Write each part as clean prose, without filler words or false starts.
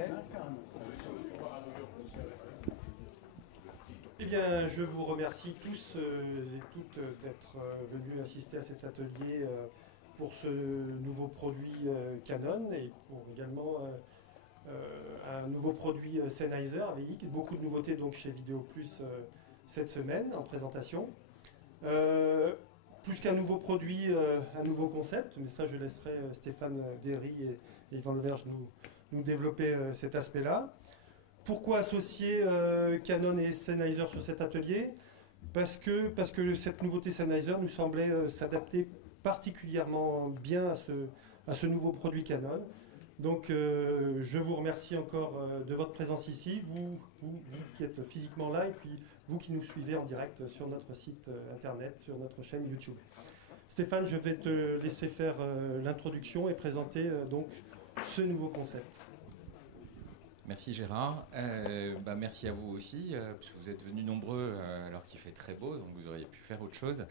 prêt. Eh bien, je vous remercie tous et toutes d'être venus assister à cet atelier pour ce nouveau produit Canon et pour également un nouveau produit Sennheiser AVX. Beaucoup de nouveautés donc chez Vidéo Plus cette semaine en présentation. Plus qu'un nouveau produit, un nouveau concept, mais ça je laisserai Stéphane Derry et Yvan Leverge nous développer cet aspect-là. Pourquoi associer Canon et Sennheiser sur cet atelier? Parce que cette nouveauté Sennheiser nous semblait s'adapter particulièrement bien à ce nouveau produit Canon. Donc je vous remercie encore de votre présence ici, vous qui êtes physiquement là et puis vous qui nous suivez en direct sur notre site internet, sur notre chaîne YouTube. Stéphane, je vais te laisser faire l'introduction et présenter donc ce nouveau concept. Merci Gérard. Merci à vous aussi, parce que vous êtes venus nombreux alors qu'il fait très beau, donc vous auriez pu faire autre chose.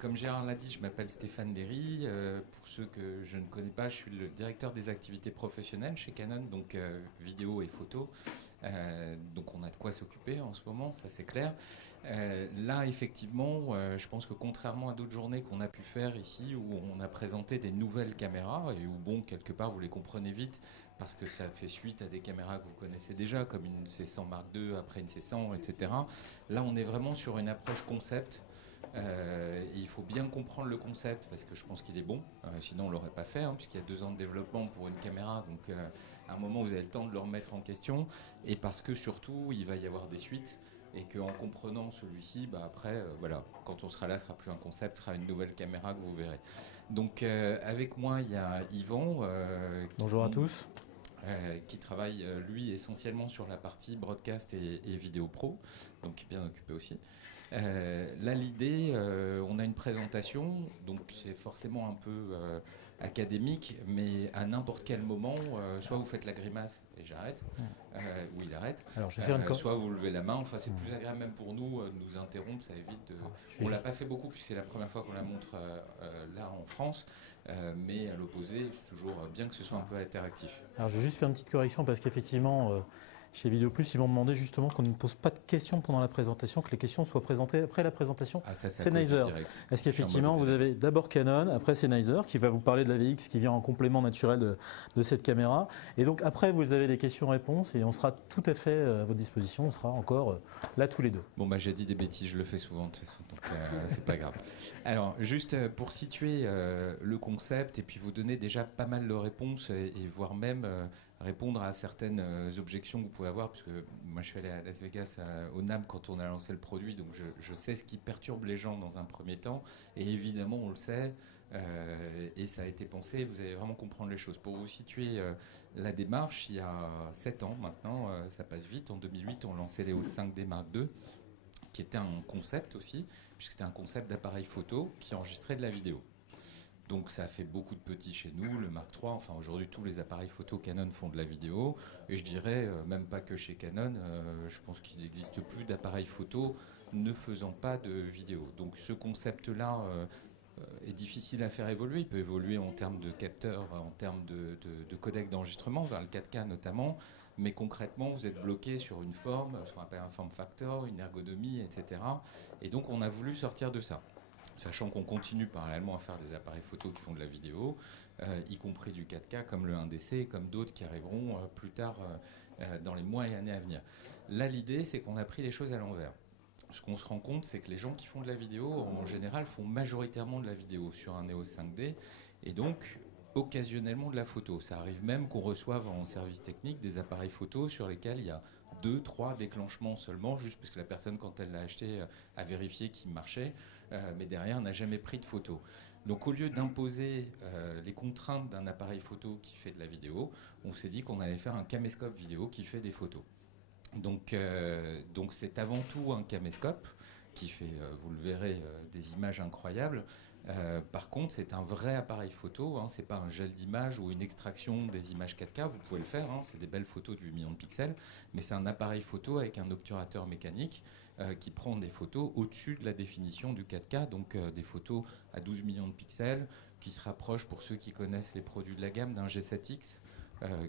Comme Gérard l'a dit, je m'appelle Stéphane Derry. Pour ceux que je ne connais pas, je suis le directeur des activités professionnelles chez Canon, donc vidéo et photo. Donc on a de quoi s'occuper en ce moment, ça c'est clair. Là, effectivement, je pense que contrairement à d'autres journées qu'on a pu faire ici, où on a présenté des nouvelles caméras, et où, bon, quelque part, vous les comprenez vite, parce que ça fait suite à des caméras que vous connaissez déjà, comme une C100 Mark II, après une C100, etc. Là, on est vraiment sur une approche concept. Il faut bien comprendre le concept, parce que je pense qu'il est bon, sinon on ne l'aurait pas fait, puisqu'il y a 2 ans de développement pour une caméra, donc à un moment vous avez le temps de le remettre en question, et parce que surtout, il va y avoir des suites, et qu'en comprenant celui-ci, après, voilà, quand on sera là, ce sera plus un concept, ce sera une nouvelle caméra que vous verrez. Donc avec moi, il y a Yvan. Bonjour à tous. Qui travaille, lui, essentiellement sur la partie broadcast et vidéo pro, donc bien occupé aussi. Là, l'idée, on a une présentation, donc c'est forcément un peu académique, mais à n'importe quel moment, soit vous faites la grimace et j'arrête, ou il arrête, alors, je vais faire soit vous levez la main, enfin c'est plus agréable même pour nous de nous interrompre, ça évite de... On ne l'a pas fait beaucoup puisque c'est la première fois qu'on la montre là en France, mais à l'opposé, c'est toujours bien que ce soit un peu interactif. Alors je vais juste faire une petite correction parce qu'effectivement, chez Vidéo Plus, ils m'ont demandé justement qu'on ne pose pas de questions pendant la présentation, que les questions soient présentées après la présentation Sennheiser. Est-ce qu'effectivement, vous avez d'abord Canon, après Sennheiser, qui va vous parler de la VX, qui vient en complément naturel de cette caméra. Et donc après, vous avez des questions-réponses et on sera tout à fait à votre disposition. On sera encore là tous les deux. Bon, j'ai dit des bêtises, je le fais souvent de toute façon, donc c'est pas grave. Alors, juste pour situer le concept et puis vous donner déjà pas mal de réponses et voire même... répondre à certaines objections que vous pouvez avoir, puisque moi je suis allé à Las Vegas au NAMM quand on a lancé le produit, donc je sais ce qui perturbe les gens dans un premier temps, et évidemment on le sait, et ça a été pensé, vous allez vraiment comprendre les choses. Pour vous situer la démarche, il y a 7 ans maintenant, ça passe vite, en 2008 on lançait les EOS 5D Mark II, qui était un concept aussi, puisque c'était un concept d'appareil photo qui enregistrait de la vidéo. Donc ça a fait beaucoup de petits chez nous, le Mark III, enfin aujourd'hui tous les appareils photo Canon font de la vidéo, et je dirais même pas que chez Canon, je pense qu'il n'existe plus d'appareils photo ne faisant pas de vidéo. Donc ce concept-là est difficile à faire évoluer, il peut évoluer en termes de capteurs, en termes de codec d'enregistrement, vers le 4K notamment, mais concrètement vous êtes bloqué sur une forme, ce qu'on appelle un form factor, une ergonomie, etc. Et donc on a voulu sortir de ça. Sachant qu'on continue parallèlement à faire des appareils photo qui font de la vidéo, y compris du 4K comme le 1DC et comme d'autres qui arriveront plus tard dans les mois et années à venir. Là, l'idée, c'est qu'on a pris les choses à l'envers. Ce qu'on se rend compte, c'est que les gens qui font de la vidéo, en général, font majoritairement de la vidéo sur un EOS 5D, et donc occasionnellement de la photo. Ça arrive même qu'on reçoive en service technique des appareils photo sur lesquels il y a 2, 3 déclenchements seulement, juste parce que la personne, quand elle l'a acheté, a vérifié qu'il marchait, mais derrière n'a jamais pris de photo. Donc au lieu d'imposer les contraintes d'un appareil photo qui fait de la vidéo, on s'est dit qu'on allait faire un caméscope vidéo qui fait des photos. Donc c'est avant tout un caméscope qui fait, vous le verrez, des images incroyables. Par contre, c'est un vrai appareil photo, c'est pas un gel d'image ou une extraction des images 4K, vous pouvez le faire, c'est des belles photos de 8 millions de pixels, mais c'est un appareil photo avec un obturateur mécanique qui prend des photos au-dessus de la définition du 4K, donc des photos à 12 millions de pixels, qui se rapprochent, pour ceux qui connaissent les produits de la gamme, d'un G7X,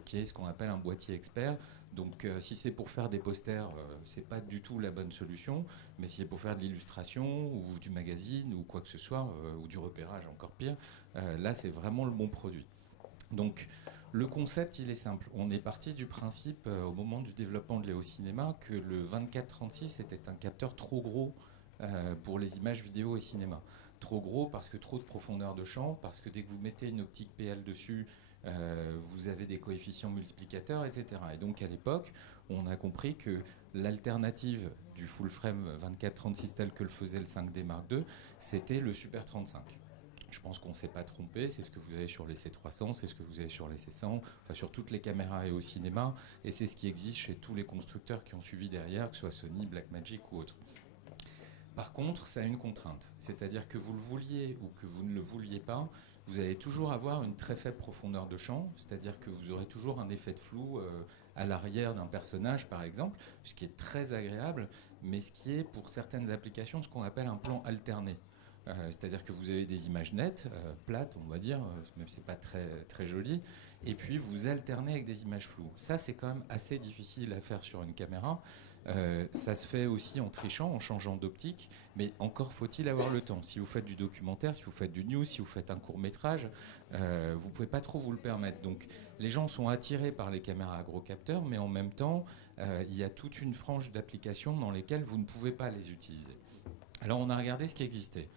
qui est ce qu'on appelle un boîtier expert. Donc si c'est pour faire des posters, c'est pas du tout la bonne solution, mais si c'est pour faire de l'illustration ou du magazine ou quoi que ce soit, ou du repérage encore pire, là c'est vraiment le bon produit. Donc le concept il est simple. On est parti du principe au moment du développement de Léo Cinéma que le 24-36 était un capteur trop gros pour les images vidéo et cinéma. Trop gros parce que trop de profondeur de champ, parce que dès que vous mettez une optique PL dessus, vous avez des coefficients multiplicateurs, etc. Et donc à l'époque, on a compris que l'alternative du full frame 24-36 tel que le faisait le 5D Mark II, c'était le Super 35. Je pense qu'on ne s'est pas trompé, c'est ce que vous avez sur les C300, c'est ce que vous avez sur les C100, enfin sur toutes les caméras et au cinéma, et c'est ce qui existe chez tous les constructeurs qui ont suivi derrière, que ce soit Sony, Blackmagic ou autre. Par contre, ça a une contrainte, c'est-à-dire que vous le vouliez ou que vous ne le vouliez pas, vous allez toujours avoir une très faible profondeur de champ, c'est-à-dire que vous aurez toujours un effet de flou à l'arrière d'un personnage, par exemple, ce qui est très agréable, mais ce qui est pour certaines applications ce qu'on appelle un plan alterné. C'est-à-dire que vous avez des images nettes, plates, on va dire, même si c'est pas très, très joli, et puis vous alternez avec des images floues. Ça, c'est quand même assez difficile à faire sur une caméra. Ça se fait aussi en trichant, en changeant d'optique, mais encore faut-il avoir le temps. Si vous faites du documentaire, si vous faites du news, si vous faites un court-métrage, vous ne pouvez pas trop vous le permettre. Donc les gens sont attirés par les caméras à gros capteurs, mais en même temps, il y a toute une frange d'applications dans lesquelles vous ne pouvez pas les utiliser. Alors on a regardé ce qui existait.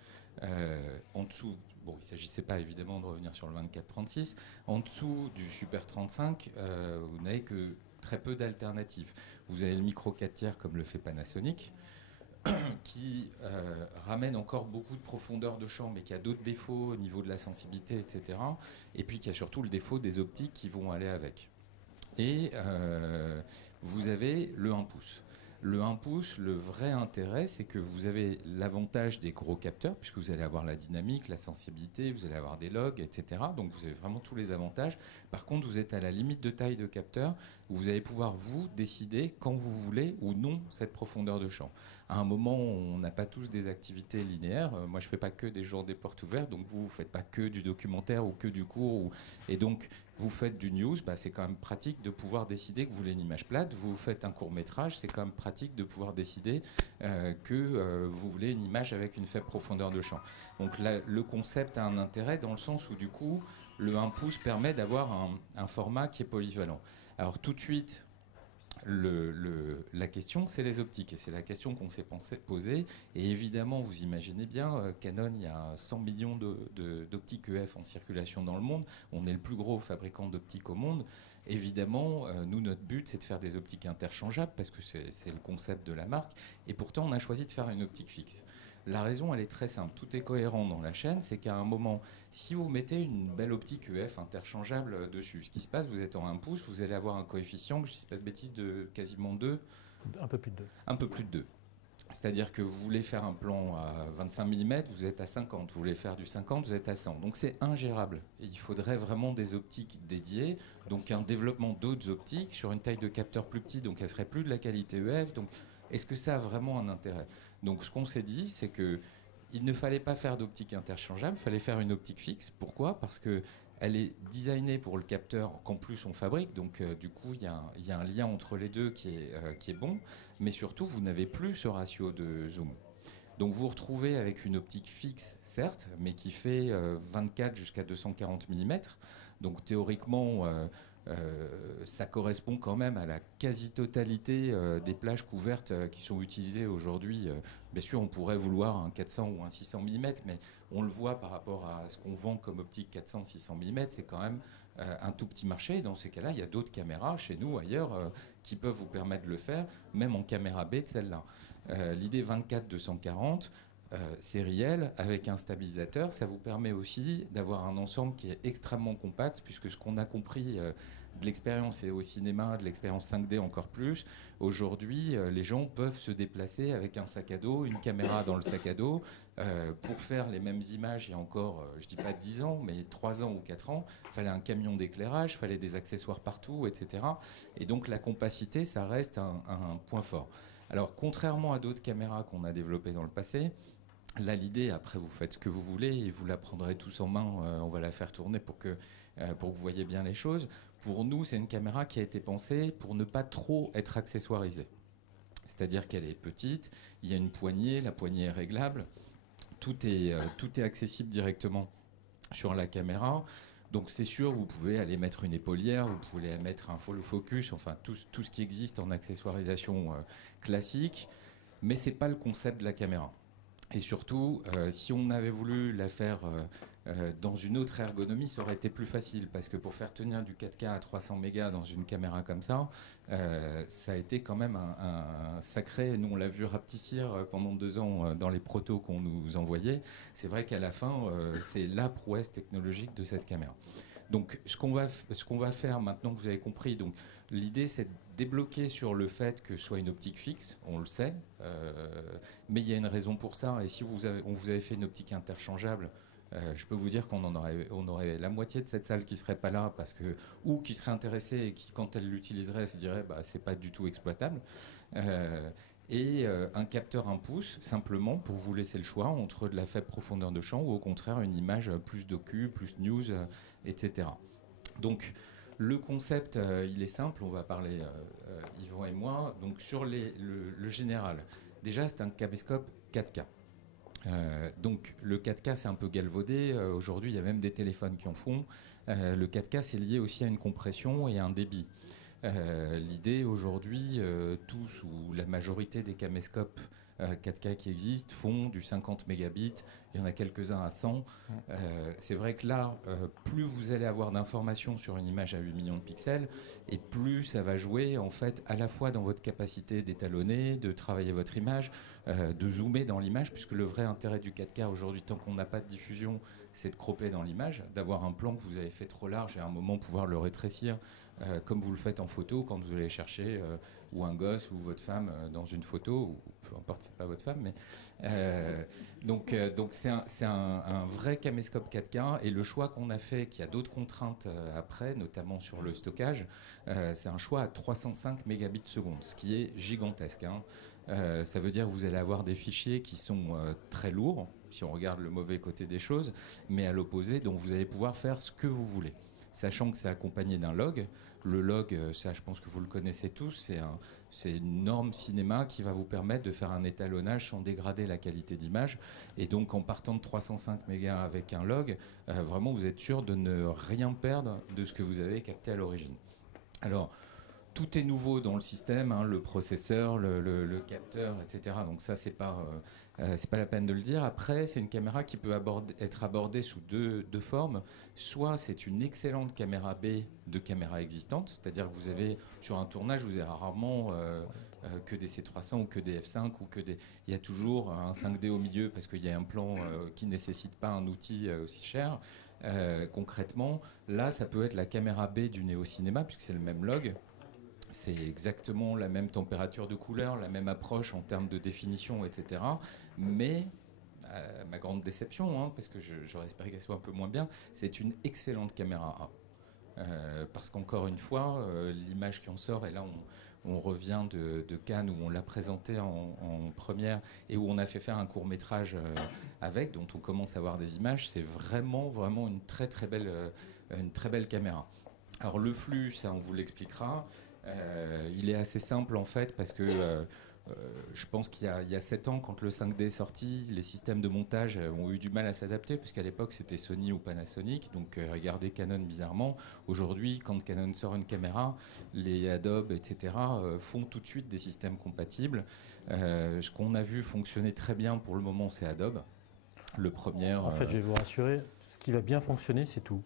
En dessous, bon, il ne s'agissait pas évidemment de revenir sur le 24-36, en dessous du Super 35, vous n'avez que très peu d'alternatives. Vous avez le micro 4 tiers comme le fait Panasonic, qui ramène encore beaucoup de profondeur de champ, mais qui a d'autres défauts au niveau de la sensibilité, etc. Et puis qui a surtout le défaut des optiques qui vont aller avec. Et vous avez le 1 pouce. Le 1 pouce, le vrai intérêt, c'est que vous avez l'avantage des gros capteurs, puisque vous allez avoir la dynamique, la sensibilité, vous allez avoir des logs, etc. Donc vous avez vraiment tous les avantages. Par contre, vous êtes à la limite de taille de capteur, où vous allez pouvoir, vous, décider quand vous voulez ou non cette profondeur de champ. À un moment, on n'a pas tous des activités linéaires. Moi, je ne fais pas que des jours des portes ouvertes, donc vous ne faites pas que du documentaire ou que du court. Et donc, vous faites du news, c'est quand même pratique de pouvoir décider que vous voulez une image plate. Vous faites un court-métrage, c'est quand même pratique de pouvoir décider que vous voulez une image avec une faible profondeur de champ. Donc là, le concept a un intérêt dans le sens où, du coup, le 1 pouce permet d'avoir un format qui est polyvalent. Alors tout de suite, la question, c'est les optiques. Et c'est la question qu'on s'est posée. Et évidemment, vous imaginez bien, Canon, il y a 100 millions d'optiques EF en circulation dans le monde. On est le plus gros fabricant d'optiques au monde. Évidemment, nous, notre but, c'est de faire des optiques interchangeables, parce que c'est le concept de la marque. Et pourtant, on a choisi de faire une optique fixe. La raison, elle est très simple. Tout est cohérent dans la chaîne. C'est qu'à un moment, si vous mettez une belle optique EF interchangeable dessus, ce qui se passe, vous êtes en 1 pouce, vous allez avoir un coefficient, je ne dis pas de bêtises, de quasiment 2. Un peu plus de 2. Un peu plus de 2. C'est-à-dire que vous voulez faire un plan à 25 mm, vous êtes à 50. Vous voulez faire du 50, vous êtes à 100. Donc c'est ingérable. Et il faudrait vraiment des optiques dédiées. Donc un développement d'autres optiques sur une taille de capteur plus petite, donc elle serait plus de la qualité EF. Donc est-ce que ça a vraiment un intérêt ? Donc ce qu'on s'est dit, c'est qu'il ne fallait pas faire d'optique interchangeable, il fallait faire une optique fixe. Pourquoi ? Parce qu'elle est designée pour le capteur qu'en plus on fabrique, donc du coup il y a un lien entre les deux qui est bon, mais surtout vous n'avez plus ce ratio de zoom. Donc vous vous retrouvez avec une optique fixe, certes, mais qui fait 24 jusqu'à 240 mm. Donc théoriquement, ça correspond quand même à la quasi-totalité des plages couvertes qui sont utilisées aujourd'hui. Bien sûr, on pourrait vouloir un 400 ou un 600 mm, mais on le voit par rapport à ce qu'on vend comme optique 400-600 mm, c'est quand même un tout petit marché. Et dans ces cas-là, il y a d'autres caméras chez nous, ailleurs, qui peuvent vous permettre de le faire, même en caméra B de celle-là. L'idée 24-240, sériel avec un stabilisateur, ça vous permet aussi d'avoir un ensemble qui est extrêmement compact, puisque ce qu'on a compris de l'expérience et au cinéma, de l'expérience 5D encore plus, aujourd'hui les gens peuvent se déplacer avec un sac à dos, une caméra dans le sac à dos, pour faire les mêmes images il y a encore, je dis pas 10 ans, mais 3 ans ou 4 ans, il fallait un camion d'éclairage, il fallait des accessoires partout, etc. Et donc la compacité, ça reste un point fort. Alors contrairement à d'autres caméras qu'on a développées dans le passé, là, l'idée, après, vous faites ce que vous voulez et vous la prendrez tous en main. On va la faire tourner pour que vous voyez bien les choses. pour nous, c'est une caméra qui a été pensée pour ne pas trop être accessoirisée. C'est-à-dire qu'elle est petite, il y a une poignée, la poignée est réglable, tout est accessible directement sur la caméra. Donc c'est sûr, vous pouvez aller mettre une épaulière, vous pouvez aller mettre un follow focus, enfin tout ce qui existe en accessoirisation classique, mais c'est pas le concept de la caméra. Et surtout, si on avait voulu la faire dans une autre ergonomie, ça aurait été plus facile, parce que pour faire tenir du 4K à 300 mégas dans une caméra comme ça, ça a été quand même un sacré... Nous, on l'a vu rapetissir pendant 2 ans dans les protos qu'on nous envoyait. C'est vrai qu'à la fin, c'est la prouesse technologique de cette caméra. Donc, ce qu'on va faire maintenant que vous avez compris, donc l'idée, c'est de débloquer sur le fait que ce soit une optique fixe, on le sait, mais il y a une raison pour ça. Et si on vous avait fait une optique interchangeable, je peux vous dire qu'on aurait la moitié de cette salle qui serait pas là ou qui serait intéressée et qui, quand elle l'utiliserait, se dirait c'est pas du tout exploitable. Et un capteur 1 pouce, simplement pour vous laisser le choix entre de la faible profondeur de champ ou au contraire une image plus docu, plus news, etc. Donc le concept, il est simple, on va parler Yvon et moi. Donc sur le général, déjà c'est un caméscope 4K. Donc le 4K c'est un peu galvaudé, aujourd'hui il y a même des téléphones qui en font. Le 4K c'est lié aussi à une compression et à un débit. L'idée aujourd'hui, tous ou la majorité des caméscopes 4K qui existent font du 50 mégabits, il y en a quelques-uns à 100. C'est vrai que là, plus vous allez avoir d'informations sur une image à 8 millions de pixels, et plus ça va jouer en fait à la fois dans votre capacité d'étalonner, de travailler votre image, de zoomer dans l'image, puisque le vrai intérêt du 4K aujourd'hui, tant qu'on n'a pas de diffusion, c'est de cropper dans l'image, d'avoir un plan que vous avez fait trop large et à un moment pouvoir le rétrécir, comme vous le faites en photo quand vous allez chercher ou un gosse ou votre femme dans une photo, ou peu importe, c'est pas votre femme, mais donc c'est un vrai caméscope 4K. Et le choix qu'on a fait, qui a d'autres contraintes après, notamment sur le stockage, c'est un choix à 305 mégabits seconde, ce qui est gigantesque, hein. Ça veut dire que vous allez avoir des fichiers qui sont très lourds, si on regarde le mauvais côté des choses, mais à l'opposé, dont vous allez pouvoir faire ce que vous voulez, sachant que c'est accompagné d'un log. Le log, ça je pense que vous le connaissez tous, c'est une norme cinéma qui va vous permettre de faire un étalonnage sans dégrader la qualité d'image. Et donc en partant de 305 mégas avec un log, vraiment vous êtes sûr de ne rien perdre de ce que vous avez capté à l'origine. Alors, tout est nouveau dans le système, hein, le processeur, le capteur, etc. Donc ça, c'est pas la peine de le dire. Après, c'est une caméra qui peut être abordée sous deux formes. Soit c'est une excellente caméra B de caméra existante, c'est-à-dire que vous avez, sur un tournage, vous avez rarement que des C300 ou que des F5 ou il y a toujours un 5D au milieu parce qu'il y a un plan qui ne nécessite pas un outil aussi cher. Concrètement, là, ça peut être la caméra B du néo-cinéma, puisque c'est le même log. C'est exactement la même température de couleur, la même approche en termes de définition, etc. Mais, ma grande déception, hein, parce que j'aurais espéré qu'elle soit un peu moins bien, c'est une excellente caméra A. Parce qu'encore une fois, l'image qui en sort, et là on revient de Cannes où on l'a présenté en première et où on a fait faire un court-métrage avec, dont on commence à voir des images, c'est vraiment une très très belle caméra. Alors le flux, ça on vous l'expliquera. Il est assez simple en fait parce que je pense qu'il y a 7 ans, quand le 5D est sorti, les systèmes de montage ont eu du mal à s'adapter puisqu'à l'époque c'était Sony ou Panasonic, donc regardez Canon bizarrement. Aujourd'hui, quand Canon sort une caméra, les Adobe, etc. Font tout de suite des systèmes compatibles. Ce qu'on a vu fonctionner très bien pour le moment, c'est Adobe. Le premier. En fait, je vais vous rassurer, ce qui va bien fonctionner, c'est tout.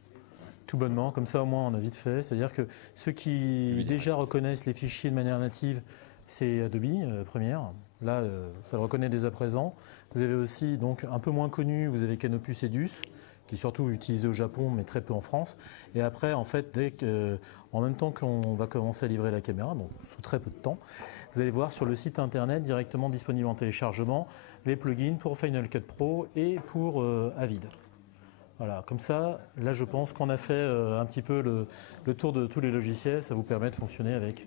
Tout bonnement, comme ça au moins on a vite fait. C'est-à-dire que ceux qui déjà reconnaissent les fichiers de manière native, c'est Adobe Premiere. Là, ça le reconnaît dès à présent. Vous avez aussi, donc un peu moins connu, vous avez Canopus Edus, qui est surtout utilisé au Japon, mais très peu en France. Et après, en fait, en même temps qu'on va commencer à livrer la caméra, donc sous très peu de temps, vous allez voir sur le site internet directement disponible en téléchargement les plugins pour Final Cut Pro et pour Avid. Voilà, comme ça, là je pense qu'on a fait un petit peu le tour de tous les logiciels. Ça vous permet de fonctionner avec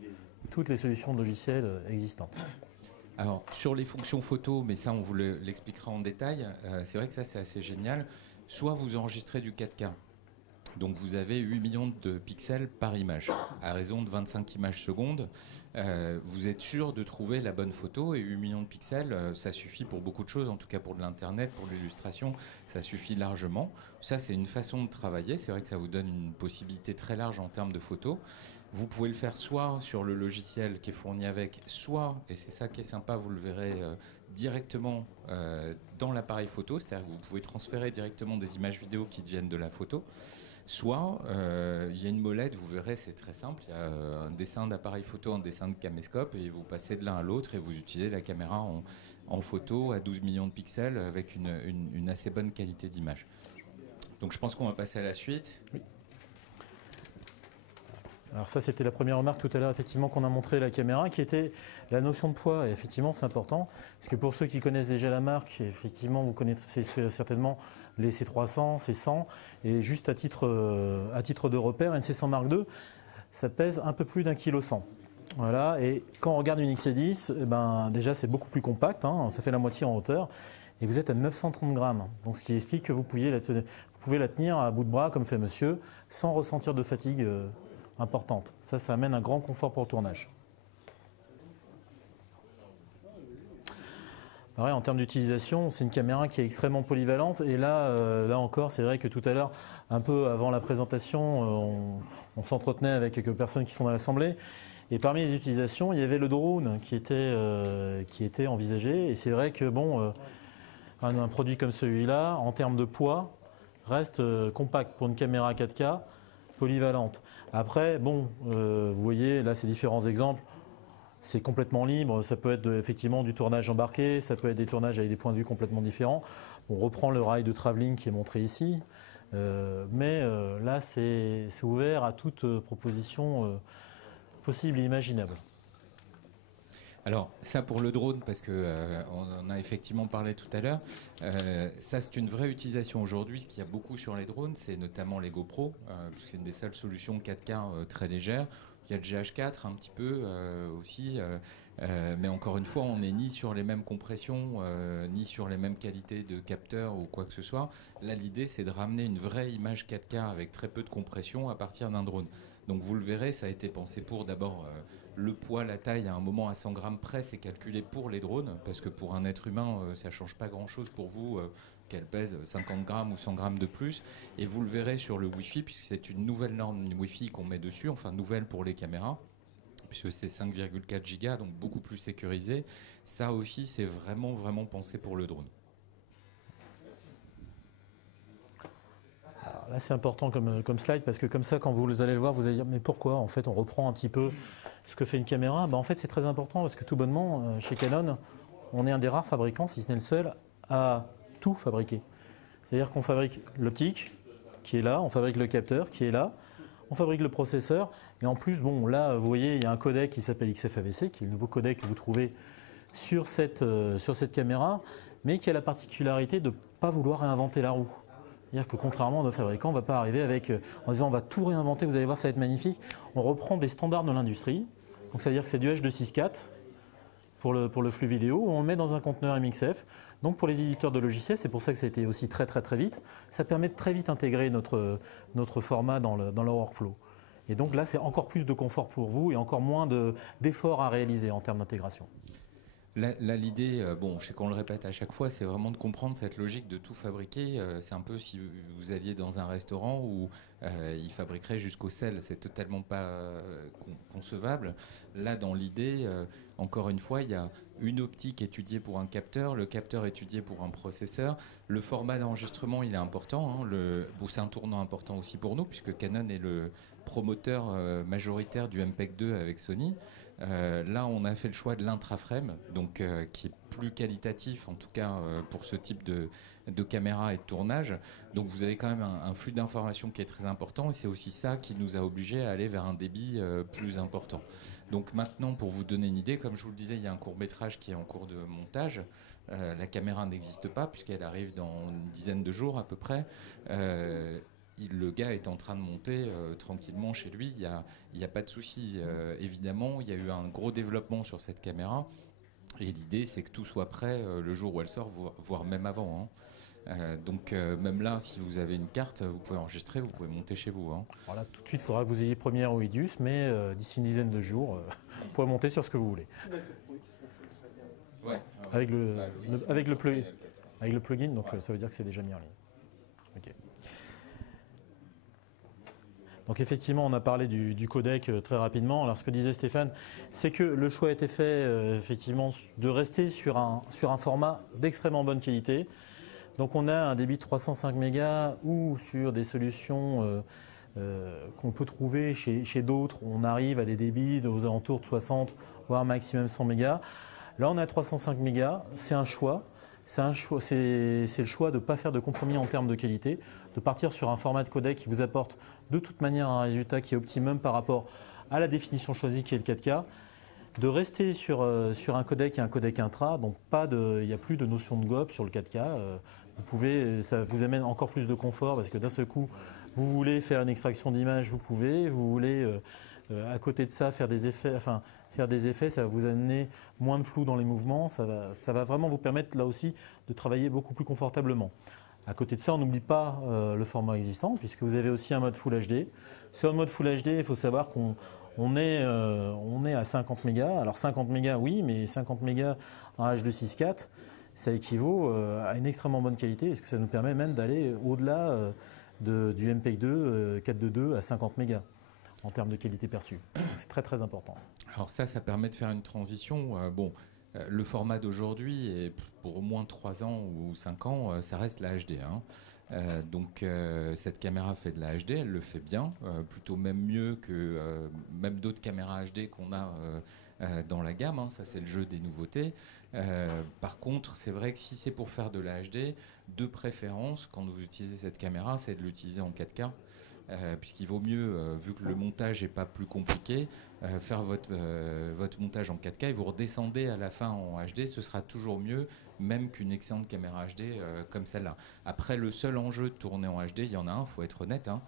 toutes les solutions de logiciels existantes. Alors, sur les fonctions photo, mais ça on vous l'expliquera en détail, c'est vrai que ça c'est assez génial. Soit vous enregistrez du 4K Donc vous avez 8 millions de pixels par image, à raison de 25 images secondes. Vous êtes sûr de trouver la bonne photo, et 8 millions de pixels, ça suffit pour beaucoup de choses, en tout cas pour de l'internet, pour l'illustration, ça suffit largement. Ça, c'est une façon de travailler. C'est vrai que ça vous donne une possibilité très large en termes de photos. Vous pouvez le faire soit sur le logiciel qui est fourni avec, soit, et c'est ça qui est sympa, vous le verrez directement dans l'appareil photo, c'est-à-dire que vous pouvez transférer directement des images vidéo qui deviennent de la photo. Soit il y a une molette, vous verrez, c'est très simple, il y a un dessin d'appareil photo, un dessin de caméscope, et vous passez de l'un à l'autre et vous utilisez la caméra en photo à 12 millions de pixels avec une assez bonne qualité d'image. Donc je pense qu'on va passer à la suite. Oui. Alors ça, c'était la première remarque tout à l'heure, effectivement, qu'on a montré la caméra, qui était la notion de poids. Et effectivement, c'est important, parce que pour ceux qui connaissent déjà la marque, effectivement, vous connaissez certainement les C300, C100, et juste à titre de repère, une C100 Mark II, ça pèse un peu plus d'1,1 kg. Voilà, et quand on regarde une XC10, eh ben, déjà c'est beaucoup plus compact, hein, ça fait la moitié en hauteur, et vous êtes à 930 grammes. Donc ce qui explique que vous pouvez la tenir à bout de bras, comme fait monsieur, sans ressentir de fatigue importante. Ça amène un grand confort pour le tournage. Pareil, en termes d'utilisation, c'est une caméra qui est extrêmement polyvalente. Et là, là encore, c'est vrai que tout à l'heure, un peu avant la présentation, on s'entretenait avec quelques personnes qui sont dans l'assemblée. Et parmi les utilisations, il y avait le drone qui était envisagé. Et c'est vrai que bon, un produit comme celui-là, en termes de poids, reste compact pour une caméra 4K, polyvalente. Après, bon, vous voyez, là, ces différents exemples, c'est complètement libre. Ça peut être effectivement du tournage embarqué, ça peut être des tournages avec des points de vue complètement différents. On reprend le rail de travelling qui est montré ici. Mais là, c'est ouvert à toute proposition possible et imaginable. Alors ça pour le drone, parce qu'on en a effectivement parlé tout à l'heure, ça c'est une vraie utilisation aujourd'hui. Ce qu'il y a beaucoup sur les drones, c'est notamment les GoPro, c'est une des seules solutions 4K très légères. Il y a le GH4 un petit peu aussi, mais encore une fois, on n'est ni sur les mêmes compressions, ni sur les mêmes qualités de capteurs ou quoi que ce soit. Là, l'idée, c'est de ramener une vraie image 4K avec très peu de compression à partir d'un drone. Donc vous le verrez, ça a été pensé pour d'abord le poids, la taille, à un moment à 100 grammes près, c'est calculé pour les drones, parce que pour un être humain, ça ne change pas grand-chose pour vous qu'elle pèse 50 grammes ou 100 grammes de plus. Et vous le verrez sur le Wi-Fi, puisque c'est une nouvelle norme Wi-Fi qu'on met dessus, enfin nouvelle pour les caméras, puisque c'est 5,4 gigas, donc beaucoup plus sécurisé. Ça aussi, c'est vraiment, vraiment pensé pour le drone. Alors là, c'est important comme slide, parce que comme ça, quand vous allez le voir, vous allez dire, mais pourquoi? En fait, on reprend un petit peu ce que fait une caméra. Ben, en fait, c'est très important, parce que tout bonnement, chez Canon, on est un des rares fabricants, si ce n'est le seul, à tout fabriquer. C'est-à-dire qu'on fabrique l'optique, qui est là, on fabrique le capteur, qui est là, on fabrique le processeur, et en plus, bon, là, vous voyez, il y a un codec qui s'appelle XFAVC, qui est le nouveau codec que vous trouvez sur cette caméra, mais qui a la particularité de ne pas vouloir réinventer la roue. C'est-à-dire que contrairement à nos fabricants, on ne va pas arriver en disant on va tout réinventer, vous allez voir, ça va être magnifique. On reprend des standards de l'industrie, donc ça veut dire que c'est du H264 pour le flux vidéo, on le met dans un conteneur MXF. Donc pour les éditeurs de logiciels, c'est pour ça que ça a été aussi très vite, ça permet de très vite intégrer notre format dans leur workflow. Et donc là, c'est encore plus de confort pour vous et encore moins d'efforts à réaliser en termes d'intégration. Là, l'idée, bon, je sais qu'on le répète à chaque fois, c'est vraiment de comprendre cette logique de tout fabriquer. C'est un peu si vous alliez dans un restaurant où ils fabriqueraient jusqu'au sel, c'est totalement pas concevable. Là, dans l'idée, encore une fois, il y a une optique étudiée pour un capteur, le capteur étudié pour un processeur. Le format d'enregistrement, il est important. Hein, bon, c'est un tournant important aussi pour nous, puisque Canon est le promoteur majoritaire du MPEG-2 avec Sony. Là, on a fait le choix de l'intraframe, donc qui est plus qualitatif, en tout cas pour ce type de caméra et de tournage. Donc vous avez quand même un flux d'informations qui est très important, et c'est aussi ça qui nous a obligés à aller vers un débit plus important. Donc maintenant, pour vous donner une idée, comme je vous le disais, il y a un court-métrage qui est en cours de montage. La caméra n'existe pas, puisqu'elle arrive dans une dizaine de jours à peu près. Le gars est en train de monter tranquillement chez lui, il n'y a pas de souci. Évidemment, il y a eu un gros développement sur cette caméra, et l'idée c'est que tout soit prêt le jour où elle sort, voire même avant. Hein. Donc même là, si vous avez une carte, vous pouvez enregistrer, vous pouvez monter chez vous. Hein. Alors là, tout de suite, il faudra que vous ayez Premiere ou Idius, mais d'ici une dizaine de jours, vous pourrez monter sur ce que vous voulez. Ouais. Avec le plugin, donc ça veut dire que c'est déjà mis en ligne. Okay. Donc effectivement, on a parlé du codec très rapidement. Alors ce que disait Stéphane, c'est que le choix a été fait effectivement de rester sur un format d'extrêmement bonne qualité. Donc on a un débit de 305 mégas ou sur des solutions qu'on peut trouver chez d'autres, on arrive à des débits aux alentours de 60 voire maximum 100 mégas. Là on a 305 mégas, c'est un choix. C'est le choix de ne pas faire de compromis en termes de qualité, de partir sur un format de codec qui vous apporte de toute manière un résultat qui est optimum par rapport à la définition choisie qui est le 4K, de rester sur un codec et un codec intra, donc il n'y a plus de notion de GOP sur le 4K. Ça vous amène encore plus de confort parce que d'un seul coup, vous voulez faire une extraction d'image, vous pouvez, vous voulez à côté de ça faire des effets, ça va vous amener moins de flou dans les mouvements, ça va vraiment vous permettre là aussi de travailler beaucoup plus confortablement. À côté de ça, on n'oublie pas le format existant puisque vous avez aussi un mode Full HD. Sur le mode Full HD, il faut savoir qu'on est à 50 mégas. Alors 50 mégas, oui, mais 50 mégas en H264, ça équivaut à une extrêmement bonne qualité et ce que ça nous permet même d'aller au-delà du MPEG 2 422 à 50 mégas. En termes de qualité perçue. C'est très très important. Alors ça permet de faire une transition. Le format d'aujourd'hui, et pour au moins 3 ans ou 5 ans, ça reste la HD. Hein. Donc cette caméra fait de la HD, elle le fait bien, plutôt même mieux que même d'autres caméras HD qu'on a dans la gamme. Hein. Ça c'est le jeu des nouveautés. Par contre, c'est vrai que si c'est pour faire de la HD, de préférence, quand vous utilisez cette caméra, c'est de l'utiliser en 4K. Puisqu'il vaut mieux, vu que le montage n'est pas plus compliqué, faire votre montage en 4K et vous redescendez à la fin en HD, ce sera toujours mieux, même qu'une excellente caméra HD comme celle-là. Après, le seul enjeu de tourner en HD, il y en a un, il faut être honnête. Hein.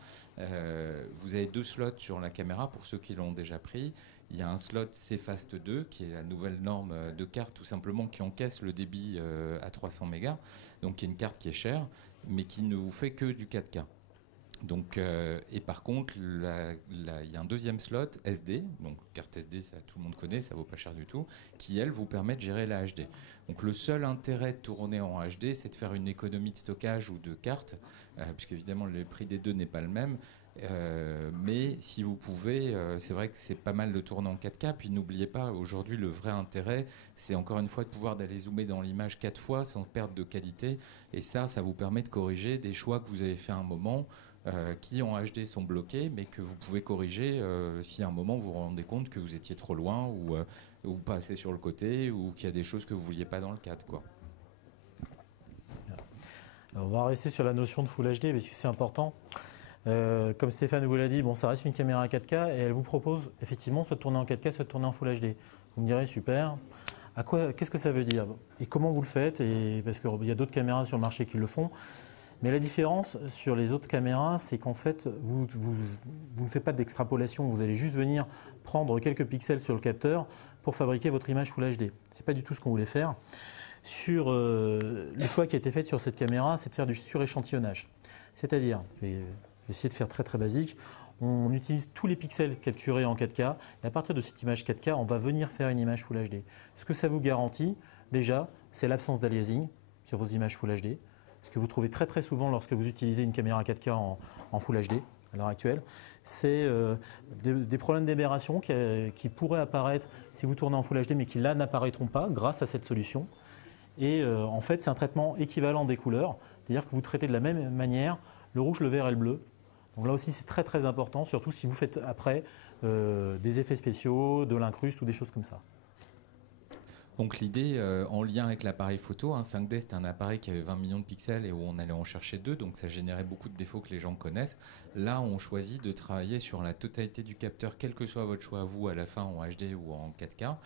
Vous avez 2 slots sur la caméra, pour ceux qui l'ont déjà pris. Il y a un slot CFast 2, qui est la nouvelle norme de carte, tout simplement, qui encaisse le débit à 300 mégas, donc qui est une carte qui est chère, mais qui ne vous fait que du 4K. Donc, et par contre, il y a un deuxième slot SD, donc carte SD, ça, tout le monde connaît, ça vaut pas cher du tout, qui elle vous permet de gérer la HD. Donc le seul intérêt de tourner en HD, c'est de faire une économie de stockage ou de carte, puisque évidemment le prix des deux n'est pas le même. Mais si vous pouvez, c'est vrai que c'est pas mal de tourner en 4K. Puis n'oubliez pas, aujourd'hui le vrai intérêt, c'est encore une fois de pouvoir d'aller zoomer dans l'image 4 fois sans perte de qualité. Et ça vous permet de corriger des choix que vous avez fait à un moment. Qui en HD sont bloqués, mais que vous pouvez corriger si à un moment vous vous rendez compte que vous étiez trop loin ou pas assez sur le côté ou qu'il y a des choses que vous ne vouliez pas dans le cadre. Quoi. Alors, on va rester sur la notion de Full HD parce que c'est important. Comme Stéphane vous l'a dit, bon, ça reste une caméra 4K et elle vous propose effectivement soit de tourner en 4K, soit de tourner en Full HD. Vous me direz super. Qu'est-ce que ça veut dire et comment vous le faites parce qu'il y a d'autres caméras sur le marché qui le font. Mais la différence sur les autres caméras, c'est qu'en fait, vous ne faites pas d'extrapolation. Vous allez juste venir prendre quelques pixels sur le capteur pour fabriquer votre image Full HD. Ce n'est pas du tout ce qu'on voulait faire. Le choix qui a été fait sur cette caméra, c'est de faire du suréchantillonnage. C'est-à-dire, je vais essayer de faire très très basique, on utilise tous les pixels capturés en 4K et à partir de cette image 4K, on va venir faire une image Full HD. Ce que ça vous garantit, déjà, c'est l'absence d'aliasing sur vos images Full HD. Ce que vous trouvez très très souvent lorsque vous utilisez une caméra 4K en Full HD à l'heure actuelle, c'est des problèmes d'aberration qui pourraient apparaître si vous tournez en Full HD mais qui là n'apparaîtront pas grâce à cette solution. Et en fait c'est un traitement équivalent des couleurs, c'est-à-dire que vous traitez de la même manière le rouge, le vert et le bleu. Donc là aussi c'est très très important, surtout si vous faites après des effets spéciaux, de l'incruste ou des choses comme ça. Donc l'idée, en lien avec l'appareil photo, 5D c'était un appareil qui avait 20 millions de pixels et où on allait en chercher 2, donc ça générait beaucoup de défauts que les gens connaissent. Là, on choisit de travailler sur la totalité du capteur, quel que soit votre choix à vous, à la fin en HD ou en 4K,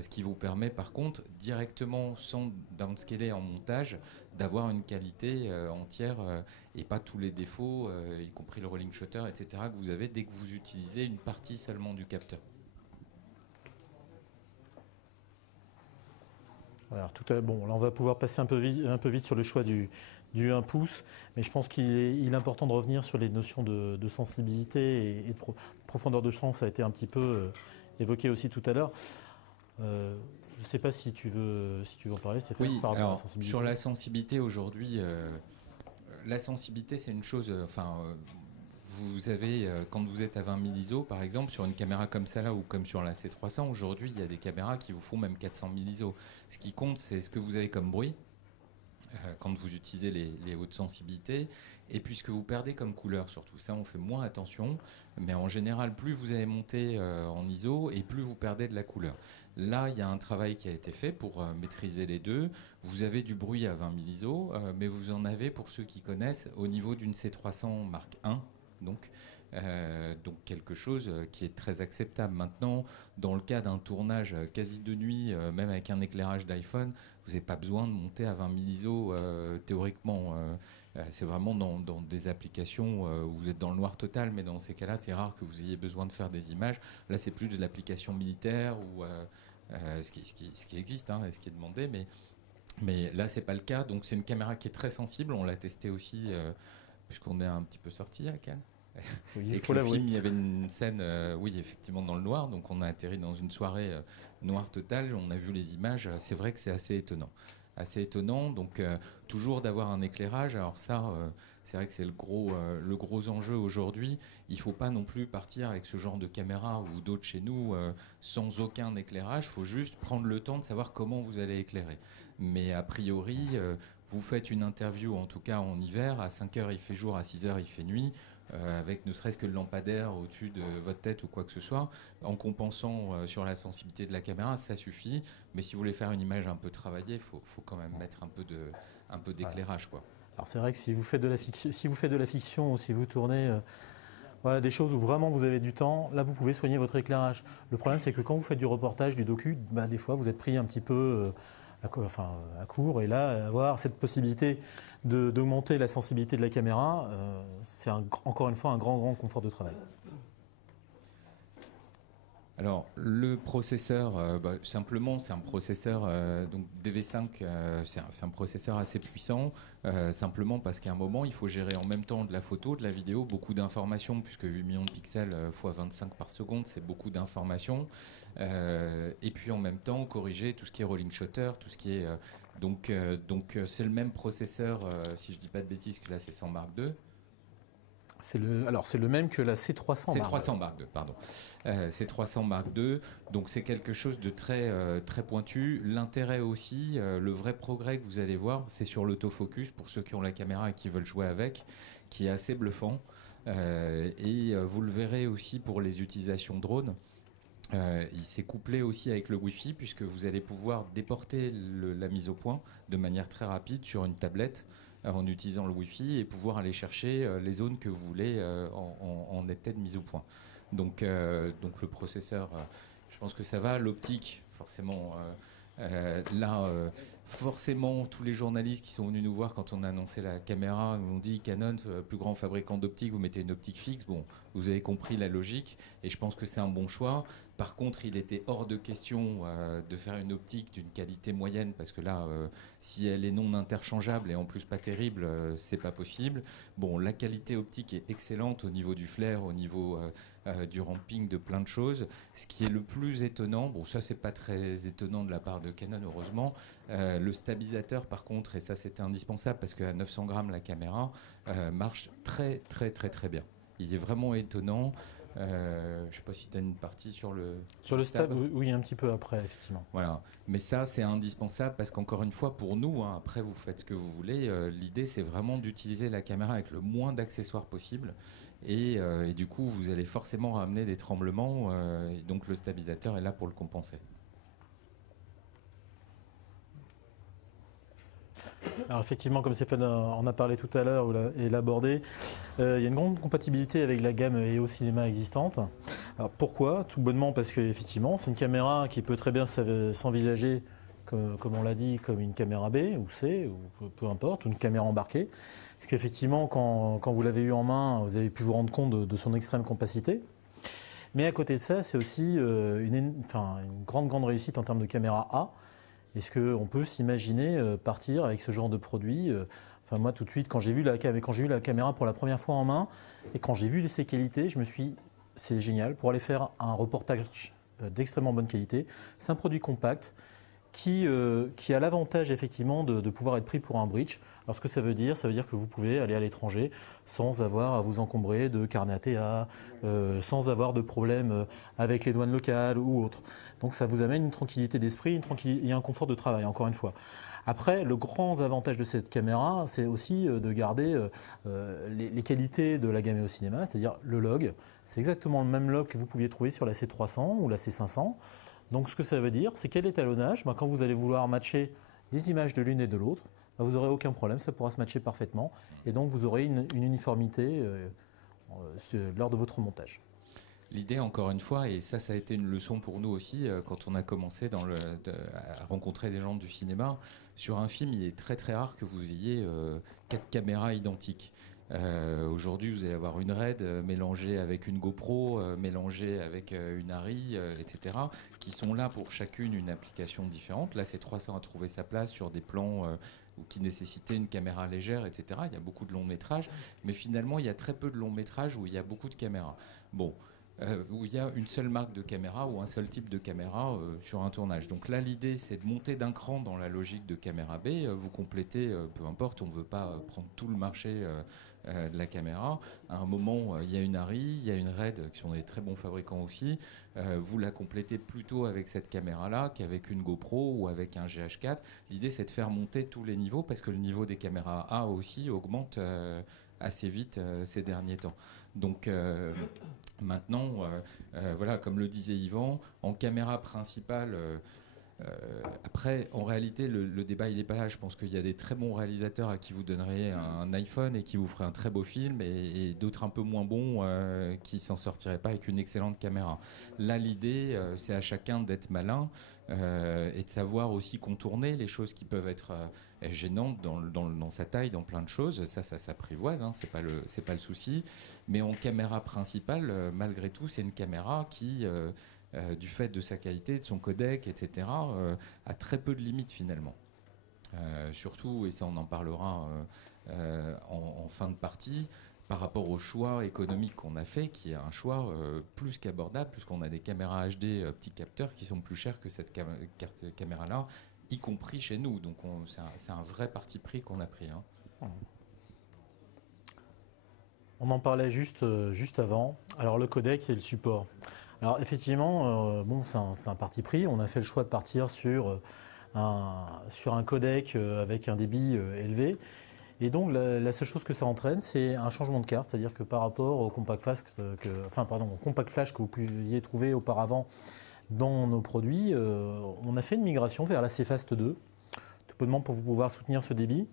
ce qui vous permet par contre, directement, sans downscaler en montage, d'avoir une qualité entière et pas tous les défauts, y compris le rolling shutter, etc., que vous avez dès que vous utilisez une partie seulement du capteur. Alors, bon, là on va pouvoir passer un peu vite sur le choix du du 1 pouce, mais je pense qu'il est important de revenir sur les notions de sensibilité et de profondeur de champ. Ça a été un petit peu évoqué aussi tout à l'heure. Je ne sais pas si tu veux en parler, Stéphane, oui, par rapport alors, à la sensibilité. Sur la sensibilité aujourd'hui, la sensibilité c'est une chose, vous avez, quand vous êtes à 20 000 ISO par exemple, sur une caméra comme celle-là ou comme sur la C300, aujourd'hui il y a des caméras qui vous font même 400 000 ISO. Ce qui compte, c'est ce que vous avez comme bruit quand vous utilisez les hautes sensibilités, et puis ce que vous perdez comme couleur surtout. Ça, on fait moins attention, mais en général, plus vous avez monté en ISO, et plus vous perdez de la couleur. Là, il y a un travail qui a été fait pour maîtriser les deux. Vous avez du bruit à 20 000 ISO, mais vous en avez, pour ceux qui connaissent, au niveau d'une C300 Mark I, donc quelque chose qui est très acceptable. Maintenant, dans le cas d'un tournage quasi de nuit, même avec un éclairage d'iPhone, vous n'avez pas besoin de monter à 20 000 ISO théoriquement. C'est vraiment dans des applications où vous êtes dans le noir total, mais dans ces cas-là, c'est rare que vous ayez besoin de faire des images. Là, c'est plus de l'application militaire ou ce qui existe et ce qui est demandé, mais là, c'est pas le cas. Donc, c'est une caméra qui est très sensible. On l'a testé aussi puisqu'on est un petit peu sorti à Cannes. Et que le film, il y avait une scène, oui, effectivement, dans le noir. Donc, on a atterri dans une soirée noir totale. On a vu les images. C'est vrai que c'est assez étonnant. Donc, toujours d'avoir un éclairage. Alors ça, c'est vrai que c'est le gros enjeu aujourd'hui. Il ne faut pas non plus partir avec ce genre de caméra ou d'autres chez nous sans aucun éclairage. Il faut juste prendre le temps de savoir comment vous allez éclairer. Mais a priori, vous faites une interview, en tout cas en hiver, à 5 heures il fait jour, à 6 heures il fait nuit. Avec ne serait-ce que le lampadaire au-dessus de votre tête ou quoi que ce soit, en compensant sur la sensibilité de la caméra, ça suffit. Mais si vous voulez faire une image un peu travaillée, il faut quand même mettre un peu d'éclairage, quoi. Alors c'est vrai que si vous faites de la fiction, ou si vous tournez des choses où vraiment vous avez du temps, là vous pouvez soigner votre éclairage. Le problème, c'est que quand vous faites du reportage, du docu, des fois vous êtes pris un petit peu à court, et là, avoir cette possibilité d'augmenter la sensibilité de la caméra, c'est encore une fois un grand confort de travail. Alors, le processeur, simplement, c'est un processeur donc DV5, c'est un processeur assez puissant, simplement parce qu'à un moment, il faut gérer en même temps de la photo, de la vidéo, beaucoup d'informations, puisque 8 millions de pixels x 25 par seconde, c'est beaucoup d'informations. Et puis en même temps, corriger tout ce qui est rolling shutter, tout ce qui est... donc c'est le même processeur, si je ne dis pas de bêtises, que la C100 Mark II. C'est le même que la C300 Mark II. C300 Mark II, pardon. C300 Mark II, donc c'est quelque chose de très, très pointu. L'intérêt aussi, le vrai progrès que vous allez voir, c'est sur l'autofocus, pour ceux qui ont la caméra et qui veulent jouer avec, qui est assez bluffant. Et vous le verrez aussi pour les utilisations drone. Il s'est couplé aussi avec le Wi-Fi, puisque vous allez pouvoir déporter la mise au point de manière très rapide sur une tablette en utilisant le Wi-Fi et pouvoir aller chercher les zones que vous voulez en état de mise au point. Donc le processeur, je pense que ça va. L'optique, forcément, forcément, tous les journalistes qui sont venus nous voir quand on a annoncé la caméra nous ont dit Canon, plus grand fabricant d'optique, vous mettez une optique fixe. Bon, vous avez compris la logique et je pense que c'est un bon choix. Par contre, il était hors de question de faire une optique d'une qualité moyenne parce que là, si elle est non interchangeable et en plus pas terrible, c'est pas possible. Bon, la qualité optique est excellente au niveau du flair, au niveau du ramping, de plein de choses. Ce qui est le plus étonnant, bon, ça c'est pas très étonnant de la part de Canon, heureusement. Le stabilisateur, par contre, et ça c'était indispensable parce qu'à 900 grammes la caméra marche très très très très bien. Il est vraiment étonnant. Je ne sais pas si tu as une partie sur le stab. Oui, un petit peu après, effectivement. Voilà. Mais ça, c'est indispensable parce qu'encore une fois, pour nous, après vous faites ce que vous voulez, l'idée c'est vraiment d'utiliser la caméra avec le moins d'accessoires possible. Et du coup, vous allez forcément ramener des tremblements. Et donc le stabilisateur est là pour le compenser. Alors effectivement, comme Stéphane en a parlé tout à l'heure et l'a abordé, il y a une grande compatibilité avec la gamme EOS Cinema existante. Alors pourquoi? Tout bonnement parce qu'effectivement, c'est une caméra qui peut très bien s'envisager, comme on l'a dit, comme une caméra B ou C, ou peu importe, une caméra embarquée. Parce qu'effectivement, quand vous l'avez eu en main, vous avez pu vous rendre compte de son extrême compacité. Mais à côté de ça, c'est aussi une grande réussite en termes de caméra A. Est-ce qu'on peut s'imaginer partir avec ce genre de produit, Enfin, moi, tout de suite, quand j'ai eu la caméra pour la première fois en main et quand j'ai vu ses qualités, je me suis dit, c'est génial pour aller faire un reportage d'extrêmement bonne qualité. C'est un produit compact qui a l'avantage effectivement de pouvoir être pris pour un bridge. Alors ce que ça veut dire que vous pouvez aller à l'étranger sans avoir à vous encombrer de carnet ATA, sans avoir de problème avec les douanes locales ou autres. Donc ça vous amène une tranquillité d'esprit et un confort de travail, encore une fois. Après, le grand avantage de cette caméra, c'est aussi de garder les qualités de la gamme au cinéma, c'est-à-dire le log. C'est exactement le même log que vous pouviez trouver sur la C300 ou la C500. Donc ce que ça veut dire, c'est quel étalonnage, quand vous allez vouloir matcher les images de l'une et de l'autre, vous n'aurez aucun problème, ça pourra se matcher parfaitement. Et donc vous aurez une uniformité lors de votre montage. L'idée, encore une fois, et ça a été une leçon pour nous aussi, quand on a commencé à rencontrer des gens du cinéma, sur un film, il est très très rare que vous ayez 4 caméras identiques. Aujourd'hui, vous allez avoir une RED mélangée avec une GoPro, mélangée avec une Arri, etc., qui sont là pour chacune une application différente. Là, c'est 300 à trouver sa place sur des plans qui nécessitaient une caméra légère, etc. Il y a beaucoup de longs métrages, mais finalement, il y a très peu de longs métrages où il y a beaucoup de caméras. Bon. Où il y a une seule marque de caméra ou un seul type de caméra sur un tournage. Donc là, l'idée, c'est de monter d'un cran dans la logique de caméra B. Vous complétez, peu importe, on ne veut pas prendre tout le marché de la caméra. À un moment, il y a une Arri, il y a une RED, qui sont des très bons fabricants aussi. Vous la complétez plutôt avec cette caméra-là qu'avec une GoPro ou avec un GH4. L'idée, c'est de faire monter tous les niveaux parce que le niveau des caméras A aussi augmente assez vite ces derniers temps. Donc maintenant, voilà, comme le disait Yvan, en caméra principale, après, en réalité, le débat, il n'est pas là. Je pense qu'il y a des très bons réalisateurs à qui vous donneriez un iPhone et qui vous feraient un très beau film et d'autres un peu moins bons qui s'en sortiraient pas avec une excellente caméra. Là, l'idée, c'est à chacun d'être malin et de savoir aussi contourner les choses qui peuvent être gênantes dans sa taille, dans plein de choses. Ça s'apprivoise, hein, c'est pas le souci. Mais en caméra principale, malgré tout, c'est une caméra qui du fait de sa qualité, de son codec, etc., a très peu de limites finalement. Surtout, et ça on en parlera en fin de partie, par rapport au choix économique qu'on a fait, qui est un choix plus qu'abordable, puisqu'on a des caméras HD petits capteurs qui sont plus chers que cette caméra-là, y compris chez nous. Donc c'est un vrai parti pris qu'on a pris. Hein. On en parlait juste avant. Alors le codec et le support. Alors effectivement, c'est un parti pris. On a fait le choix de partir sur un codec avec un débit élevé. Et donc la seule chose que ça entraîne, c'est un changement de carte. C'est-à-dire que par rapport au compact flash que vous pouviez trouver auparavant dans nos produits, on a fait une migration vers la CFast 2, tout bonnement pour pouvoir soutenir ce débit.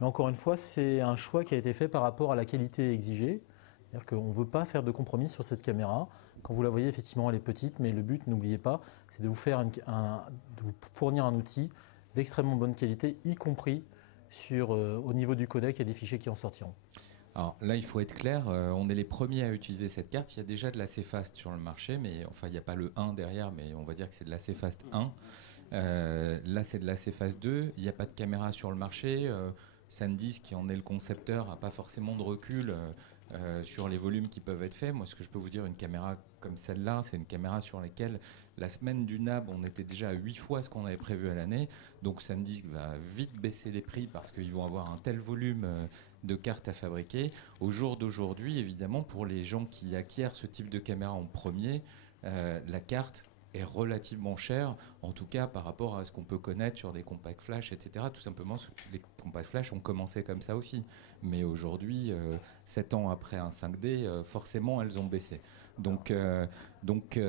Mais encore une fois, c'est un choix qui a été fait par rapport à la qualité exigée. C'est-à-dire qu'on ne veut pas faire de compromis sur cette caméra. Quand vous la voyez, effectivement, elle est petite, mais le but, n'oubliez pas, c'est de vous fournir un outil d'extrêmement bonne qualité, y compris au niveau du codec et des fichiers qui en sortiront. Alors là, il faut être clair, on est les premiers à utiliser cette carte. Il y a déjà de la CFast sur le marché, mais enfin, il n'y a pas le 1 derrière, mais on va dire que c'est de la CFast 1. Là, c'est de la CFast 2. Il n'y a pas de caméra sur le marché. SanDisk, qui en est le concepteur, n'a pas forcément de recul sur les volumes qui peuvent être faits. Moi, ce que je peux vous dire, une caméra comme celle-là, c'est une caméra sur laquelle la semaine du NAB, on était déjà à 8 fois ce qu'on avait prévu à l'année. Donc SanDisk va vite baisser les prix parce qu'ils vont avoir un tel volume de cartes à fabriquer. Au jour d'aujourd'hui, évidemment, pour les gens qui acquièrent ce type de caméra en premier, la carte est relativement chère, en tout cas par rapport à ce qu'on peut connaître sur des compacts flash, etc. Tout simplement, les compacts flash ont commencé comme ça aussi. Mais aujourd'hui, 7 ans après un 5D, forcément, elles ont baissé. Donc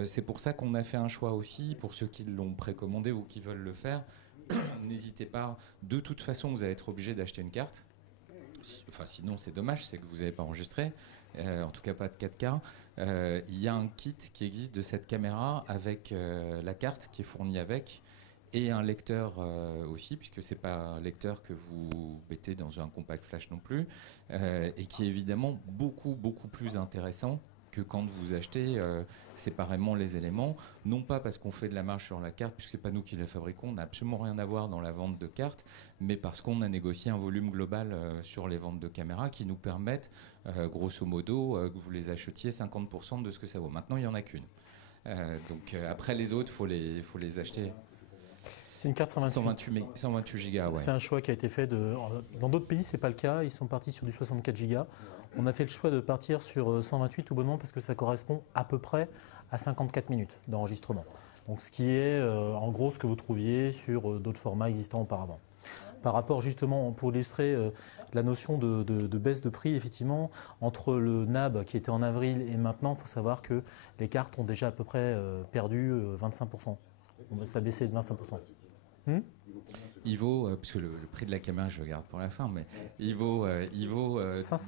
c'est pour ça qu'on a fait un choix aussi, pour ceux qui l'ont précommandé ou qui veulent le faire. N'hésitez pas. De toute façon, vous allez être obligé d'acheter une carte. Enfin, sinon, c'est dommage, c'est que vous n'avez pas enregistré. En tout cas, pas de 4K. Il y a un kit qui existe de cette caméra avec la carte qui est fournie avec et un lecteur aussi, puisque c'est pas un lecteur que vous mettez dans un compact flash non plus, et qui est évidemment beaucoup plus intéressant que quand vous achetez séparément les éléments, non pas parce qu'on fait de la marge sur la carte, puisque c'est pas nous qui les fabriquons, on n'a absolument rien à voir dans la vente de cartes, mais parce qu'on a négocié un volume global sur les ventes de caméras qui nous permettent, grosso modo, que vous les achetiez 50% de ce que ça vaut. Maintenant, il n'y en a qu'une. Donc après les autres, faut les acheter. C'est une carte 128 gigas. Ouais. C'est un choix qui a été fait. Dans d'autres pays, c'est pas le cas. Ils sont partis sur du 64 gigas. On a fait le choix de partir sur 128 tout bonnement parce que ça correspond à peu près à 54 minutes d'enregistrement. Donc ce qui est en gros ce que vous trouviez sur d'autres formats existants auparavant. Par rapport justement, pour illustrer la notion de baisse de prix, effectivement, entre le NAB qui était en avril et maintenant, il faut savoir que les cartes ont déjà à peu près perdu 25%. Ça a baissé de 25%. Il vaut, puisque le prix de la caméra, je le garde pour la fin, mais il vaut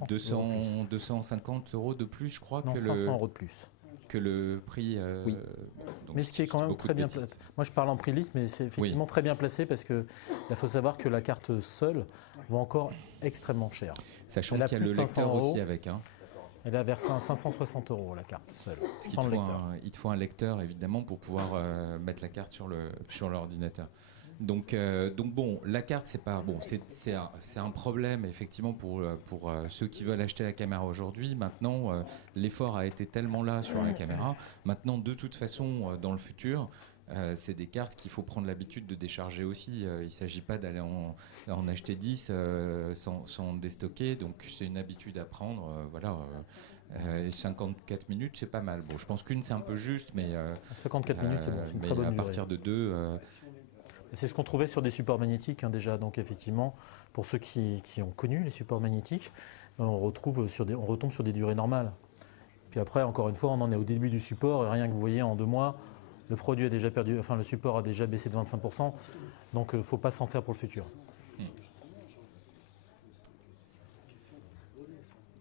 250 euros de plus, je crois. Non, 500 euros de plus. Que le prix. Oui. Mais ce qui est quand même très bien placé. Moi, je parle en prix liste, mais c'est effectivement très bien placé parce qu'il faut savoir que la carte seule vaut encore extrêmement cher. Sachant qu'il y a le lecteur aussi avec. Hein. Elle a versé 560 euros la carte seule. Il te faut un lecteur évidemment pour pouvoir mettre la carte sur l'ordinateur. Donc bon, la carte c'est pas bon, c'est un problème effectivement pour ceux qui veulent acheter la caméra aujourd'hui. Maintenant, l'effort a été tellement là sur la caméra. Maintenant, de toute façon, dans le futur, c'est des cartes qu'il faut prendre l'habitude de décharger aussi. Il ne s'agit pas d'aller en acheter 10 sans déstocker. Donc c'est une habitude à prendre. Voilà. 54 minutes, c'est pas mal. Bon, je pense qu'une c'est un peu juste, mais 54 minutes, c'est bon, c'est une très bonne durée. À partir de 2. C'est ce qu'on trouvait sur des supports magnétiques déjà. Donc effectivement, pour ceux qui ont connu les supports magnétiques, on retombe sur des durées normales. Puis après, encore une fois, on en est au début du support et rien que vous voyez en 2 mois, le produit a déjà perdu, enfin le support a déjà baissé de 25%. Donc il ne faut pas s'en faire pour le futur.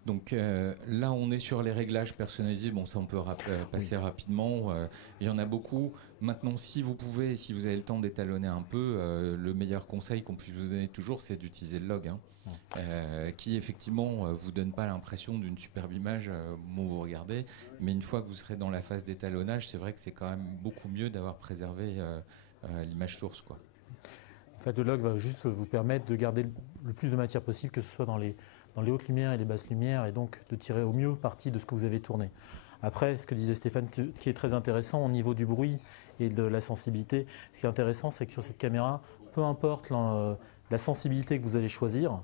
Donc là, on est sur les réglages personnalisés. Bon, ça, on peut passer rapidement. Il y en a beaucoup. Maintenant, si vous pouvez, si vous avez le temps d'étalonner un peu, le meilleur conseil qu'on puisse vous donner toujours, c'est d'utiliser le log, qui effectivement vous donne pas l'impression d'une superbe image où vous regardez. Mais une fois que vous serez dans la phase d'étalonnage, c'est vrai que c'est quand même beaucoup mieux d'avoir préservé l'image source, quoi. En fait, le log va juste vous permettre de garder le plus de matière possible, que ce soit dans les hautes lumières et les basses lumières, et donc de tirer au mieux parti de ce que vous avez tourné. Après, ce que disait Stéphane, qui est très intéressant au niveau du bruit et de la sensibilité, ce qui est intéressant, c'est que sur cette caméra, peu importe la sensibilité que vous allez choisir,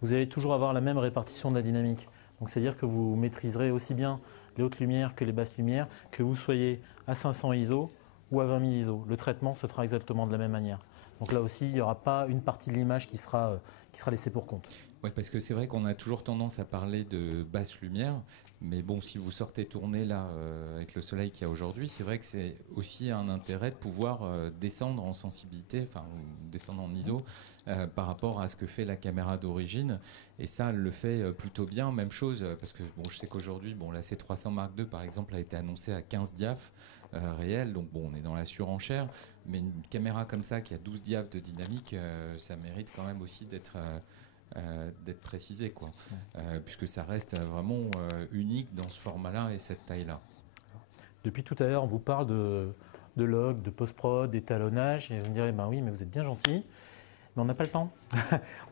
vous allez toujours avoir la même répartition de la dynamique. Donc c'est-à-dire que vous maîtriserez aussi bien les hautes lumières que les basses lumières, que vous soyez à 500 ISO ou à 20 000 ISO. Le traitement se fera exactement de la même manière. Donc là aussi, il n'y aura pas une partie de l'image qui sera laissée pour compte. Oui, parce que c'est vrai qu'on a toujours tendance à parler de basse lumière, mais bon, si vous sortez tourner là avec le soleil qu'il y a aujourd'hui, c'est vrai que c'est aussi un intérêt de pouvoir descendre en sensibilité, enfin descendre en ISO par rapport à ce que fait la caméra d'origine. Et ça, elle le fait plutôt bien. Même chose, parce que bon, je sais qu'aujourd'hui, bon, la C300 Mark II par exemple a été annoncée à 15 diaph réel, donc bon, on est dans la surenchère, mais une caméra comme ça qui a 12 diaph de dynamique, ça mérite quand même aussi d'être précisé, quoi. Puisque ça reste vraiment unique dans ce format-là et cette taille-là. Depuis tout à l'heure, on vous parle de log, de post-prod, d'étalonnage, et vous me direz, ben oui, mais vous êtes bien gentil, mais on n'a pas le temps.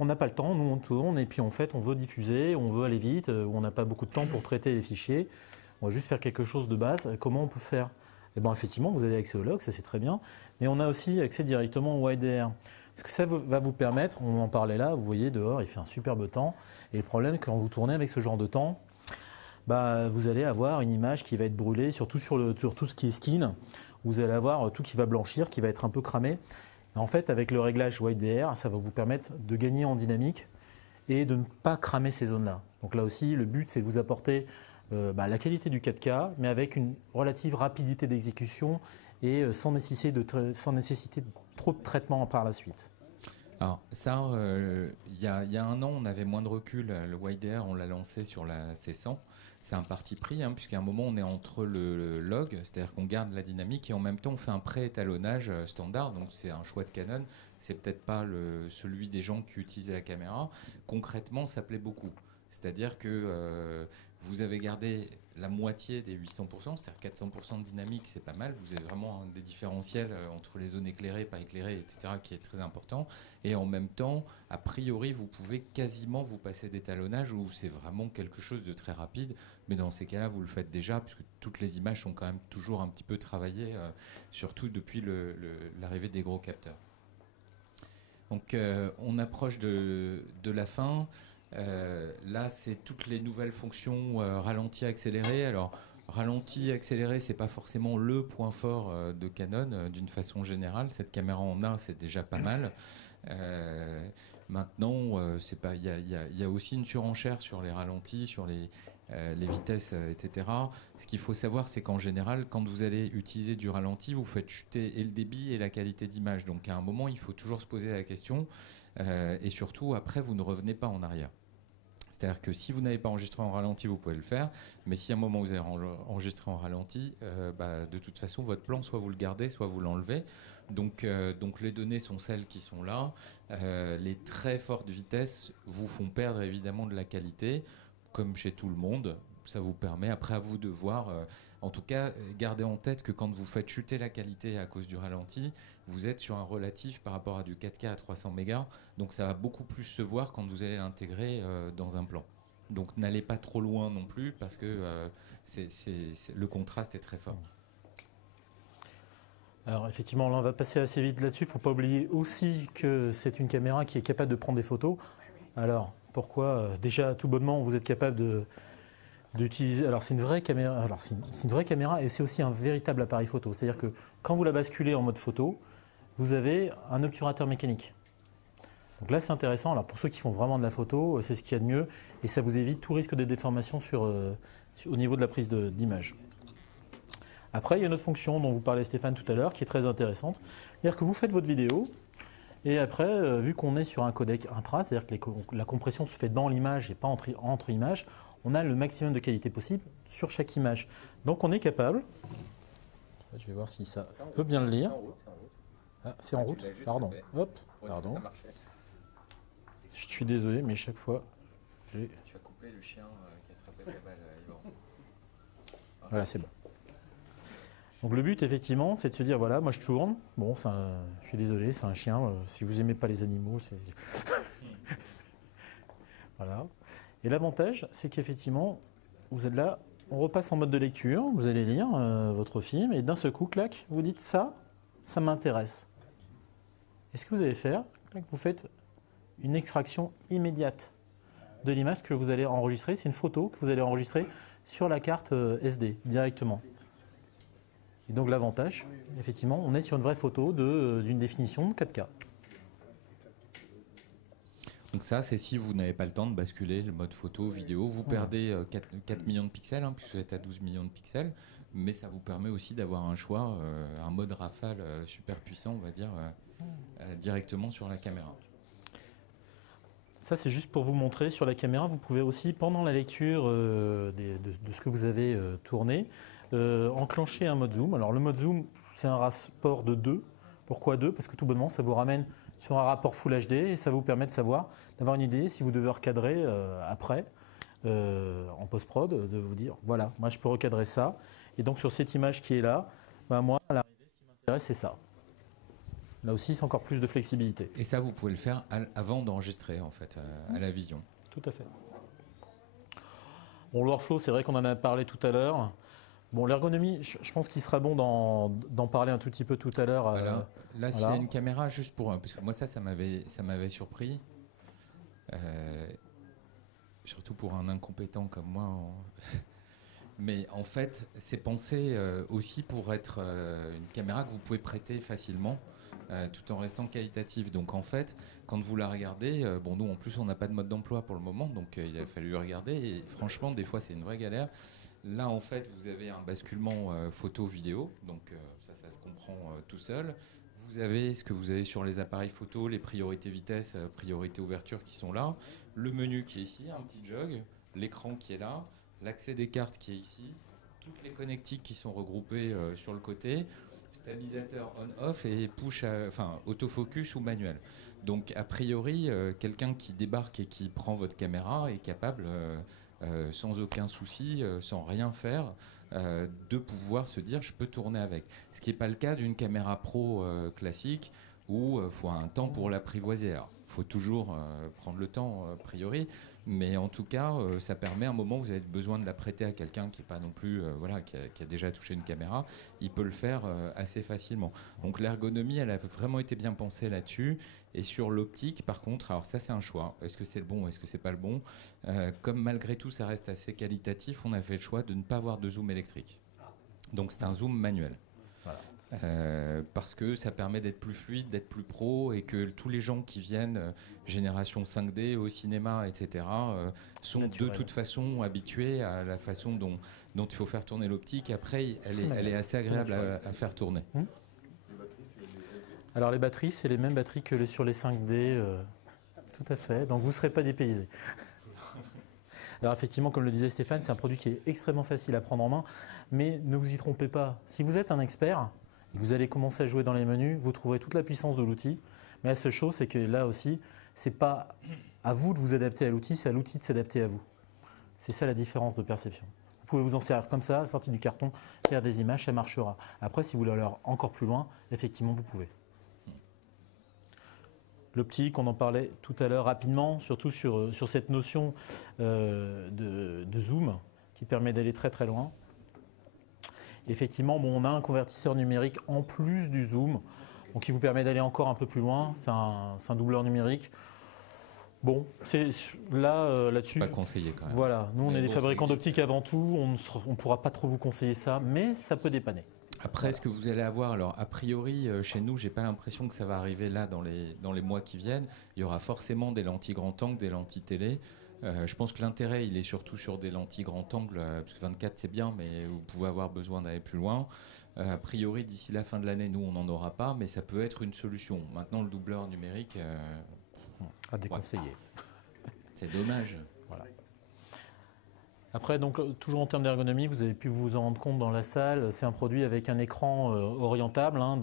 On n'a pas le temps, nous on tourne, et puis en fait, on veut diffuser, on veut aller vite, on n'a pas beaucoup de temps pour traiter les fichiers, on va juste faire quelque chose de base. Comment on peut faire? Eh bien, effectivement, vous avez accès au log, ça c'est très bien, mais on a aussi accès directement au WideR. Ce que ça va vous permettre, on en parlait là, vous voyez dehors, il fait un superbe temps. Et le problème, quand vous tournez avec ce genre de temps, bah, vous allez avoir une image qui va être brûlée, surtout sur tout ce qui est skin. Vous allez avoir tout qui va blanchir, qui va être un peu cramé. Et en fait, avec le réglage WideR, ça va vous permettre de gagner en dynamique et de ne pas cramer ces zones-là. Donc là aussi, le but, c'est de vous apporter la qualité du 4K, mais avec une relative rapidité d'exécution et sans nécessiter trop de traitement par la suite. Alors ça, il y a un an, on avait moins de recul. Le WideR, on l'a lancé sur la C100. C'est un parti pris, puisqu'à un moment, on est entre le log, c'est-à-dire qu'on garde la dynamique et en même temps, on fait un pré-étalonnage standard. Donc c'est un choix de Canon. C'est peut-être pas celui des gens qui utilisaient la caméra. Concrètement, ça plaît beaucoup. C'est-à-dire que vous avez gardé la moitié des 800%, c'est-à-dire 400% de dynamique, c'est pas mal. Vous avez vraiment des différentiels entre les zones éclairées, pas éclairées, etc., qui est très important. Et en même temps, a priori, vous pouvez quasiment vous passer d'étalonnage où c'est vraiment quelque chose de très rapide. Mais dans ces cas-là, vous le faites déjà, puisque toutes les images sont quand même toujours un petit peu travaillées, surtout depuis l'arrivée des gros capteurs. Donc, on approche de la fin. Là, c'est toutes les nouvelles fonctions ralenti, accéléré. Alors, ralenti, accéléré, c'est pas forcément le point fort de Canon d'une façon générale. Cette caméra en a, c'est déjà pas mal. Maintenant, il y a aussi une surenchère sur les ralentis, sur les vitesses, etc. Ce qu'il faut savoir, c'est qu'en général, quand vous allez utiliser du ralenti, vous faites chuter et le débit et la qualité d'image. Donc, à un moment, il faut toujours se poser la question. Et surtout, après, vous ne revenez pas en arrière. C'est-à-dire que si vous n'avez pas enregistré en ralenti, vous pouvez le faire. Mais si à un moment vous avez enregistré en ralenti, de toute façon, votre plan, soit vous le gardez, soit vous l'enlevez. Donc les données sont celles qui sont là. Les très fortes vitesses vous font perdre évidemment de la qualité, comme chez tout le monde. Ça vous permet, après à vous de voir. En tout cas, gardez en tête que quand vous faites chuter la qualité à cause du ralenti, vous êtes sur un relatif par rapport à du 4K à 300 mégas. Donc ça va beaucoup plus se voir quand vous allez l'intégrer dans un plan. Donc n'allez pas trop loin non plus parce que le contraste est très fort. Alors effectivement, là on va passer assez vite là-dessus. Il ne faut pas oublier aussi que c'est une caméra qui est capable de prendre des photos. Alors pourquoi déjà tout bonnement vous êtes capable d'utiliser. Alors c'est une vraie caméra. Alors c'est une vraie caméra et c'est aussi un véritable appareil photo. C'est-à-dire que quand vous la basculez en mode photo, vous avez un obturateur mécanique. Donc là c'est intéressant. Alors pour ceux qui font vraiment de la photo, c'est ce qu'il y a de mieux et ça vous évite tout risque de déformation au niveau de la prise d'image. Après il y a une autre fonction dont vous parlait Stéphane tout à l'heure qui est très intéressante. C'est-à-dire que vous faites votre vidéo et après vu qu'on est sur un codec intra, c'est-à-dire que la compression se fait dans l'image et pas entre images, on a le maximum de qualité possible sur chaque image. Donc on est capable, je vais voir si ça peut bien le lire. C'est en route, pardon. Hop, pardon. Je suis désolé, mais chaque fois, Tu as coupé le chien qui a attrapé la balle, Yvan. Voilà, c'est bon. Donc le but, effectivement, c'est de se dire, voilà, moi je tourne. Bon, je suis désolé, c'est un chien. Si vous n'aimez pas les animaux, c'est... Voilà. Et l'avantage, c'est qu'effectivement, vous êtes là, on repasse en mode de lecture, vous allez lire votre film, et d'un seul coup, clac, vous dites ça m'intéresse. Et ce que vous allez faire, clac, vous faites une extraction immédiate de l'image que vous allez enregistrer. C'est une photo que vous allez enregistrer sur la carte SD directement. Et donc l'avantage, effectivement, on est sur une vraie photo d'une définition de 4K. Donc ça, c'est si vous n'avez pas le temps de basculer le mode photo, vidéo. Vous perdez 4 millions de pixels, puisque vous êtes à 12 millions de pixels. Mais ça vous permet aussi d'avoir un choix, un mode rafale super puissant, on va dire, directement sur la caméra. Ça, c'est juste pour vous montrer sur la caméra. Vous pouvez aussi, pendant la lecture de ce que vous avez tourné, enclencher un mode zoom. Alors le mode zoom, c'est un rapport de 2. Pourquoi 2 ? Parce que tout bonnement, ça vous ramène sur un rapport Full HD et ça vous permet de savoir, d'avoir une idée si vous devez recadrer après, en post-prod, de vous dire, voilà, moi je peux recadrer ça. Et donc sur cette image qui est là, moi, à l'arrivée, ce qui m'intéresse, c'est ça. Là aussi, c'est encore plus de flexibilité. Et ça, vous pouvez le faire avant d'enregistrer, en fait, à la vision. Tout à fait. Bon, le workflow, c'est vrai qu'on en a parlé tout à l'heure. Bon, l'ergonomie, je pense qu'il sera bon d'en parler un tout petit peu tout à l'heure. Voilà. Là, s'il y a une caméra, juste pour... Parce que moi, ça m'avait surpris. Surtout pour un incompétent comme moi. Mais en fait, c'est pensé aussi pour être une caméra que vous pouvez prêter facilement, tout en restant qualitative. Donc en fait, quand vous la regardez, nous en plus on n'a pas de mode d'emploi pour le moment, donc il a fallu regarder. Et franchement, des fois c'est une vraie galère. Là en fait, vous avez un basculement photo-vidéo, donc ça se comprend tout seul. Vous avez ce que vous avez sur les appareils photo, les priorités vitesse, priorité ouverture qui sont là, le menu qui est ici, un petit jog, l'écran qui est là, l'accès des cartes qui est ici, toutes les connectiques qui sont regroupées sur le côté. Stabilisateur on-off et push, enfin autofocus ou manuel. Donc a priori, quelqu'un qui débarque et qui prend votre caméra est capable, sans aucun souci, sans rien faire, de pouvoir se dire je peux tourner avec. Ce qui n'est pas le cas d'une caméra pro classique où il faut un temps pour l'apprivoiser. Il faut toujours prendre le temps a priori, mais en tout cas ça permet un moment où vous avez besoin de la prêter à quelqu'un qui n'est pas non plus voilà, qui a déjà touché une caméra, il peut le faire assez facilement. Donc l'ergonomie elle a vraiment été bien pensée là-dessus. Et sur l'optique par contre, alors ça c'est un choix, est-ce que c'est le bon, est-ce que c'est pas le bon, comme malgré tout ça reste assez qualitatif, on a fait le choix de ne pas avoir de zoom électrique, donc c'est un zoom manuel. Voilà. Parce que ça permet d'être plus fluide, d'être plus pro, et que tous les gens qui viennent génération 5D au cinéma, etc., sont naturel. De toute façon habitués à la façon dont il faut faire tourner l'optique. Après, elle est assez agréable à faire tourner. Alors les batteries, c'est les mêmes batteries que sur les 5D, tout à fait, donc vous ne serez pas dépaysés. Alors effectivement, comme le disait Stéphane, c'est un produit qui est extrêmement facile à prendre en main, mais ne vous y trompez pas. Si vous êtes un expert, et que vous allez commencer à jouer dans les menus, vous trouverez toute la puissance de l'outil. Mais la seule chose, c'est que là aussi, ce n'est pas à vous de vous adapter à l'outil, c'est à l'outil de s'adapter à vous. C'est ça la différence de perception. Vous pouvez vous en servir comme ça, sortir du carton, faire des images, ça marchera. Après, si vous voulez aller encore plus loin, effectivement, vous pouvez. L'optique, on en parlait tout à l'heure rapidement, surtout sur cette notion de zoom qui permet d'aller très très loin. Effectivement, bon, on a un convertisseur numérique en plus du zoom, donc qui vous permet d'aller encore un peu plus loin. C'est un doubleur numérique. Bon, c'est là-dessus. Pas conseillé quand même. Voilà, nous on est des fabricants d'optique avant tout, on ne pourra pas trop vous conseiller ça, mais ça peut dépanner. Après, ce que vous allez avoir, alors a priori, chez nous, j'ai pas l'impression que ça va arriver là dans les mois qui viennent. Il y aura forcément des lentilles grand angle, des lentilles télé. Je pense que l'intérêt, il est surtout sur des lentilles grand angle, parce que 24 c'est bien, mais vous pouvez avoir besoin d'aller plus loin. A priori, d'ici la fin de l'année, nous, on n'en aura pas, mais ça peut être une solution. Maintenant, le doubleur numérique... à déconseiller. Ouais. C'est dommage. Voilà. Après, donc, toujours en termes d'ergonomie, vous avez pu vous en rendre compte dans la salle, c'est un produit avec un écran orientable, hein,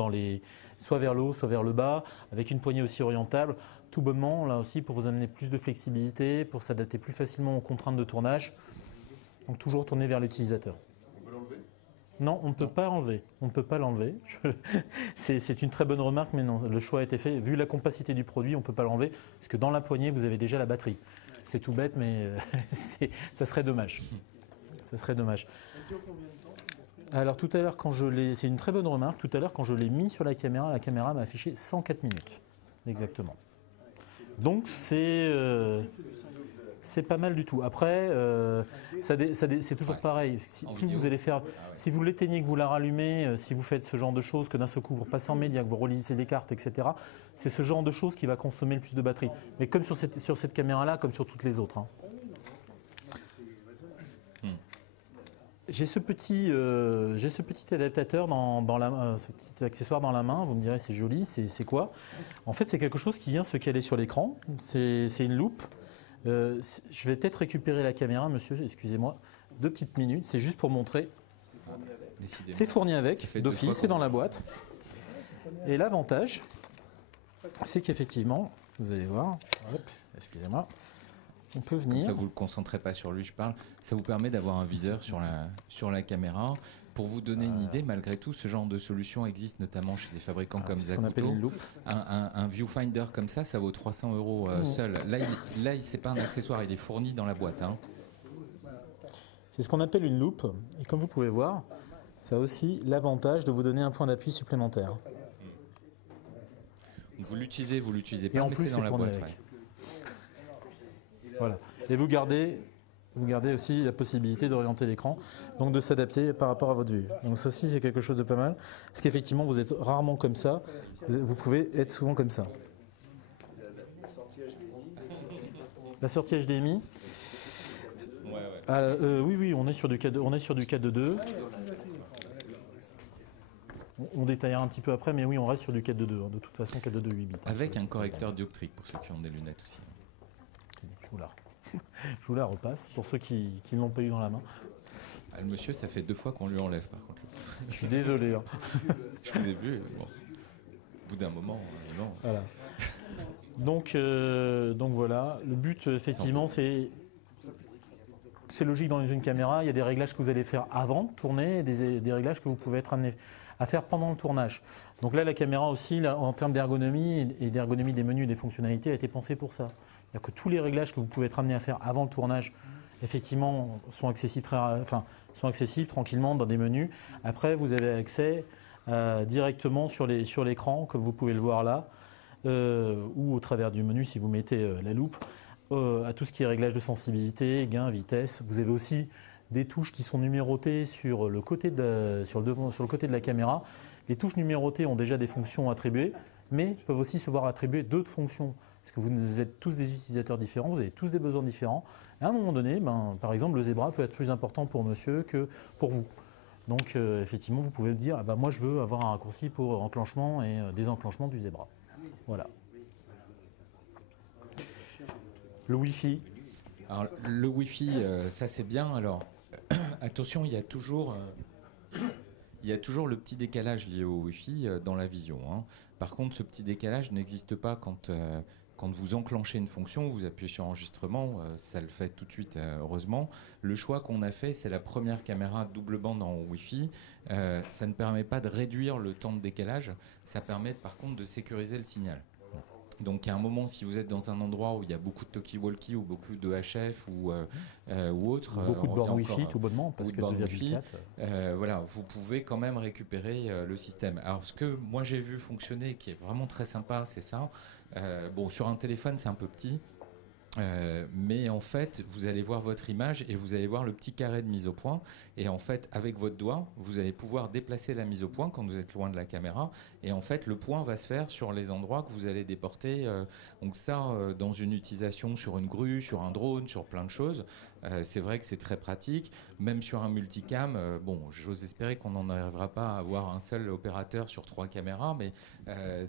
soit vers le haut, soit vers le bas, avec une poignée aussi orientable. Tout bonnement, là aussi, pour vous amener plus de flexibilité, pour s'adapter plus facilement aux contraintes de tournage. Donc toujours tourner vers l'utilisateur. On peut l'enlever ? Non, on ne peut pas l'enlever. On ne peut pas l'enlever. C'est une très bonne remarque, mais non, le choix a été fait. Vu la compacité du produit, on ne peut pas l'enlever, parce que dans la poignée, vous avez déjà la batterie. C'est tout bête, mais ça serait dommage. Ça serait dommage. Alors tout à l'heure, c'est une très bonne remarque, tout à l'heure, quand je l'ai mis sur la caméra m'a affiché 104 minutes. Exactement. Donc c'est pas mal du tout. Après, c'est toujours pareil. Plus vous allez faire, si vous l'éteignez, que vous la rallumez, si vous faites ce genre de choses, que d'un seul coup vous repassez en média, que vous relisez des cartes, etc. C'est ce genre de choses qui va consommer le plus de batterie. Mais comme sur cette caméra-là, comme sur toutes les autres. Hein. J'ai ce petit adaptateur ce petit accessoire dans la main. Vous me direz c'est joli, c'est quoi? En fait, c'est quelque chose qui vient se caler sur l'écran. C'est une loupe. Je vais peut-être récupérer la caméra, monsieur, excusez-moi, 2 petites minutes. C'est juste pour montrer. C'est fourni avec, d'office, c'est dans la boîte. Et l'avantage, c'est qu'effectivement, vous allez voir, hop, excusez-moi. On peut venir. Comme ça, vous ne le concentrez pas sur lui, je parle. Ça vous permet d'avoir un viseur sur la caméra. Pour vous donner une idée, malgré tout, ce genre de solution existe notamment chez des fabricants comme Zacuto. Un viewfinder comme ça vaut 300 € seul. Là, c'est pas un accessoire, il est fourni dans la boîte. Hein. C'est ce qu'on appelle une loupe. Et comme vous pouvez voir, ça a aussi l'avantage de vous donner un point d'appui supplémentaire. Vous l'utilisez pas, mais c'est dans la boîte. Ouais. Voilà. Et vous gardez aussi la possibilité d'orienter l'écran, donc de s'adapter par rapport à votre vue. Donc ça aussi, c'est quelque chose de pas mal. Parce qu'effectivement, vous êtes rarement comme ça. Vous pouvez être souvent comme ça. La sortie HDMI. Oui, on est sur du 4.2. On détaillera un petit peu après, mais oui, on reste sur du 4.2. De toute façon, 4.2 8 bits. Avec un correcteur dioptrique pour ceux qui ont des lunettes aussi. Je vous la repasse pour ceux qui ne l'ont pas eu dans la main. Ah, le monsieur, ça fait 2 fois qu'on lui enlève par contre. Je suis désolé. Hein. Je vous ai vu. Bon. Au bout d'un moment, non. Voilà. Donc voilà, le but effectivement c'est logique dans une caméra, il y a des réglages que vous allez faire avant de tourner et des réglages que vous pouvez être amené à faire pendant le tournage. Donc là la caméra aussi là, en termes d'ergonomie et d'ergonomie des menus et des fonctionnalités a été pensée pour ça. C'est-à-dire que tous les réglages que vous pouvez être amené à faire avant le tournage effectivement sont accessibles, tranquillement dans des menus. Après vous avez accès directement sur l'écran comme vous pouvez le voir là. Ou au travers du menu si vous mettez la loupe, à tout ce qui est réglage de sensibilité, gain, vitesse. Vous avez aussi des touches qui sont numérotées sur le côté de la caméra. Les touches numérotées ont déjà des fonctions attribuées, mais peuvent aussi se voir attribuer d'autres fonctions. Parce que vous êtes tous des utilisateurs différents, vous avez tous des besoins différents. À un moment donné, par exemple, le zébra peut être plus important pour monsieur que pour vous. Donc effectivement, vous pouvez me dire, moi je veux avoir un raccourci pour enclenchement et désenclenchement du zébra. Voilà. Le Wi-Fi. Alors, le Wi-Fi, ça c'est bien. Alors, attention, il y a toujours le petit décalage lié au Wi-Fi dans la vision. Hein. Par contre, ce petit décalage n'existe pas quand vous enclenchez une fonction, vous appuyez sur enregistrement, ça le fait tout de suite, heureusement. Le choix qu'on a fait, c'est la première caméra double bande en Wi-Fi. Ça ne permet pas de réduire le temps de décalage, ça permet par contre de sécuriser le signal. Donc à un moment, si vous êtes dans un endroit où il y a beaucoup de talkie-walkie ou beaucoup de HF ou autre, beaucoup de bornes Wi-Fi tout bonnement, parce que Wi-Fi, voilà, vous pouvez quand même récupérer le système. Alors ce que moi j'ai vu fonctionner, qui est vraiment très sympa, c'est ça. Bon, sur un téléphone, c'est un peu petit. Mais en fait, vous allez voir votre image et vous allez voir le petit carré de mise au point. Et en fait, avec votre doigt, vous allez pouvoir déplacer la mise au point quand vous êtes loin de la caméra. Et en fait, le point va se faire sur les endroits que vous allez déporter. Donc ça, dans une utilisation sur une grue, sur un drone, sur plein de choses, c'est vrai que c'est très pratique. Même sur un multicam, j'ose espérer qu'on n'en arrivera pas à avoir un seul opérateur sur 3 caméras. Mais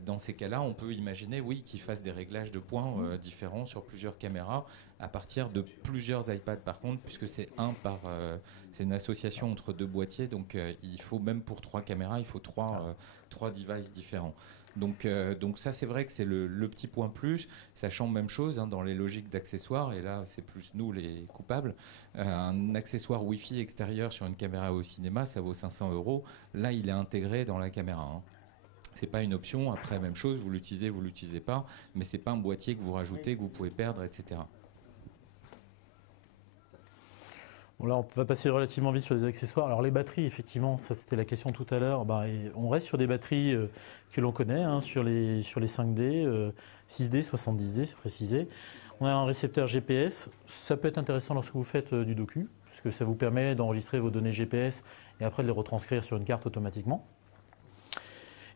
dans ces cas-là, on peut imaginer, oui, qu'il fasse des réglages de points différents sur plusieurs caméras à partir de plusieurs iPads par contre, puisque c'est une association entre 2 boîtiers, donc il faut même pour 3 caméras, il faut 3 devices différents. Donc ça c'est vrai que c'est le petit point plus, sachant même chose dans les logiques d'accessoires, et là c'est plus nous les coupables. Un accessoire Wi-Fi extérieur sur une caméra au cinéma, ça vaut 500 €. Là il est intégré dans la caméra. C'est pas une option. Après, même chose, vous l'utilisez pas, mais c'est pas un boîtier que vous rajoutez, que vous pouvez perdre, etc. Bon, là, on va passer relativement vite sur les accessoires. Alors les batteries, effectivement, ça c'était la question tout à l'heure. On reste sur des batteries que l'on connaît, sur les 5D, 6D, 70D, c'est précisé. On a un récepteur GPS. Ça peut être intéressant lorsque vous faites du docu, parce que ça vous permet d'enregistrer vos données GPS et après de les retranscrire sur une carte automatiquement.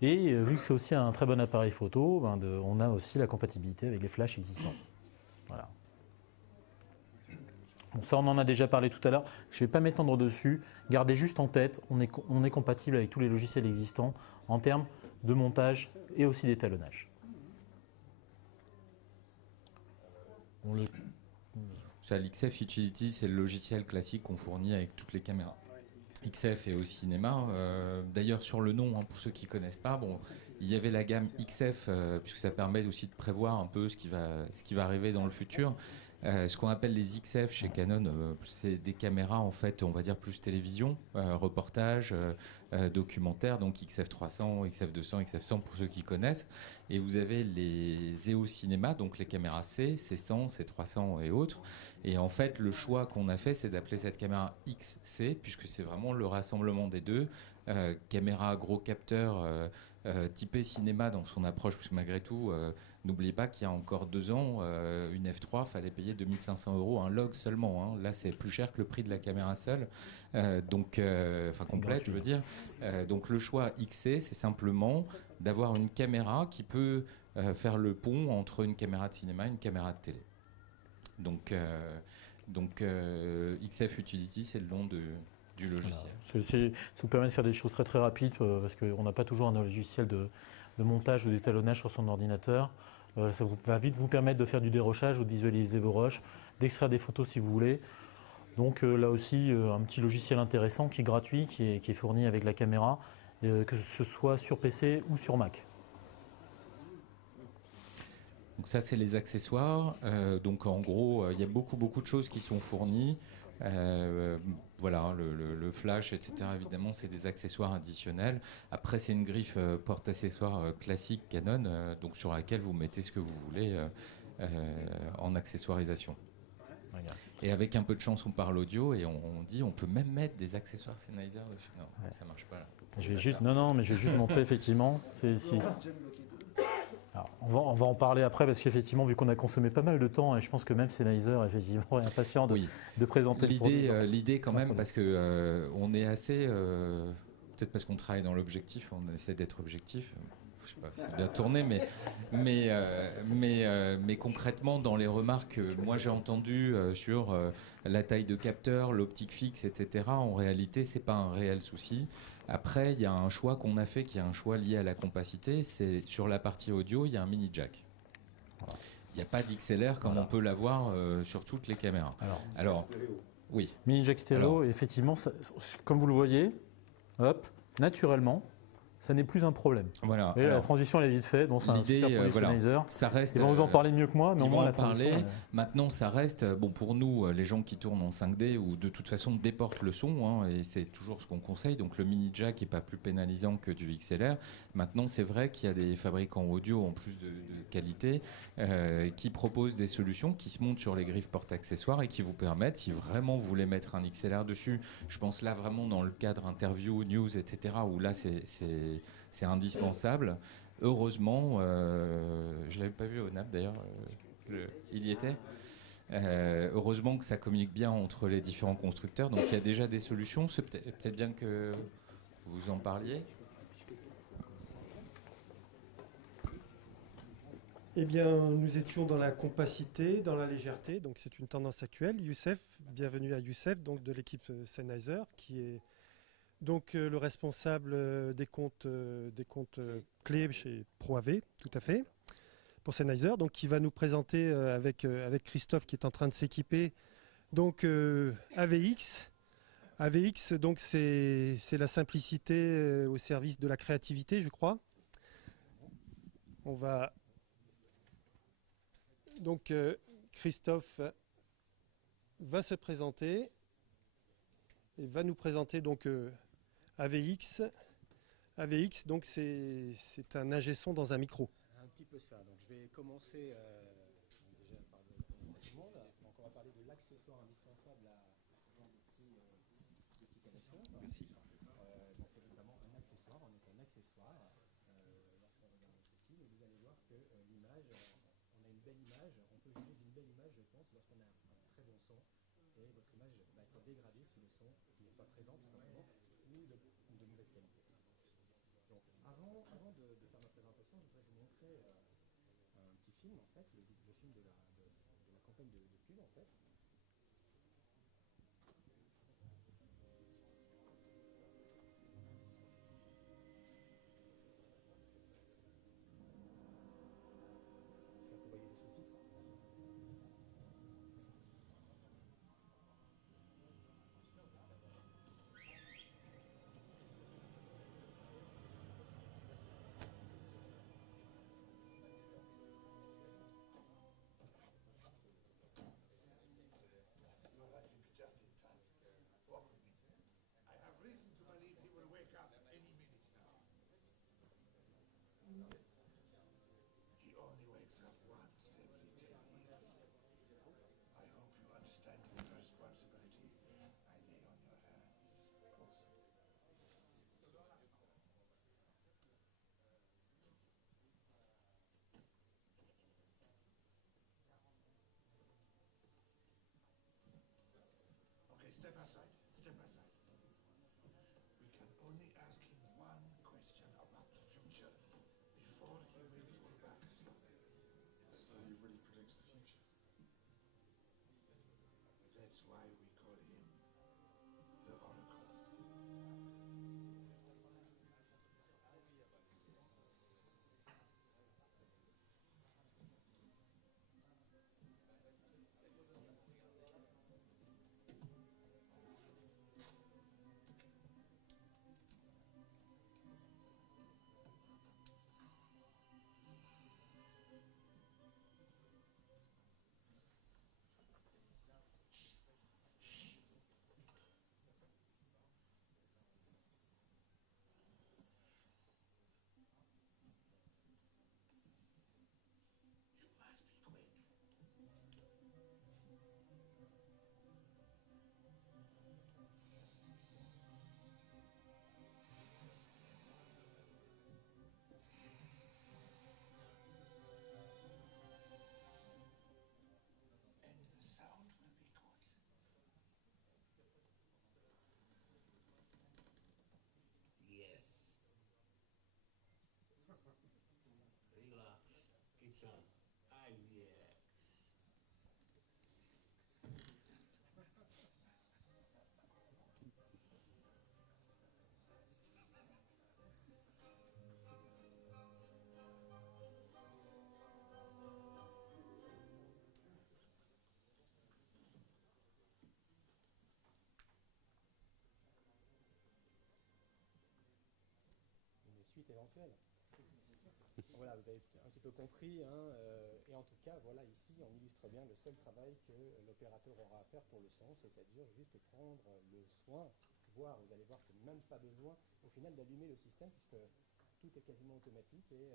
Et vu que c'est aussi un très bon appareil photo, on a aussi la compatibilité avec les flashs existants. Voilà. Bon, ça, on en a déjà parlé tout à l'heure. Je ne vais pas m'étendre dessus. Gardez juste en tête, on est compatible avec tous les logiciels existants en termes de montage et aussi d'étalonnage. Ça, l'XF Utility, c'est le logiciel classique qu'on fournit avec toutes les caméras. XF et au cinéma. D'ailleurs, sur le nom, pour ceux qui ne connaissent pas, il y avait la gamme XF, puisque ça permet aussi de prévoir un peu ce qui va arriver dans le futur. Ce qu'on appelle les XF chez Canon, c'est des caméras, en fait, on va dire plus télévision, reportage, documentaire, donc XF300, XF200, XF100 pour ceux qui connaissent. Et vous avez les EO Cinéma, donc les caméras C, C100, C300 et autres. Et en fait, le choix qu'on a fait, c'est d'appeler cette caméra XC, puisque c'est vraiment le rassemblement des deux. Caméra gros capteur typé cinéma dans son approche, parce que malgré tout, n'oubliez pas qu'il y a encore 2 ans, une F3, il fallait payer 2500 € un log seulement. Là, c'est plus cher que le prix de la caméra seule, complète, je veux dire. Donc le choix XC, c'est simplement d'avoir une caméra qui peut faire le pont entre une caméra de cinéma et une caméra de télé. Donc XF Utility, c'est le nom du logiciel. Voilà. Ça vous permet de faire des choses très très rapides parce qu'on n'a pas toujours un logiciel de montage ou d'étalonnage sur son ordinateur. Ça va vite vous permettre de faire du dérochage ou de visualiser vos rushs, d'extraire des photos si vous voulez. Donc là aussi, un petit logiciel intéressant qui est gratuit, qui est fourni avec la caméra, que ce soit sur PC ou sur Mac. Donc ça, c'est les accessoires. Donc en gros, il y a beaucoup de choses qui sont fournies. Voilà, le flash, etc. Évidemment, c'est des accessoires additionnels. Après, c'est une griffe porte-accessoires classique Canon, donc sur laquelle vous mettez ce que vous voulez en accessoirisation. Et avec un peu de chance, on parle audio et on dit on peut même mettre des accessoires Sennheiser dessus. Non, ça marche pas là. Je vais juste montrer effectivement. Alors, on va en parler après parce qu'effectivement, vu qu'on a consommé pas mal de temps, et je pense que même Sennheiser effectivement est impatient de présenter le produit. L'idée quand même, parce que on est assez, peut-être parce qu'on travaille dans l'objectif, on essaie d'être objectif. Je sais pas si c'est bien tourné, mais concrètement, dans les remarques que moi j'ai entendues sur la taille de capteur, l'optique fixe, etc., en réalité, c'est pas un réel souci. Après, il y a un choix qu'on a fait, qui est un choix lié à la compacité. C'est sur la partie audio, il y a un mini jack. Voilà. Il n'y a pas d'XLR comme on peut l'avoir sur toutes les caméras. Alors oui. Mini jack stéréo, effectivement, ça, comme vous le voyez, hop, naturellement, ça n'est plus un problème. Voilà. Et la transition, elle est vite faite. Bon, c'est un super produit Sennheiser. Ça reste. Ils vont vous en parler mieux que moi, mais au moins la transition. Maintenant, ça reste. Bon, pour nous, les gens qui tournent en 5D ou de toute façon déportent le son, et c'est toujours ce qu'on conseille. Donc le mini jack n'est pas plus pénalisant que du XLR. Maintenant, c'est vrai qu'il y a des fabricants audio en plus de qualité qui proposent des solutions qui se montent sur les griffes porte-accessoires et qui vous permettent, si vraiment vous voulez mettre un XLR dessus, je pense là vraiment dans le cadre interview, news, etc., où là c'est indispensable. Heureusement, je ne l'avais pas vu au NAB d'ailleurs, il y était. Heureusement que ça communique bien entre les différents constructeurs. Donc il y a déjà des solutions. C'est peut-être bien que vous en parliez. Eh bien, nous étions dans la compacité, dans la légèreté. Donc c'est une tendance actuelle. Youssef, bienvenue à Youssef, donc de l'équipe Sennheiser, qui est donc le responsable des comptes clés chez ProAV, tout à fait, pour Sennheiser, donc qui va nous présenter avec Christophe qui est en train de s'équiper, donc AVX. AVX, donc c'est la simplicité au service de la créativité, je crois. On va donc Christophe va se présenter et va nous présenter donc AVX. AVX, donc c'est un ingé son dans un micro. Un petit peu ça. Donc je vais commencer déjà par le monde. Donc on va parler de l'accessoire indispensable à ce genre de petits téléphone. Merci. Donc c'est notamment un accessoire. On est un accessoire. Lorsqu'on regarde notre ici, vous allez voir que l'image, on a une belle image. On peut juger d'une belle image, je pense, lorsqu'on a un très bon son. Et votre image va être dégradée si le son n'est pas présent, tout simplement, ou de mauvaise qualité. Donc, avant de faire ma présentation, je voudrais vous montrer un petit film, en fait, le film de la campagne de pub, en fait. Vous voyez les sous-titres. Step aside, step aside. We can only ask him one question about the future before he will fall back asleep. So he really predicts the future? That's why we call him the Oracle. It's an IVX. Une suite éventuelle. Voilà, vous avez un petit peu compris, hein, et en tout cas, voilà, ici, on illustre bien le seul travail que l'opérateur aura à faire pour le son, c'est-à-dire juste prendre le soin, voire, vous allez voir qu'il n'y a même pas besoin, au final, d'allumer le système, puisque tout est quasiment automatique, et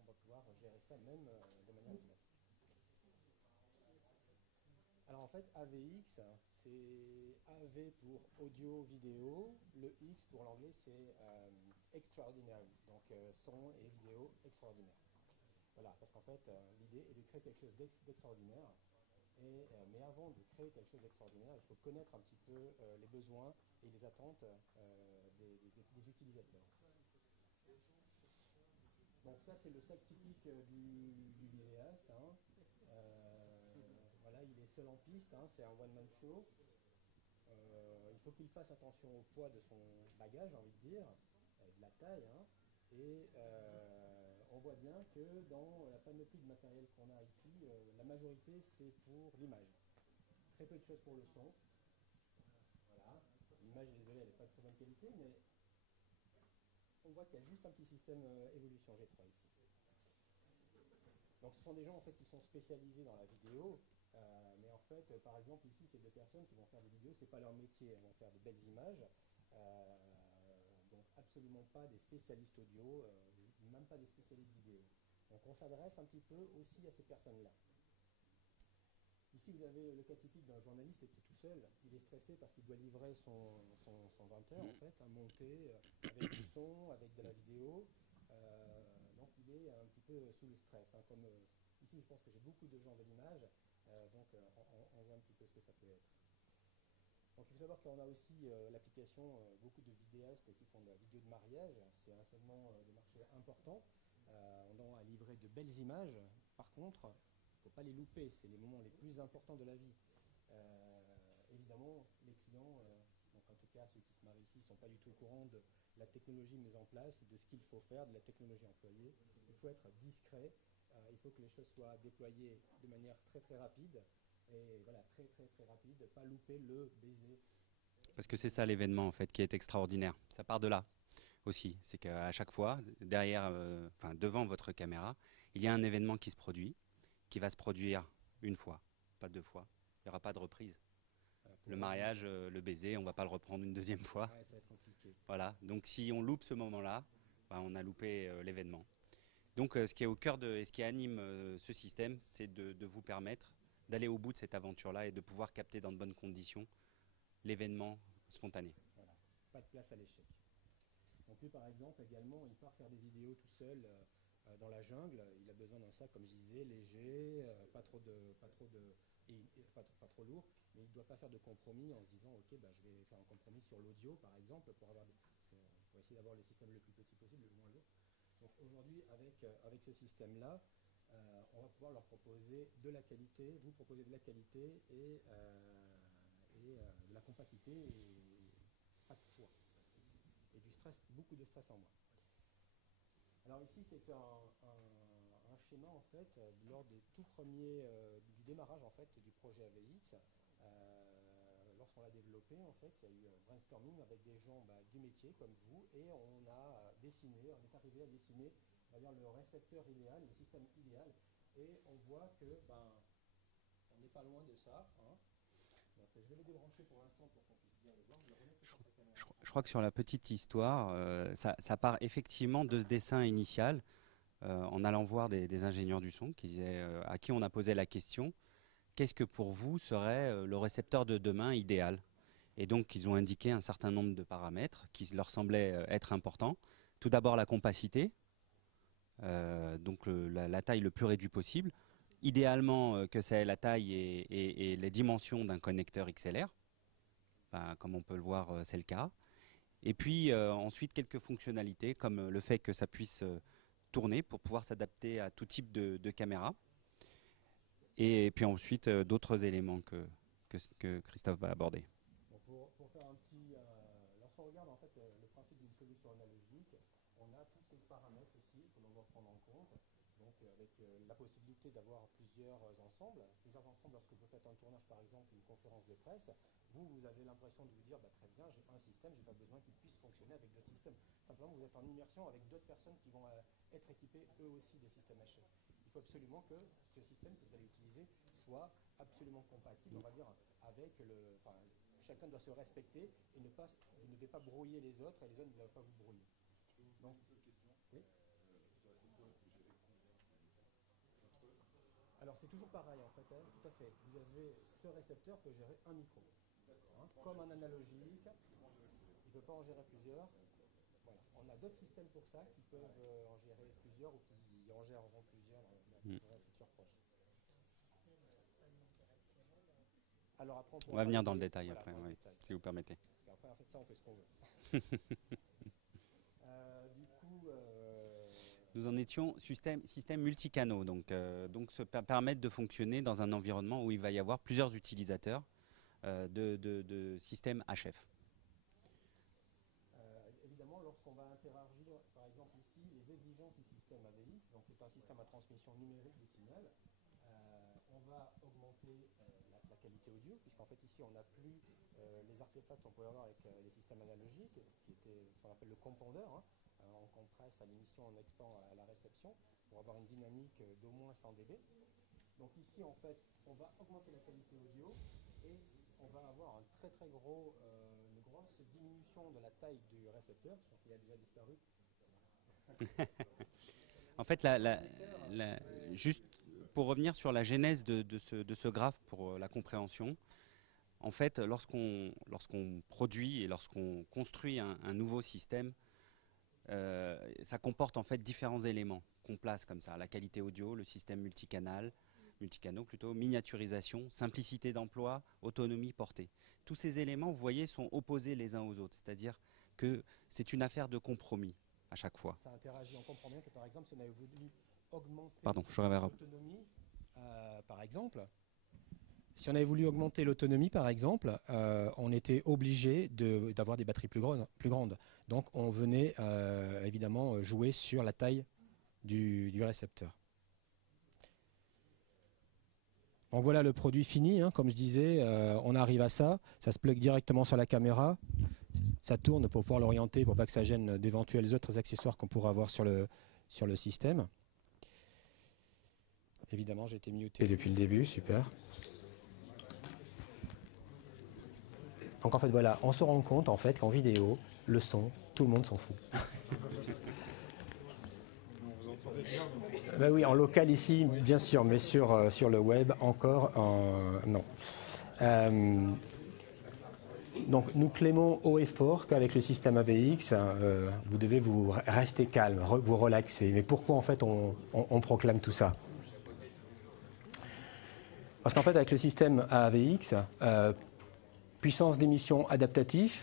on va pouvoir gérer ça même de manière automatique. Alors en fait, AVX, c'est AV pour audio-vidéo, le X pour l'anglais c'est extraordinary, donc son et vidéo extraordinaire. Voilà, parce qu'en fait, l'idée est de créer quelque chose d'extraordinaire, mais avant de créer quelque chose d'extraordinaire, il faut connaître un petit peu les besoins et les attentes des utilisateurs. Donc ça c'est le sac typique du vidéaste. Hein. Voilà, il est seul en piste, hein, c'est un one-man show. Il faut qu'il fasse attention au poids de son bagage, j'ai envie de dire, de la taille. Hein, et on voit bien que dans la panoplie de matériel qu'on a ici, la majorité c'est pour l'image. Très peu de choses pour le son. Voilà. L'image, désolé, elle n'est pas de très bonne qualité, mais on voit qu'il y a juste un petit système évolution G3 ici. Donc ce sont des gens en fait qui sont spécialisés dans la vidéo, mais en fait, par exemple ici, c'est deux personnes qui vont faire des vidéos, c'est pas leur métier, elles vont faire de belles images, donc absolument pas des spécialistes audio, même pas des spécialistes vidéo. Donc on s'adresse un petit peu aussi à ces personnes-là. Ici, vous avez le cas typique d'un journaliste qui est tout seul. Il est stressé parce qu'il doit livrer son 20h, en fait, à monter avec du son, avec de la vidéo. Donc, il est un petit peu sous le stress. Hein, comme ici, je pense que j'ai beaucoup de gens de l'image. Donc, on voit un petit peu ce que ça peut être. Donc, il faut savoir qu'on a aussi l'application, beaucoup de vidéastes qui font de la vidéo de mariage. C'est un segment de marché important. On a livré de belles images. Par contre, il ne faut pas les louper, c'est les moments les plus importants de la vie. Évidemment, les clients, donc en tout cas ceux qui se marient ici, ne sont pas du tout au courant de la technologie mise en place, de ce qu'il faut faire, de la technologie employée. Il faut être discret, il faut que les choses soient déployées de manière très très rapide, et voilà, très très très rapide, pas louper le baiser. Parce que c'est ça l'événement en fait qui est extraordinaire, ça part de là aussi, c'est qu'à chaque fois, derrière, devant votre caméra, il y a un événement qui se produit, qui va se produire une fois, pas deux fois. Il n'y aura pas de reprise. Le mariage, le baiser, on ne va pas le reprendre une deuxième fois. Ouais, ça va être compliqué. Voilà. Donc si on loupe ce moment-là, on a loupé l'événement. Donc ce qui est au cœur et ce qui anime ce système, c'est de vous permettre d'aller au bout de cette aventure-là et de pouvoir capter dans de bonnes conditions l'événement spontané. Voilà. Pas de place à l'échec. Donc lui, par exemple, également, il part faire des vidéos tout seul dans la jungle. Il a besoin d'un sac, comme je disais, léger, pas trop lourd, mais il ne doit pas faire de compromis en se disant, ok, bah, je vais faire un compromis sur l'audio, par exemple, pour essayer d'avoir le système le plus petit possible, le moins lourd. Donc aujourd'hui, avec ce système-là, on va pouvoir leur proposer de la qualité, vous proposer de la qualité et de la compacité et pas de poids. Et du stress, beaucoup de stress en moins. Alors ici, c'est un schéma en fait lors des tout premiers du démarrage en fait du projet AVX. Lorsqu'on l'a développé, en fait, il y a eu un brainstorming avec des gens du métier comme vous, et on a dessiné, on est arrivé à dessiner, on va dire, le récepteur idéal, le système idéal, et on voit que on n'est pas loin de ça. Hein. Donc, je vais les débrancher pour l'instant pour qu'on puisse bien le voir. Je crois que sur la petite histoire, ça part effectivement de ce dessin initial, en allant voir des ingénieurs du son qui disaient, à qui on a posé la question, qu'est-ce que pour vous serait le récepteur de demain idéal? Et donc ils ont indiqué un certain nombre de paramètres qui leur semblaient être importants. Tout d'abord la compacité, donc la taille le plus réduite possible. Idéalement que ça ait la taille et les dimensions d'un connecteur XLR. Comme on peut le voir, c'est le cas. Et puis ensuite quelques fonctionnalités comme le fait que ça puisse tourner pour pouvoir s'adapter à tout type de caméra. Et puis ensuite, d'autres éléments que Christophe va aborder. Pour faire un petit... lorsqu'on regarde en fait le principe d'une solution analogique, on a tous ces paramètres ici que l'on doit prendre en compte. Donc avec la possibilité d'avoir plusieurs ensembles. Lorsque vous faites un tournage, par exemple, une conférence de presse, vous avez l'impression de vous dire, très bien, j'ai un système, je n'ai pas besoin qu'il puisse fonctionner avec d'autres systèmes. Simplement, vous êtes en immersion avec d'autres personnes qui vont être équipées eux aussi des systèmes HF. Il faut absolument que ce système que vous allez utiliser soit absolument compatible, on va dire, avec le... Enfin, chacun doit se respecter et vous ne devez pas brouiller les autres et les autres ne doivent pas vous brouiller. Donc, oui. Alors c'est toujours pareil en fait, tout à fait. Vous avez ce récepteur peut gérer un micro. Comme un analogique, il ne peut pas en gérer plusieurs. Voilà. On a d'autres systèmes pour ça qui peuvent en gérer plusieurs ou qui en géreront plusieurs dans un futur proche. Alors après, on va venir dans le détail après, oui, si vous permettez. Parce qu'après, en fait, ça, on fait ce qu'on veut. Du coup... Nous en étions système multicanaux, donc se permettre de fonctionner dans un environnement où il va y avoir plusieurs utilisateurs de systèmes HF. Évidemment, lorsqu'on va interagir, par exemple ici, les exigences du système AVX, donc c'est un système à transmission numérique du signal, on va augmenter la qualité audio, puisqu'en fait ici on n'a plus les artefacts qu'on pouvait avoir avec les systèmes analogiques, qui étaient ce qu'on appelle le compondeur. On compresse à l'émission, on expand à la réception pour avoir une dynamique d'au moins 100 dB. Donc ici, en fait, on va augmenter la qualité audio et on va avoir une grosse diminution de la taille du récepteur, qui a déjà disparu. En fait, juste pour revenir sur la genèse de ce graphe pour la compréhension, en fait, lorsqu'on produit et lorsqu'on construit un nouveau système, ça comporte en fait différents éléments qu'on place comme ça, la qualité audio, le système multicanaux plutôt, miniaturisation, simplicité d'emploi, autonomie, portée. Tous ces éléments, vous voyez, sont opposés les uns aux autres, c'est-à-dire que c'est une affaire de compromis à chaque fois. Ça interagit, on comprend bien que par exemple, si on avait voulu augmenter l'autonomie, par exemple, si on avait voulu augmenter l'autonomie, par exemple, on était obligé d'avoir des batteries plus grandes. Donc on venait évidemment jouer sur la taille du récepteur. Donc voilà le produit fini, comme je disais, on arrive à ça, ça se plug directement sur la caméra, ça tourne pour pouvoir l'orienter pour pas que ça gêne d'éventuels autres accessoires qu'on pourra avoir sur le système. Évidemment j'ai été muté depuis le début, super. Donc en fait voilà, on se rend compte en fait qu'en vidéo, le son, tout le monde s'en fout. Ben oui, en local ici, bien sûr, mais sur le web, encore, non. Donc nous clamons haut et fort qu'avec le système AVX, vous devez vous rester calme, vous relaxer. Mais pourquoi en fait on proclame tout ça? Parce qu'en fait avec le système AVX, puissance d'émission adaptative,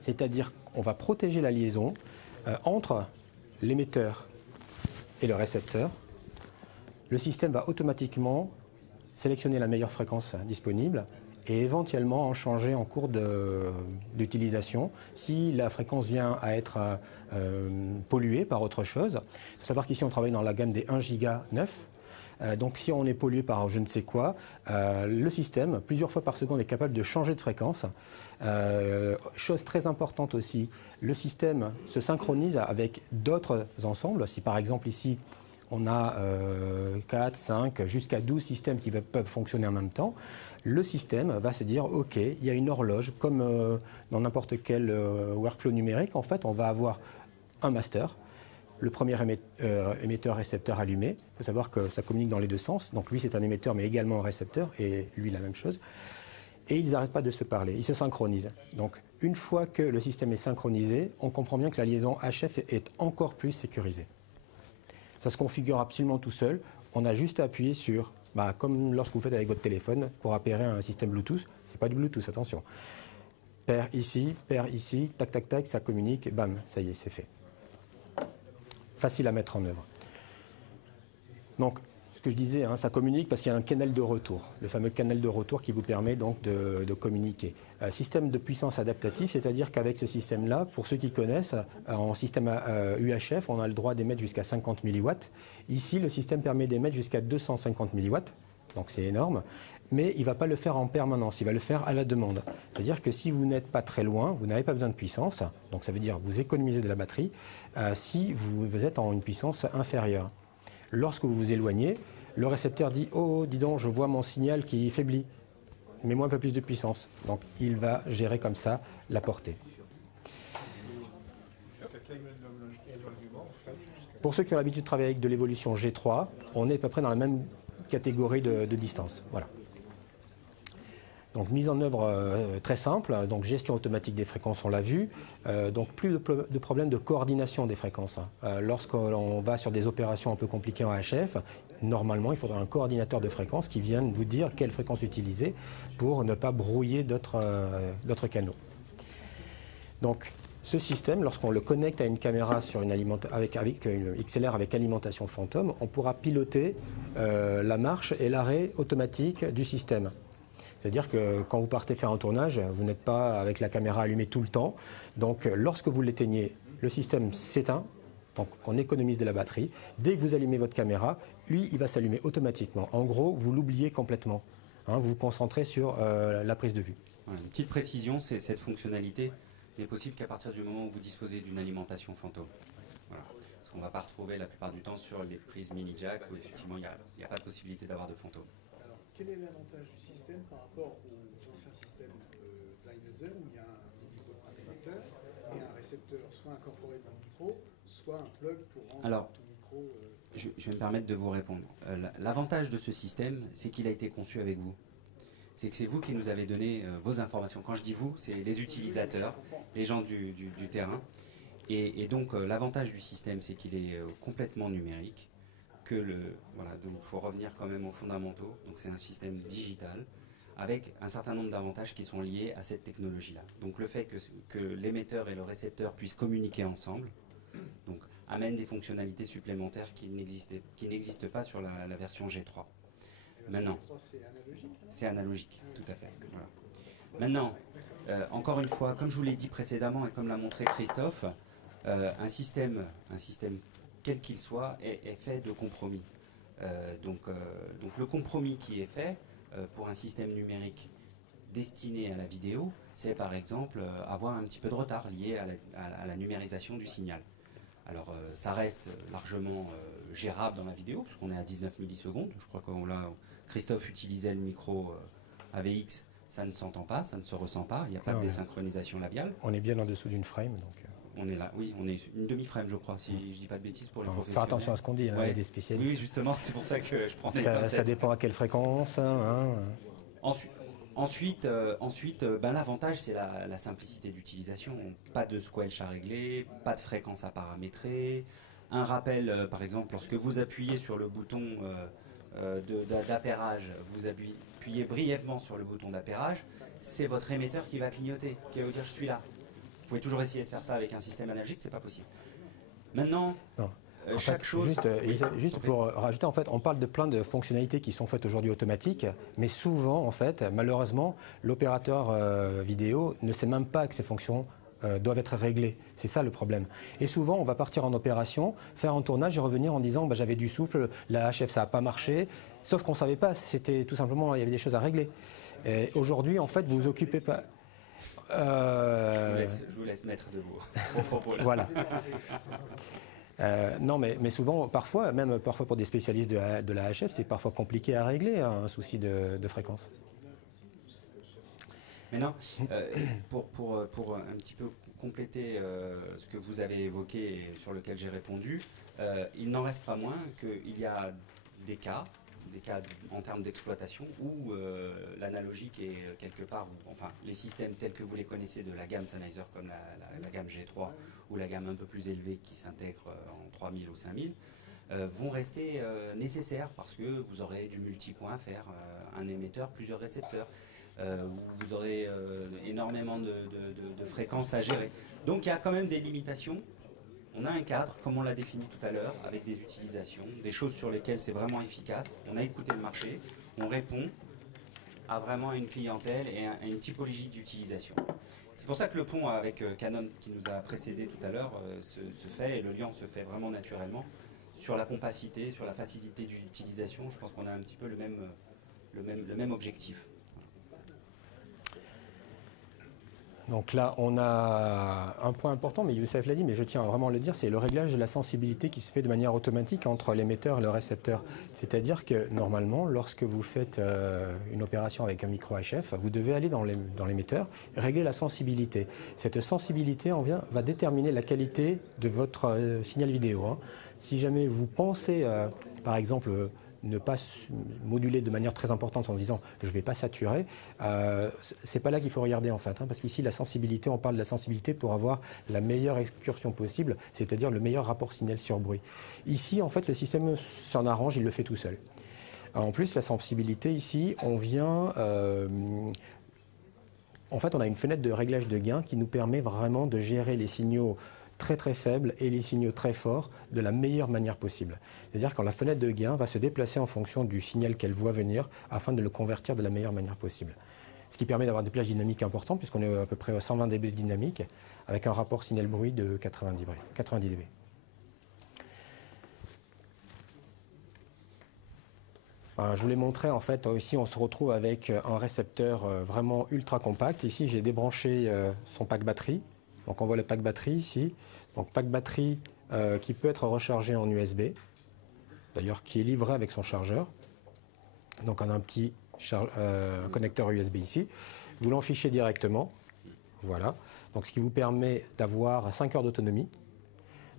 c'est-à-dire qu'on va protéger la liaison entre l'émetteur et le récepteur. Le système va automatiquement sélectionner la meilleure fréquence disponible et éventuellement en changer en cours d'utilisation si la fréquence vient à être polluée par autre chose. Il faut savoir qu'ici on travaille dans la gamme des 1 giga 9. Donc si on est pollué par je ne sais quoi, le système, plusieurs fois par seconde, est capable de changer de fréquence. Chose très importante aussi, le système se synchronise avec d'autres ensembles. Si par exemple ici, on a 4, 5, jusqu'à 12 systèmes qui peuvent fonctionner en même temps, le système va se dire, OK, il y a une horloge, comme dans n'importe quel workflow numérique, en fait, on va avoir un master, le premier émetteur-récepteur allumé. Il faut savoir que ça communique dans les deux sens. Donc lui, c'est un émetteur, mais également un récepteur, et lui, la même chose. Et ils n'arrêtent pas de se parler, ils se synchronisent. Donc une fois que le système est synchronisé, on comprend bien que la liaison HF est encore plus sécurisée. Ça se configure absolument tout seul. On a juste à appuyer sur, comme lorsque vous faites avec votre téléphone, pour appairer un système Bluetooth. C'est pas du Bluetooth, attention. Paire ici, tac, tac, tac, ça communique, et bam, ça y est, c'est fait. Facile à mettre en œuvre. Donc, ce que je disais, hein, ça communique parce qu'il y a un canal de retour, le fameux canal de retour qui vous permet donc de communiquer. Système de puissance adaptative, c'est-à-dire qu'avec ce système-là, pour ceux qui connaissent, en système UHF, on a le droit d'émettre jusqu'à 50 mW. Ici, le système permet d'émettre jusqu'à 250 mW, donc c'est énorme, mais il ne va pas le faire en permanence, il va le faire à la demande. C'est-à-dire que si vous n'êtes pas très loin, vous n'avez pas besoin de puissance, donc ça veut dire que vous économisez de la batterie, si vous êtes en une puissance inférieure. Lorsque vous vous éloignez, le récepteur dit « Oh, dis donc, je vois mon signal qui faiblit, mets-moi un peu plus de puissance ». Donc, il va gérer comme ça la portée. Pour ceux qui ont l'habitude de travailler avec de l'évolution G3, on est à peu près dans la même catégorie de distance. Voilà. Donc mise en œuvre très simple, donc gestion automatique des fréquences, on l'a vu, donc plus de problèmes de coordination des fréquences. Lorsqu'on va sur des opérations un peu compliquées en HF, normalement il faudra un coordinateur de fréquences qui vienne vous dire quelle fréquence utiliser pour ne pas brouiller d'autres canaux. Donc ce système, lorsqu'on le connecte à une caméra sur une avec une XLR avec alimentation Phantom, on pourra piloter la marche et l'arrêt automatique du système. C'est-à-dire que quand vous partez faire un tournage, vous n'êtes pas avec la caméra allumée tout le temps. Donc lorsque vous l'éteignez, le système s'éteint, donc on économise de la batterie. Dès que vous allumez votre caméra, lui, il va s'allumer automatiquement. En gros, vous l'oubliez complètement. Hein, vous vous concentrez sur la prise de vue. Voilà, une petite précision, c'est cette fonctionnalité n'est possible qu'à partir du moment où vous disposez d'une alimentation Phantom. Voilà. Parce qu'on ne va pas retrouver la plupart du temps sur les prises mini jack où effectivement il n'y a pas de possibilité d'avoir de Phantom. Quel est l'avantage du système par rapport aux anciens systèmes Sennheiser où il y a un émetteur et un récepteur soit incorporé dans le micro, soit un plug pour rendre tout micro... Je vais me permettre de vous répondre. L'avantage de ce système, c'est qu'il a été conçu avec vous. C'est que c'est vous qui nous avez donné vos informations. Quand je dis vous, c'est les utilisateurs, les gens du terrain. Et donc l'avantage du système, c'est qu'il est complètement numérique. Voilà, donc il faut revenir quand même aux fondamentaux. Donc c'est un système digital avec un certain nombre d'avantages qui sont liés à cette technologie-là. Donc le fait que l'émetteur et le récepteur puissent communiquer ensemble, donc amène des fonctionnalités supplémentaires qui n'existent pas sur la version G3. Maintenant, c'est analogique, tout à fait. Voilà. Maintenant, encore une fois, comme je vous l'ai dit précédemment et comme l'a montré Christophe, un système quel qu'il soit, est fait de compromis. Donc le compromis qui est fait pour un système numérique destiné à la vidéo, c'est par exemple avoir un petit peu de retard lié à la numérisation du signal. Alors ça reste largement gérable dans la vidéo, puisqu'on est à 19 millisecondes. Je crois que Christophe utilisait le micro AVX, ça ne s'entend pas, ça ne se ressent pas, il n'y a pas de désynchronisation labiale. On est bien en dessous d'une frame. Donc... On est là, oui, on est une demi-frame, je crois, si je dis pas de bêtises pour les professionnels. Faire attention à ce qu'on dit, hein, il y a des spécialistes. Oui, justement, c'est pour ça que je prends des pincettes. Ça dépend à quelle fréquence. Ensuite, l'avantage, c'est la simplicité d'utilisation. Pas de squelch à régler, pas de fréquence à paramétrer. Un rappel, par exemple, lorsque vous appuyez sur le bouton d'appairage, vous appuyez brièvement sur le bouton d'appairage, c'est votre émetteur qui va clignoter, qui va vous dire « je suis là ». Vous pouvez toujours essayer de faire ça avec un système analogique, c'est pas possible. Maintenant, chaque chose... Juste pour rajouter, en fait, on parle de plein de fonctionnalités qui sont faites aujourd'hui automatiques, mais souvent, en fait, malheureusement, l'opérateur vidéo ne sait même pas que ces fonctions doivent être réglées. C'est ça le problème. Et souvent, on va partir en opération, faire un tournage et revenir en disant j'avais du souffle, la HF ça n'a pas marché, sauf qu'on ne savait pas, c'était tout simplement, il y avait des choses à régler. Aujourd'hui, en fait, vous vous occupez pas... Je vous laisse mettre debout. Voilà. Non, mais souvent, parfois pour des spécialistes de la HF, c'est parfois compliqué à régler, hein, un souci de fréquence. Maintenant, pour un petit peu compléter ce que vous avez évoqué et sur lequel j'ai répondu, il n'en reste pas moins qu'il y a des cas en termes d'exploitation où l'analogique est quelque part, enfin les systèmes tels que vous les connaissez de la gamme Sennheiser comme la gamme G3 ou la gamme un peu plus élevée qui s'intègre en 3000 ou 5000 vont rester nécessaires parce que vous aurez du multipoint à faire, un émetteur, plusieurs récepteurs, vous aurez énormément de fréquences à gérer. Donc il y a quand même des limitations. On a un cadre, comme on l'a défini tout à l'heure, avec des utilisations, des choses sur lesquelles c'est vraiment efficace. On a écouté le marché, on répond à vraiment une clientèle et à une typologie d'utilisation. C'est pour ça que le pont avec Canon, qui nous a précédé tout à l'heure, se fait, et le lien se fait vraiment naturellement sur la compacité, sur la facilité d'utilisation. Je pense qu'on a un petit peu le même objectif. Donc là, on a un point important, mais Youssef l'a dit, mais je tiens à vraiment le dire, c'est le réglage de la sensibilité qui se fait de manière automatique entre l'émetteur et le récepteur. C'est-à-dire que normalement, lorsque vous faites une opération avec un micro HF, vous devez aller dans l'émetteur et régler la sensibilité. Cette sensibilité va déterminer la qualité de votre signal vidéo. Hein. Si jamais vous pensez, par exemple, ne pas moduler de manière très importante en disant je ne vais pas saturer, c'est pas là qu'il faut regarder en fait, hein, parce qu'ici la sensibilité, on parle de la sensibilité pour avoir la meilleure excursion possible, c'est-à-dire le meilleur rapport signal sur bruit. Ici en fait le système s'en arrange, il le fait tout seul. En plus la sensibilité ici, on vient en fait on a une fenêtre de réglage de gain qui nous permet vraiment de gérer les signaux très très faibles et les signaux très forts de la meilleure manière possible. C'est-à-dire que la fenêtre de gain va se déplacer en fonction du signal qu'elle voit venir afin de le convertir de la meilleure manière possible. Ce qui permet d'avoir des plages dynamiques importantes puisqu'on est à peu près à 120 dB de dynamique avec un rapport signal-bruit de 90 dB. Je vous l'ai montré, en fait, ici on se retrouve avec un récepteur vraiment ultra compact. Ici j'ai débranché son pack batterie. Donc on voit le pack batterie ici. Donc pack batterie qui peut être rechargé en USB, d'ailleurs qui est livré avec son chargeur. Donc on a un petit connecteur USB ici. Vous l'enfichez directement. Voilà. Donc ce qui vous permet d'avoir 5 heures d'autonomie.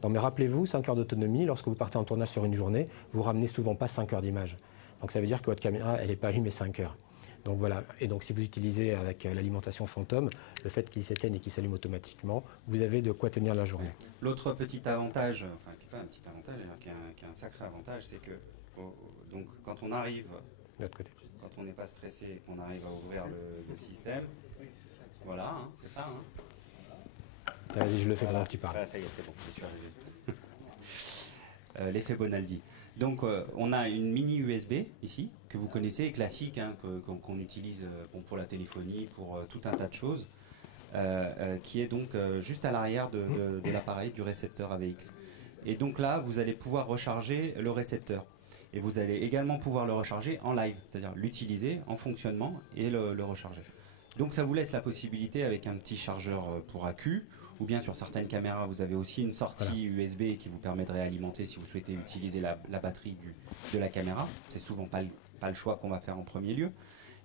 Mais rappelez-vous, 5 heures d'autonomie, lorsque vous partez en tournage sur une journée, vous ramenez souvent pas 5 heures d'image. Donc ça veut dire que votre caméra, elle n'est pas allumée 5 heures. Donc voilà, et donc si vous utilisez avec l'alimentation fantôme, le fait qu'il s'éteigne et qu'il s'allume automatiquement, vous avez de quoi tenir la journée. L'autre petit avantage, enfin qui n'est pas un petit avantage, qui est un sacré avantage, c'est que donc, quand on arrive, quand on n'est pas stressé, qu'on arrive à ouvrir le système, voilà, hein, c'est ça. Hein. Vas-y, je le fais pendant que tu parles. Ah, ça y est, c'est bon, c'est sûr. L'effet Bonaldi. Donc on a une mini USB ici, que vous connaissez, classique, hein, qu'on utilise pour la téléphonie, pour tout un tas de choses, qui est donc juste à l'arrière de l'appareil, du récepteur AVX. Et donc là, vous allez pouvoir recharger le récepteur. Et vous allez également pouvoir le recharger en live, c'est-à-dire l'utiliser en fonctionnement et le recharger. Donc ça vous laisse la possibilité avec un petit chargeur pour AQ, ou bien sur certaines caméras, vous avez aussi une sortie USB qui vous permet de réalimenter si vous souhaitez utiliser la batterie de la caméra. C'est souvent pas le choix qu'on va faire en premier lieu.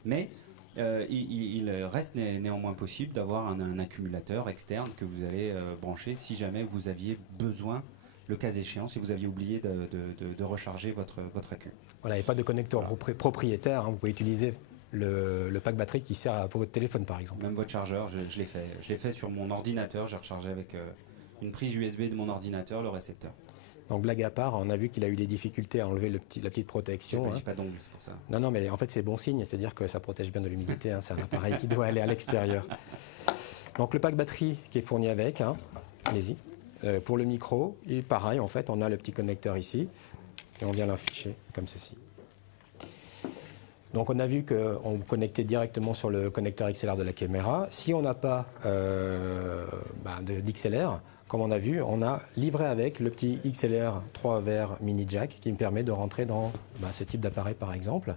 Mais il reste néanmoins possible d'avoir un accumulateur externe que vous allez brancher si jamais vous aviez besoin, le cas échéant, si vous aviez oublié de recharger votre accu. Voilà, il n'y a pas de connecteur propriétaire, hein, vous pouvez utiliser le pack batterie qui sert pour votre téléphone par exemple. Même votre chargeur, je l'ai fait. Je l'ai fait sur mon ordinateur, j'ai rechargé avec une prise USB de mon ordinateur, le récepteur. Donc blague à part, on a vu qu'il a eu des difficultés à enlever la petite protection. J'ai pas d'ongles, c'est pour ça. Non, mais en fait c'est bon signe, c'est-à-dire que ça protège bien de l'humidité, hein, c'est un appareil qui doit aller à l'extérieur. Donc le pack batterie qui est fourni avec, hein, allez-y. Pour le micro, et pareil en fait, on a le petit connecteur ici, et on vient l'afficher comme ceci. Donc on a vu qu'on connectait directement sur le connecteur XLR de la caméra. Si on n'a pas d'XLR, comme on a vu, on a livré avec le petit XLR 3 vers mini jack qui me permet de rentrer dans ce type d'appareil par exemple.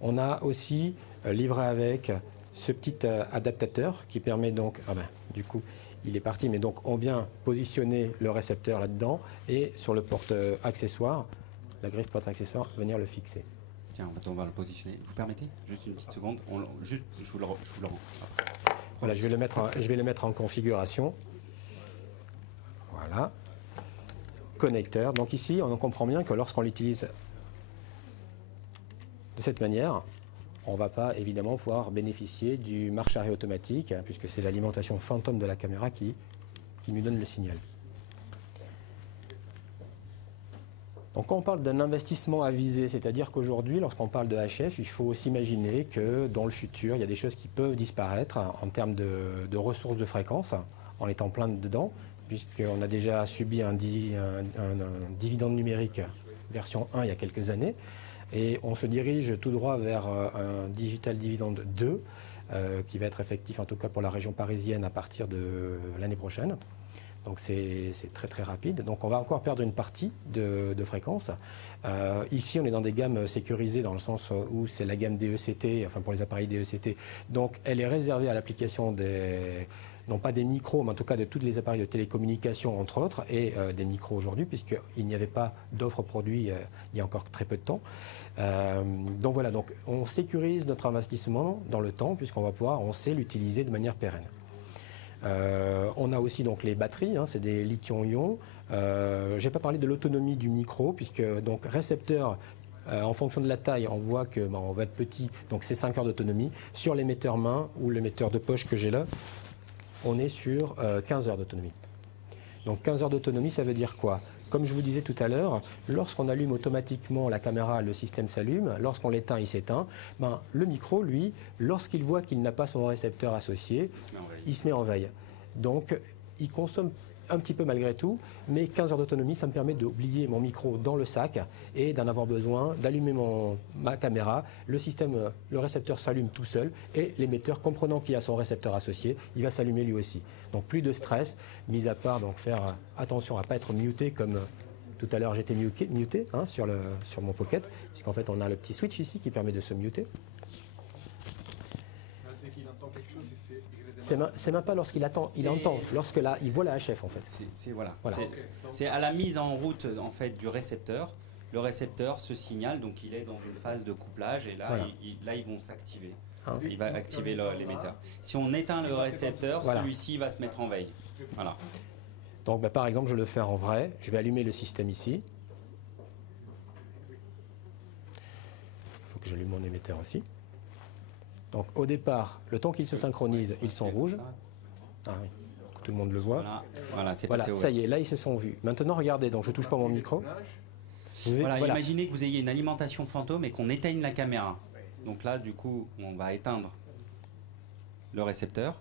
On a aussi livré avec ce petit adaptateur qui permet donc, du coup il est parti, mais donc on vient positionner le récepteur là-dedans et sur le porte accessoire, la griffe porte accessoire, venir le fixer. Tiens, on va le positionner. Vous permettez? Juste une petite seconde. Je vous le rends. Voilà, je vais le mettre en configuration. Voilà. Connecteur. Donc ici, on comprend bien que lorsqu'on l'utilise de cette manière, on ne va pas évidemment pouvoir bénéficier du marche-arrêt automatique, hein, puisque c'est l'alimentation fantôme de la caméra qui nous donne le signal. Donc quand on parle d'un investissement avisé, c'est-à-dire qu'aujourd'hui, lorsqu'on parle de HF, il faut s'imaginer que dans le futur, il y a des choses qui peuvent disparaître en termes de ressources de fréquence, en étant plein dedans, puisqu'on a déjà subi un dividende numérique version 1 il y a quelques années, et on se dirige tout droit vers un Digital Dividende 2, qui va être effectif en tout cas pour la région parisienne à partir de l'année prochaine. Donc c'est très très rapide. Donc on va encore perdre une partie de fréquence. Ici on est dans des gammes sécurisées dans le sens où c'est la gamme DECT, enfin pour les appareils DECT. Donc elle est réservée à l'application non pas des micros, mais en tout cas de tous les appareils de télécommunication entre autres, et des micros aujourd'hui, puisqu'il n'y avait pas d'offre produit il y a encore très peu de temps. Donc voilà, donc on sécurise notre investissement dans le temps, puisqu'on va pouvoir, on sait l'utiliser de manière pérenne. On a aussi donc les batteries, hein, c'est des lithium-ion. Je n'ai pas parlé de l'autonomie du micro, puisque donc récepteur, en fonction de la taille, on voit que on va être petit, donc c'est 5 heures d'autonomie. Sur l'émetteur main ou l'émetteur de poche que j'ai là, on est sur 15 heures d'autonomie. Donc 15 heures d'autonomie, ça veut dire quoi? Comme je vous disais tout à l'heure, lorsqu'on allume automatiquement la caméra, le système s'allume. Lorsqu'on l'éteint, il s'éteint. Le micro, lui, lorsqu'il voit qu'il n'a pas son récepteur associé, il se met en veille. Donc, il consomme un petit peu malgré tout, mais 15 heures d'autonomie, ça me permet d'oublier mon micro dans le sac et d'en avoir besoin, d'allumer ma caméra. Le récepteur s'allume tout seul et l'émetteur, comprenant qu'il a son récepteur associé, il va s'allumer lui aussi. Donc plus de stress, mis à part donc faire attention à ne pas être muté comme tout à l'heure j'étais muté hein, sur mon Pocket, puisqu'en fait on a le petit switch ici qui permet de se muter. C'est même pas lorsqu'il attend, il entend, lorsque là, il voit la HF en fait. Voilà. C'est à la mise en route en fait du récepteur. Le récepteur se signale, donc il est dans une phase de couplage et là, voilà. Ils vont s'activer. Il va activer l'émetteur. Si on éteint le récepteur, voilà. Celui-ci va se mettre en veille. Voilà. Donc par exemple, je vais le faire en vrai. Je vais allumer le système ici. Il faut que j'allume mon émetteur aussi. Donc au départ, le temps qu'ils se synchronisent, ils sont rouges. Ah oui, tout le monde le voit. Voilà, ça y est, là ils se sont vus. Maintenant regardez, donc je ne touche pas mon micro. Voilà, imaginez que vous ayez une alimentation fantôme et qu'on éteigne la caméra. Donc là, du coup, on va éteindre le récepteur.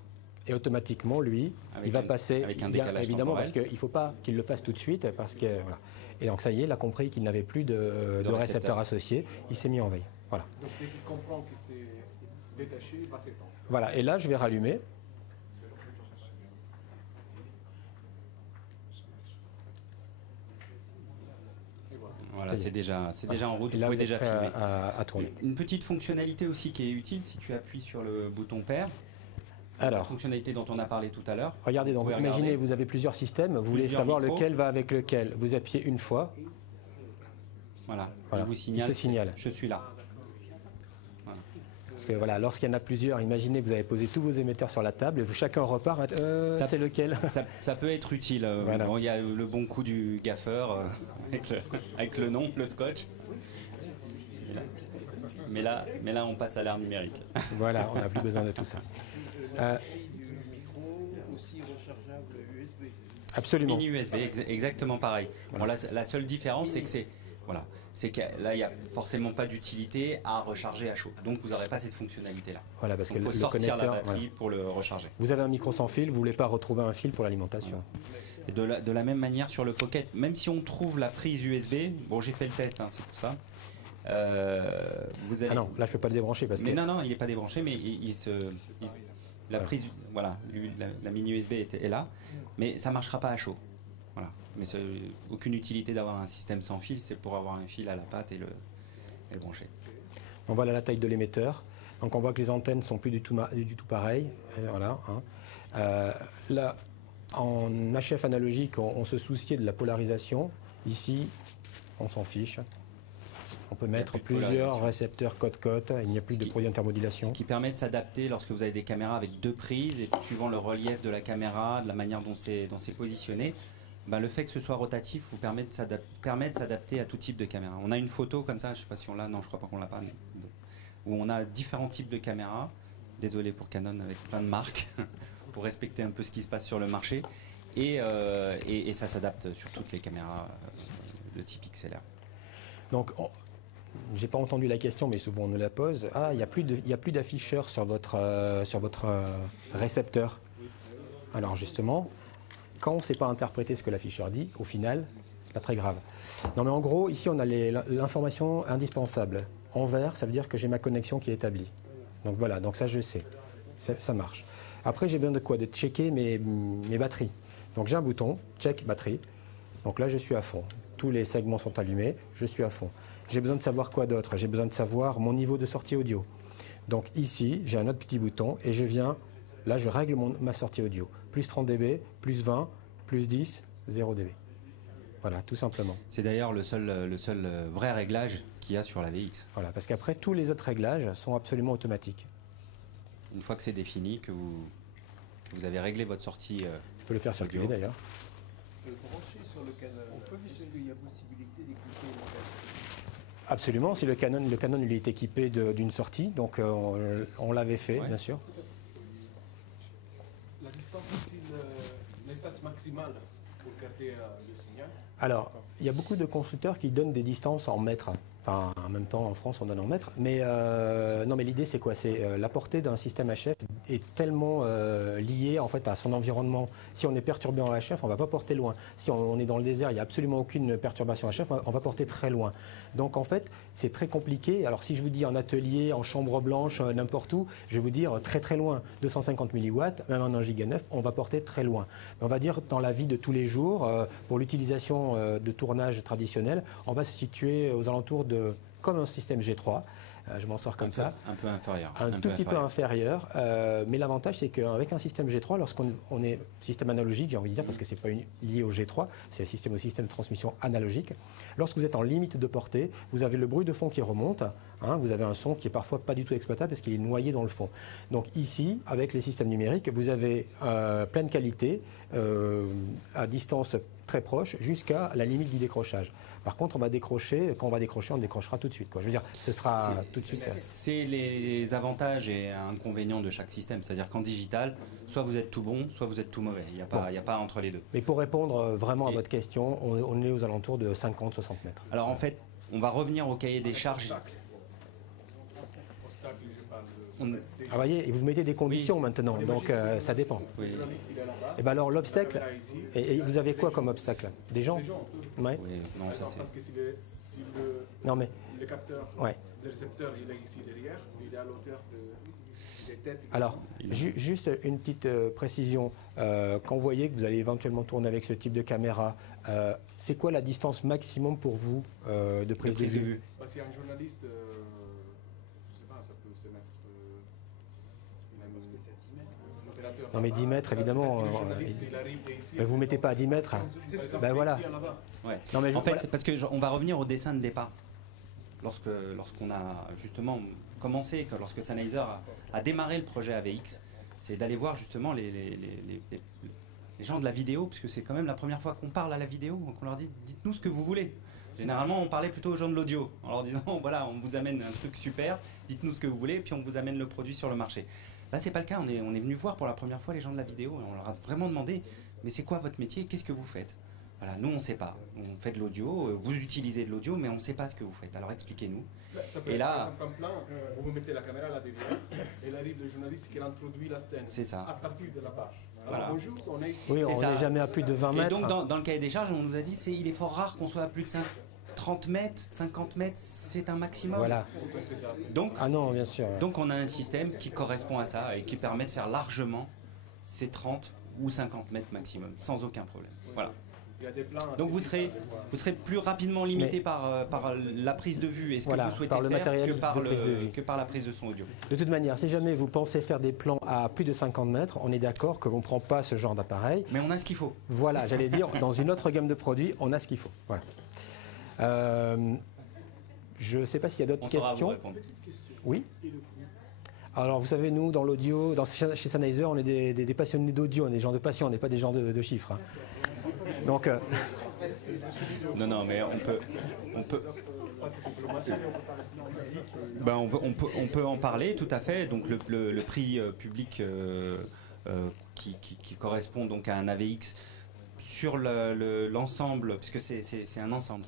Et automatiquement, lui, il va passer, avec un décalage évidemment, temporel. parce qu'il ne faut pas qu'il le fasse tout de suite. Parce que, voilà. Et donc ça y est, il a compris qu'il n'avait plus de récepteur associé. Il s'est mis en veille. Voilà. Donc dès qu'il comprend qu'il s'est détaché, il va s'étendre. Voilà, et là, je vais rallumer. Voilà, c'est déjà en route, vous pouvez déjà filmer. À tourner. Une petite fonctionnalité aussi qui est utile, si tu appuies sur le bouton pair, la fonctionnalité dont on a parlé tout à l'heure. Regardez, donc imaginez, vous avez plusieurs systèmes, vous voulez savoir lequel va avec lequel. Vous appuyez une fois. Voilà. Il vous signale, je suis là. Voilà. Parce que voilà, lorsqu'il y en a plusieurs, imaginez que vous avez posé tous vos émetteurs sur la table et chacun repart, c'est lequel? Ça peut être utile. Voilà. Bon, il y a le bon coup du gaffeur avec le nom, le scotch. Mais là, on passe à l'ère numérique. Voilà, on n'a plus besoin de tout ça. Absolument. Mini USB, exactement pareil. Voilà. Bon, la seule différence, c'est que c'est que là, il n'y a forcément pas d'utilité à recharger à chaud. Donc, vous n'aurez pas cette fonctionnalité-là. Voilà, parce qu'il faut sortir la batterie pour le recharger. Vous avez un micro sans fil, vous ne voulez pas retrouver un fil pour l'alimentation. Et de la même manière sur le Pocket, même si on trouve la prise USB, bon, j'ai fait le test, hein, c'est pour ça. Vous allez... Ah non, là, je ne peux pas le débrancher. Non, il n'est pas débranché, mais la prise, voilà, la mini USB est là, mais ça ne marchera pas à chaud. Voilà. Mais aucune utilité d'avoir un système sans fil, c'est pour avoir un fil à la patte et le brancher. On voit la taille de l'émetteur. Donc on voit que les antennes sont plus du tout pareilles. Voilà. Hein. Là, en HF analogique, on se souciait de la polarisation. Ici, on s'en fiche. On peut mettre plusieurs récepteurs côte-côte, il n'y a plus de produits d'intermodulation. Ce qui permet de s'adapter lorsque vous avez des caméras avec deux prises et suivant le relief de la caméra, de la manière dont c'est positionné, le fait que ce soit rotatif vous permet de s'adapter à tout type de caméra. On a une photo comme ça, je ne sais pas si on l'a, non je crois pas qu'on l'a pas, où on a différents types de caméras. Désolé pour Canon avec plein de marques, pour respecter un peu ce qui se passe sur le marché. Et ça s'adapte sur toutes les caméras de type XLR. Donc, j'ai pas entendu la question, mais souvent on nous la pose. Ah, il n'y a plus d'afficheur sur votre récepteur. Alors justement, quand on ne sait pas interpréter ce que l'afficheur dit, au final, c'est pas très grave. Non mais en gros, ici on a l'information indispensable. En vert, ça veut dire que j'ai ma connexion qui est établie. Donc voilà, donc ça je sais, ça marche. Après j'ai besoin de quoi? De checker mes batteries. Donc j'ai un bouton, check batterie. Donc là je suis à fond. Tous les segments sont allumés, je suis à fond. J'ai besoin de savoir quoi d'autre? J'ai besoin de savoir mon niveau de sortie audio. Donc ici, j'ai un autre petit bouton et je viens, là je règle ma sortie audio. Plus 30 dB, plus 20, plus 10, 0 dB. Voilà, tout simplement. C'est d'ailleurs le seul vrai réglage qu'il y a sur la VX. Voilà, parce qu'après, tous les autres réglages sont absolument automatiques. Une fois que c'est défini, que vous avez réglé votre sortie je peux le faire circuler d'ailleurs. Brancher sur le Canon. On peut dire qu'il y a possibilité d'écouter le casque. Absolument, si le Canon il est équipé d'une sortie, donc on l'avait fait, bien sûr. La distance l'instance maximale pour garder le signal. Alors, il y a beaucoup de constructeurs qui donnent des distances en mètres. Enfin, en même temps, en France, on donne en mètres. Mais non, mais l'idée, c'est quoi? C'est la portée d'un système HF est tellement liée en fait à son environnement. Si on est perturbé en HF, on ne va pas porter loin. Si on est dans le désert, il n'y a absolument aucune perturbation HF, on va porter très loin. Donc en fait, c'est très compliqué. Alors si je vous dis en atelier, en chambre blanche, n'importe où, je vais vous dire très très loin. 250 milliwatts, même en 1 giga 9, on va porter très loin. Mais on va dire dans la vie de tous les jours, pour l'utilisation de tournage traditionnel, on va se situer aux alentours de, comme un système G3, je m'en sors comme ça. Un peu inférieur. Un tout petit peu inférieur. Mais l'avantage, c'est qu'avec un système G3, lorsqu'on est système analogique, j'ai envie de dire, parce que ce n'est pas lié au G3, c'est au système de transmission analogique. Lorsque vous êtes en limite de portée, vous avez le bruit de fond qui remonte. Hein, vous avez un son qui est parfois pas du tout exploitable parce qu'il est noyé dans le fond. Donc ici, avec les systèmes numériques, vous avez pleine qualité à distance très proche jusqu'à la limite du décrochage. Par contre, on va décrocher, quand on va décrocher, on décrochera tout de suite, quoi. Je veux dire, ce sera tout de suite. C'est les avantages et inconvénients de chaque système. C'est-à-dire qu'en digital, soit vous êtes tout bon, soit vous êtes tout mauvais. Il n'y a pas entre les deux. Mais pour répondre vraiment à votre question, on est aux alentours de 50-60 mètres. Alors en fait, on va revenir au cahier des charges. Ah, voyez, et vous mettez des conditions maintenant, donc ça dépend. Oui. Et bien alors l'obstacle, et vous avez quoi comme obstacle? Des gens? Ouais. Oui, non, ça c'est... Parce que si le capteur, le récepteur, il est ici derrière, il est à l'auteur des têtes. Alors, juste une petite précision. Quand vous voyez que vous allez éventuellement tourner avec ce type de caméra, c'est quoi la distance maximum pour vous de prise de vue? Parce qu'il y a un journaliste, je ne sais pas, ça peut se mettre un opérateur. Non mais 10 mètres, évidemment, vous ne mettez pas à 10 mètres. Ben voilà. Ouais. Non, mais en fait, parce qu'on va revenir au dessin de départ. Lorsqu'on a justement commencé, lorsque Sennheiser a démarré le projet AVX, c'est d'aller voir justement les gens de la vidéo, puisque c'est quand même la première fois qu'on parle à la vidéo, donc on leur dit dites-nous ce que vous voulez. Généralement, on parlait plutôt aux gens de l'audio, en leur disant voilà, on vous amène un truc super, dites-nous ce que vous voulez, puis on vous amène le produit sur le marché. Là, c'est pas le cas. On est venu voir pour la première fois les gens de la vidéo, et on leur a vraiment demandé mais c'est quoi votre métier, qu'est-ce que vous faites? Voilà, nous on ne sait pas. On fait de l'audio, vous utilisez de l'audio, mais on ne sait pas ce que vous faites. Alors expliquez-nous. Et là, comme plan, vous mettez la caméra là derrière, et il arrive le journaliste qui introduit la scène. C'est ça. À partir de la page. Alors, voilà. bonjour, on est ici. Oui, on n'est jamais à plus de 20 mètres. Et donc dans le cahier des charges, on nous a dit il est fort rare qu'on soit à plus de 30 mètres, 50 mètres, c'est un maximum. Voilà. Donc, ah non, bien sûr. Donc on a un système qui correspond à ça et qui permet de faire largement ces 30 ou 50 mètres maximum, sans aucun problème. Voilà. Donc vous serez plus rapidement limité par la prise de vue et ce que vous souhaitez par le faire matériel que par la prise de son audio. De toute manière, si jamais vous pensez faire des plans à plus de 50 mètres, on est d'accord que vous ne prend pas ce genre d'appareil. Mais on a ce qu'il faut. Voilà, j'allais dire, dans une autre gamme de produits, on a ce qu'il faut. Voilà. Je ne sais pas s'il y a d'autres questions. Oui. Alors vous savez, nous, dans l'audio, chez Sennheiser, on est des passionnés d'audio, on est des gens de passion, on n'est pas des gens de chiffres. Hein. Donc, non, mais on peut en parler, tout à fait. Donc le prix public qui correspond donc à un AVX sur l'ensemble, puisque c'est un ensemble.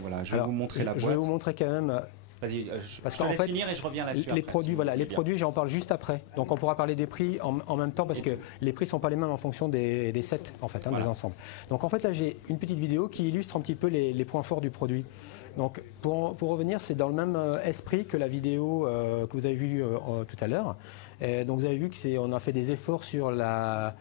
Voilà, je vais vous montrer la boîte. Je vais vous montrer quand même. Vas-y, parce je te laisse finir et je reviens là-dessus. Les produits, voilà, les produits, j'en parle juste après. Donc on pourra parler des prix en même temps parce que les prix ne sont pas les mêmes en fonction des sets, en fait, des ensembles. Donc en fait, là, j'ai une petite vidéo qui illustre un petit peu les points forts du produit. Donc pour revenir, c'est dans le même esprit que la vidéo que vous avez vue tout à l'heure. Donc vous avez vu qu'on a fait des efforts sur la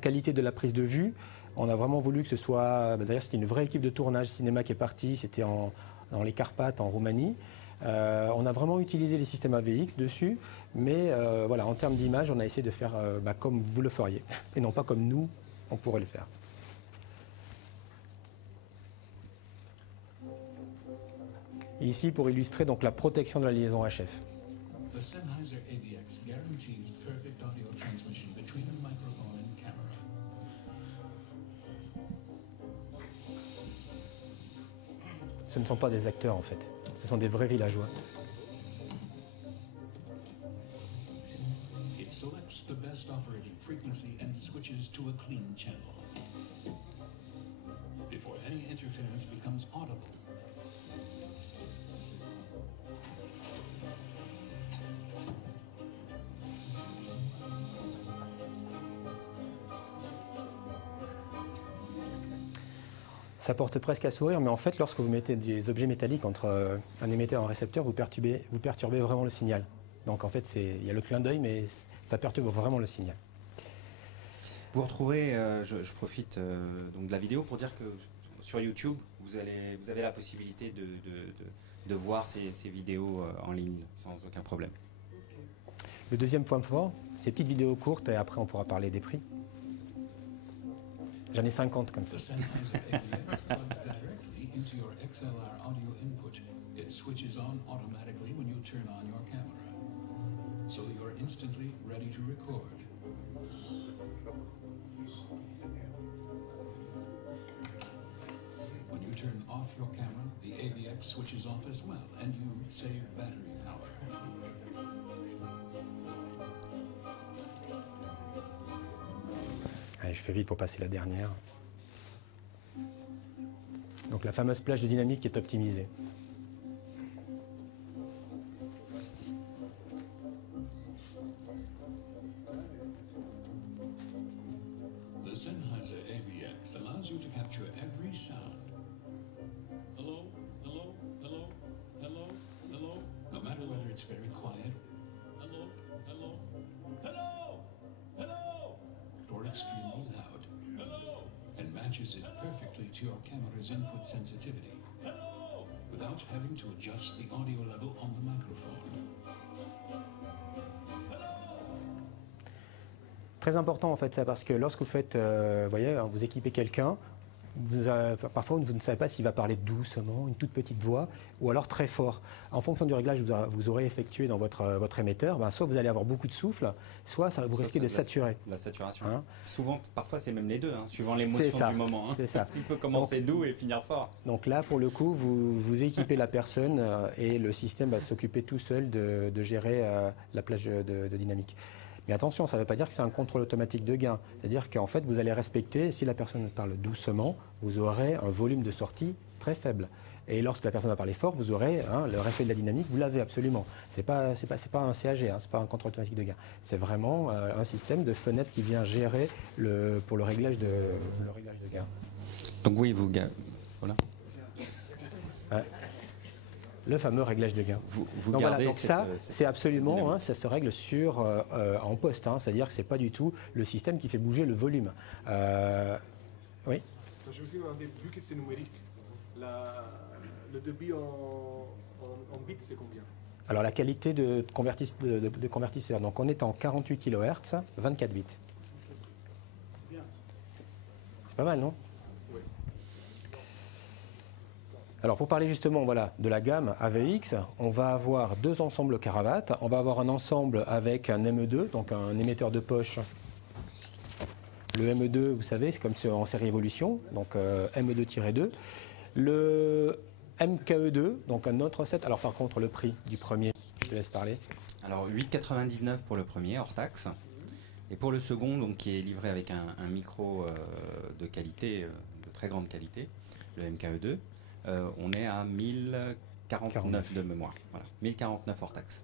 qualité de la prise de vue. On a vraiment voulu que ce soit... D'ailleurs, c'était une vraie équipe de tournage cinéma qui est partie. C'était dans les Carpates, en Roumanie. On a vraiment utilisé les systèmes AVX dessus. Mais voilà, en termes d'image, on a essayé de faire comme vous le feriez. Et non pas comme nous, on pourrait le faire. Ici, pour illustrer donc, la protection de la liaison HF. The Sennheiser AVX guarantees perfect audio transmission between a microphone and camera. Ce ne sont pas des acteurs en fait, ce sont des vrais villageois. It selects the best operating frequency and switches to a clean channel before any interference becomes audible. Ça porte presque à sourire, mais en fait, lorsque vous mettez des objets métalliques entre un émetteur et un récepteur, vous perturbez vraiment le signal. Donc en fait, il y a le clin d'œil, mais ça perturbe vraiment le signal. Vous retrouvez, je profite donc de la vidéo pour dire que sur YouTube, vous avez la possibilité de voir ces vidéos en ligne sans aucun problème. Le deuxième point fort, ces petites vidéos courtes, et après on pourra parler des prix. J'en ai 50 comme ça. The Sennheiser AVX plugs directly into your XLR audio input. It switches on automatically when you turn on your camera, so you're instantly ready to record. When you turn off your camera, the AVX switches off as well, and you save battery power. Allez, je fais vite pour passer la dernière. Donc la fameuse plage de dynamique qui est optimisée. The Sennheiser AVX allows you to capture every sound. Hello, hello, hello, hello, hello. No matter whether it's very quiet. Hello, hello, hello, hello. Or extremely loud. Hello. And matches it perfectly to your camera's input sensitivity. Hello. Without having to adjust the audio level on the microphone. Très important en fait ça, parce que lorsque vous faites, voyez, vous équipez quelqu'un, parfois vous ne savez pas s'il va parler doucement, une toute petite voix, ou alors très fort. En fonction du réglage que vous aurez effectué dans votre émetteur, soit vous allez avoir beaucoup de souffle, soit vous risquez de saturer. La saturation. Hein, souvent, parfois c'est même les deux, suivant l'émotion du moment. C'est ça. Il peut commencer doux et finir fort. Donc là, pour le coup, vous équipez la personne et le système va s'occuper tout seul de gérer la plage de dynamique. Mais attention, ça ne veut pas dire que c'est un contrôle automatique de gain. C'est-à-dire qu'en fait, vous allez respecter, si la personne parle doucement, vous aurez un volume de sortie très faible. Et lorsque la personne va parler fort, vous aurez le respect de la dynamique, vous l'avez absolument. Ce n'est pas un CAG, ce n'est pas un contrôle automatique de gain. C'est vraiment un système de fenêtre qui vient gérer pour le réglage de gain. Donc oui, vous gagnez. Voilà. Ouais. Le fameux réglage de gain. Vous donc gardez voilà, donc ça, c'est absolument, ça se règle en poste, c'est-à-dire que ce n'est pas du tout le système qui fait bouger le volume. Oui. Je me suis demandé, vu que c'est numérique, le débit en bits, c'est combien? Alors la qualité de convertisseur, donc on est en 48 kHz, 24 bits. C'est pas mal, non? Alors pour parler justement de la gamme AVX, on va avoir deux ensembles cravates. On va avoir un ensemble avec un ME2, donc un émetteur de poche. Le ME2, vous savez, c'est comme en série évolution, donc ME2-2. Le MKE2, donc un autre set. Alors par contre, le prix du premier, je te laisse parler. Alors 8,99 pour le premier, hors taxe. Et pour le second, donc, qui est livré avec un micro de qualité, de très grande qualité, le MKE2, on est à 49 de mémoire. Voilà. 1049 hors taxe.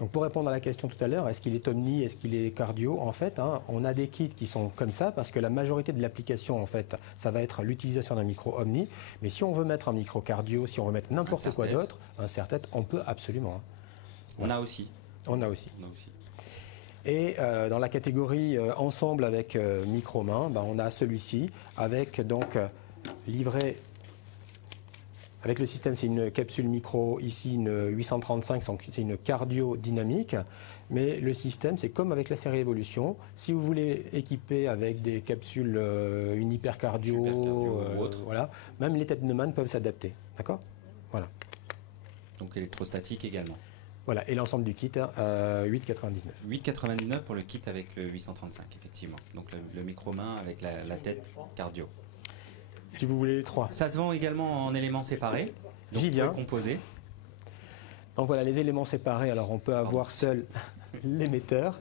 Donc pour répondre à la question tout à l'heure, est-ce qu'il est omni, est-ce qu'il est cardio? En fait, on a des kits qui sont comme ça parce que la majorité de l'application, en fait, ça va être l'utilisation d'un micro omni. Mais si on veut mettre un micro cardio, si on veut mettre n'importe quoi d'autre, un serre-tête, on peut absolument. Voilà. On a aussi. On a aussi. Et dans la catégorie ensemble avec micro-main, on a celui-ci avec donc livré. Avec le système, c'est une capsule micro, ici une 835, c'est une cardio dynamique. Mais le système, c'est comme avec la série Evolution. Si vous voulez équiper avec des capsules, une hypercardio, ou autre, voilà, même les Tetneman peuvent s'adapter. D'accord? Voilà. Donc électrostatique également. Voilà, et l'ensemble du kit, 8,99. 8,99 pour le kit avec le 835, effectivement. Donc le micro-main avec la tête cardio. Si vous voulez les trois. Ça se vend également en éléments séparés. J'y viens. Composés. Donc voilà, les éléments séparés. Alors on peut avoir seul l'émetteur,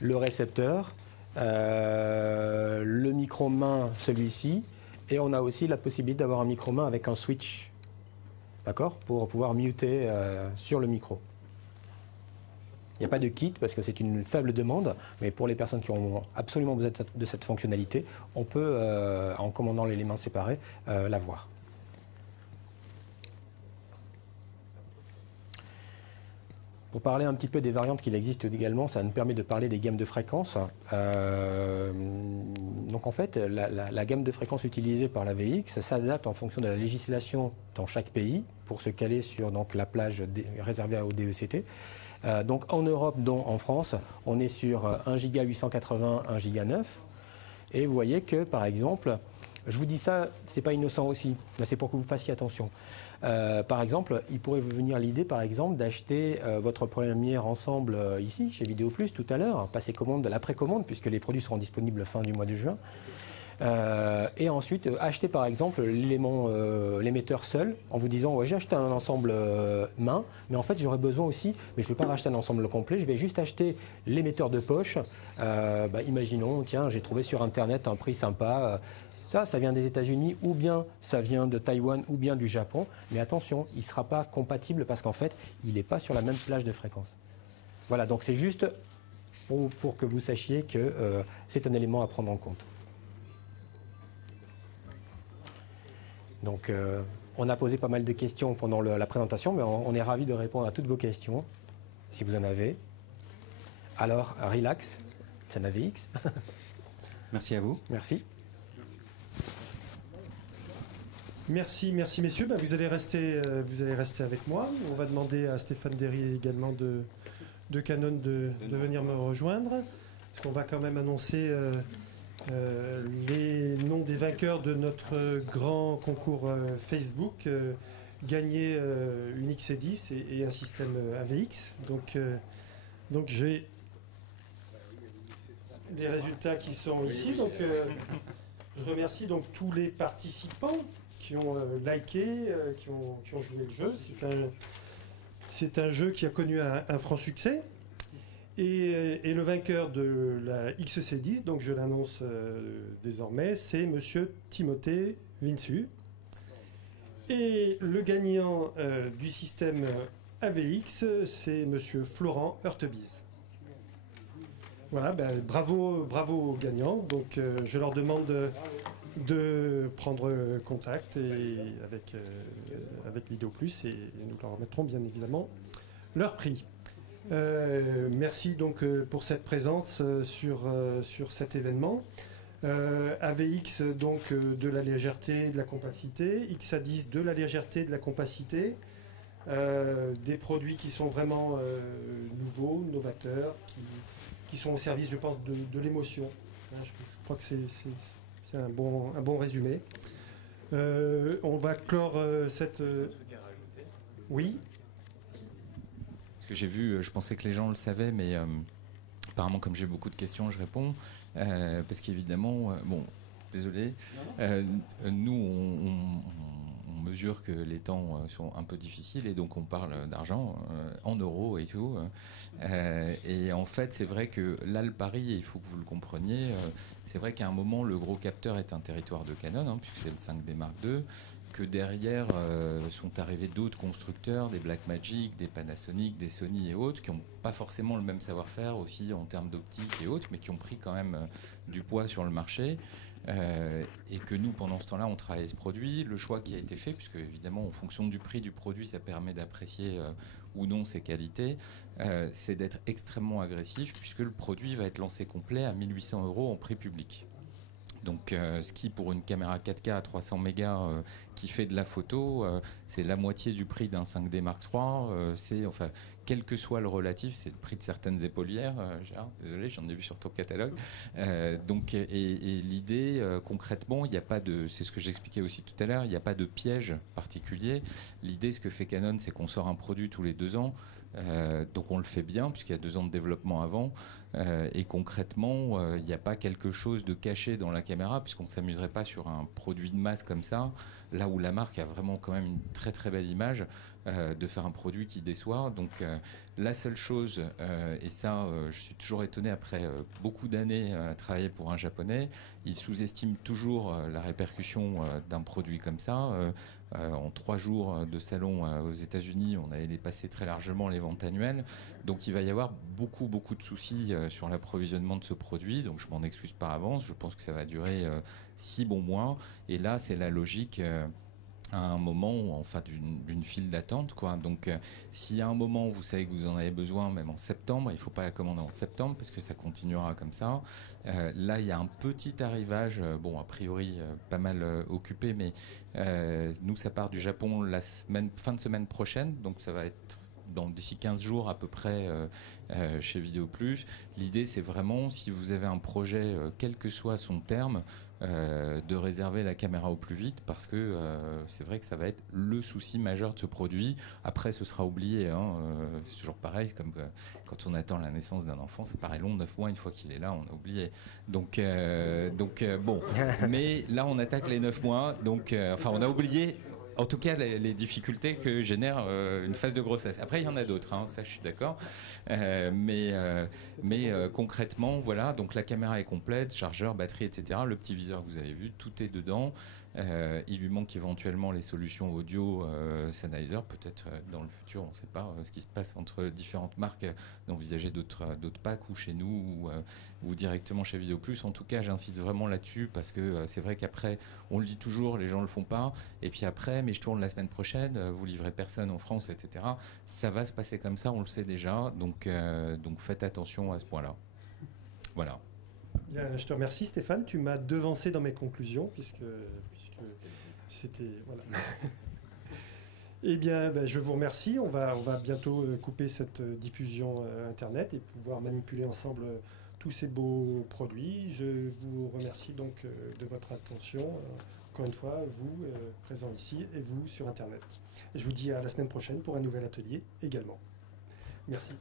le récepteur, le micro-main, celui-ci, et on a aussi la possibilité d'avoir un micro-main avec un switch, d'accord, pour pouvoir muter sur le micro. Il n'y a pas de kit parce que c'est une faible demande, mais pour les personnes qui ont absolument besoin de cette fonctionnalité, on peut, en commandant l'élément séparé, l'avoir. Pour parler un petit peu des variantes qu'il existe également, ça nous permet de parler des gammes de fréquences. Donc en fait, la gamme de fréquences utilisée par la VX s'adapte en fonction de la législation dans chaque pays pour se caler sur donc, la plage réservée au DECT. Donc en Europe, dont en France, on est sur 1 giga 880, 1 giga 9. Et vous voyez que, par exemple, je vous dis ça, c'est pas innocent aussi, mais c'est pour que vous fassiez attention. Par exemple, il pourrait vous venir l'idée, par exemple, d'acheter votre premier ensemble ici, chez Vidéo Plus, tout à l'heure, passer commande de la précommande, puisque les produits seront disponibles fin du mois de juin. Et ensuite acheter par exemple l'émetteur seul en vous disant ouais, j'ai acheté un ensemble main mais en fait j'aurais besoin aussi, mais je ne vais pas racheter un ensemble complet, je vais juste acheter l'émetteur de poche. Imaginons, tiens, j'ai trouvé sur internet un prix sympa, ça vient des États-Unis ou bien ça vient de Taïwan ou bien du Japon, mais attention, il ne sera pas compatible parce qu'en fait il n'est pas sur la même plage de fréquence. Voilà, donc c'est juste pour que vous sachiez que c'est un élément à prendre en compte. Donc, on a posé pas mal de questions pendant la présentation, mais on est ravis de répondre à toutes vos questions, si vous en avez. Alors, relax, c'est la VX. Merci à vous. Merci. Merci messieurs. Vous allez rester avec moi. On va demander à Stéphane Derry également de Canon de venir me rejoindre, parce qu'on va quand même annoncer les noms des vainqueurs de notre grand concours Facebook, gagner une XC10 et un système AVX. Donc j'ai les résultats qui sont ici. Donc je remercie donc tous les participants qui ont liké, qui ont joué le jeu. C'est un jeu qui a connu un franc succès. Et le vainqueur de la XC10, donc je l'annonce désormais, c'est Monsieur Timothée Vinsu. Et le gagnant du système AVX, c'est Monsieur Florent Hurtebise. Voilà, bravo aux gagnants. Donc je leur demande de prendre contact avec Vidéo Plus et nous leur remettrons bien évidemment leur prix. Merci donc pour cette présence sur cet événement. AVX donc de la légèreté et de la compacité, XA10 de la légèreté et de la compacité, des produits qui sont vraiment nouveaux, novateurs, qui sont au service, je pense, de l'émotion. Je crois que c'est un bon résumé. On va clore cette... Oui. Ce que j'ai vu, je pensais que les gens le savaient, mais apparemment, comme j'ai beaucoup de questions, je réponds. Parce qu'évidemment, désolé, nous, on mesure que les temps sont un peu difficiles et donc on parle d'argent en euros et tout. Et en fait, c'est vrai que là, le pari, il faut que vous le compreniez, c'est vrai qu'à un moment, le gros capteur est un territoire de Canon, puisque c'est le 5D Mark II. que derrière sont arrivés d'autres constructeurs, des Blackmagic, des Panasonic, des Sony et autres, qui n'ont pas forcément le même savoir-faire aussi en termes d'optique et autres, mais qui ont pris quand même du poids sur le marché. Et que nous, pendant ce temps-là, on travaillait ce produit. Le choix qui a été fait, puisque évidemment, en fonction du prix du produit, ça permet d'apprécier ou non ses qualités, c'est d'être extrêmement agressif, puisque le produit va être lancé complet à 1 800 € en prix public. Donc, ce qui, pour une caméra 4K à 300 mégas qui fait de la photo, c'est la moitié du prix d'un 5D Mark III. C'est, enfin, quel que soit le relatif, c'est le prix de certaines épaulières. Gérard, désolé, j'en ai vu sur ton catalogue. Donc, et l'idée, concrètement, il n'y a pas de, c'est ce que j'expliquais aussi tout à l'heure, il n'y a pas de piège particulier. L'idée, ce que fait Canon, c'est qu'on sort un produit tous les 2 ans. Donc on le fait bien puisqu'il y a 2 ans de développement avant et concrètement il n'y a pas quelque chose de caché dans la caméra puisqu'on ne s'amuserait pas sur un produit de masse comme ça, là où la marque a vraiment quand même une très très belle image, de faire un produit qui déçoit. Donc la seule chose, et ça je suis toujours étonné après beaucoup d'années à travailler pour un japonais, il sous-estime toujours la répercussion d'un produit comme ça. En 3 jours de salon aux États-Unis, on avait dépassé très largement les ventes annuelles. Donc il va y avoir beaucoup de soucis sur l'approvisionnement de ce produit. Donc je m'en excuse par avance. Je pense que ça va durer 6 bons mois. Et là, c'est la logique à un moment, enfin d'une file d'attente, quoi. Donc si à un moment vous savez que vous en avez besoin, même en septembre, il ne faut pas la commander en septembre parce que ça continuera comme ça. Là, il y a un petit arrivage, bon, a priori pas mal occupé, mais nous, ça part du Japon la fin de semaine prochaine, donc ça va être d'ici 15 jours à peu près chez Vidéo Plus. L'idée, c'est vraiment, si vous avez un projet, quel que soit son terme, de réserver la caméra au plus vite parce que c'est vrai que ça va être le souci majeur de ce produit. Après, ce sera oublié. C'est toujours pareil, comme quand on attend la naissance d'un enfant, ça paraît long, 9 mois, une fois qu'il est là, on a oublié. Donc bon. Mais là, on attaque les 9 mois. Donc, enfin, on a oublié. En tout cas, les difficultés que génère une phase de grossesse. Après, il y en a d'autres, hein, ça je suis d'accord. Mais concrètement, voilà, donc la caméra est complète, chargeur, batterie, etc. Le petit viseur que vous avez vu, tout est dedans. Il lui manque éventuellement les solutions audio Sennheiser. Peut-être dans le futur, on ne sait pas ce qui se passe entre différentes marques, d'envisager d'autres packs ou chez nous ou directement chez Vidéo Plus. En tout cas, j'insiste vraiment là-dessus parce que c'est vrai qu'après, on le dit toujours, les gens ne le font pas. Et puis après, mais je tourne la semaine prochaine, vous livrez personne en France, etc. Ça va se passer comme ça, on le sait déjà. Donc faites attention à ce point-là. Voilà. Bien, je te remercie Stéphane, tu m'as devancé dans mes conclusions puisque c'était... Voilà. Eh bien, je vous remercie. On va bientôt couper cette diffusion Internet et pouvoir manipuler ensemble tous ces beaux produits. Je vous remercie donc de votre attention. Encore une fois, vous présents ici et vous sur Internet. Et je vous dis à la semaine prochaine pour un nouvel atelier également. Merci.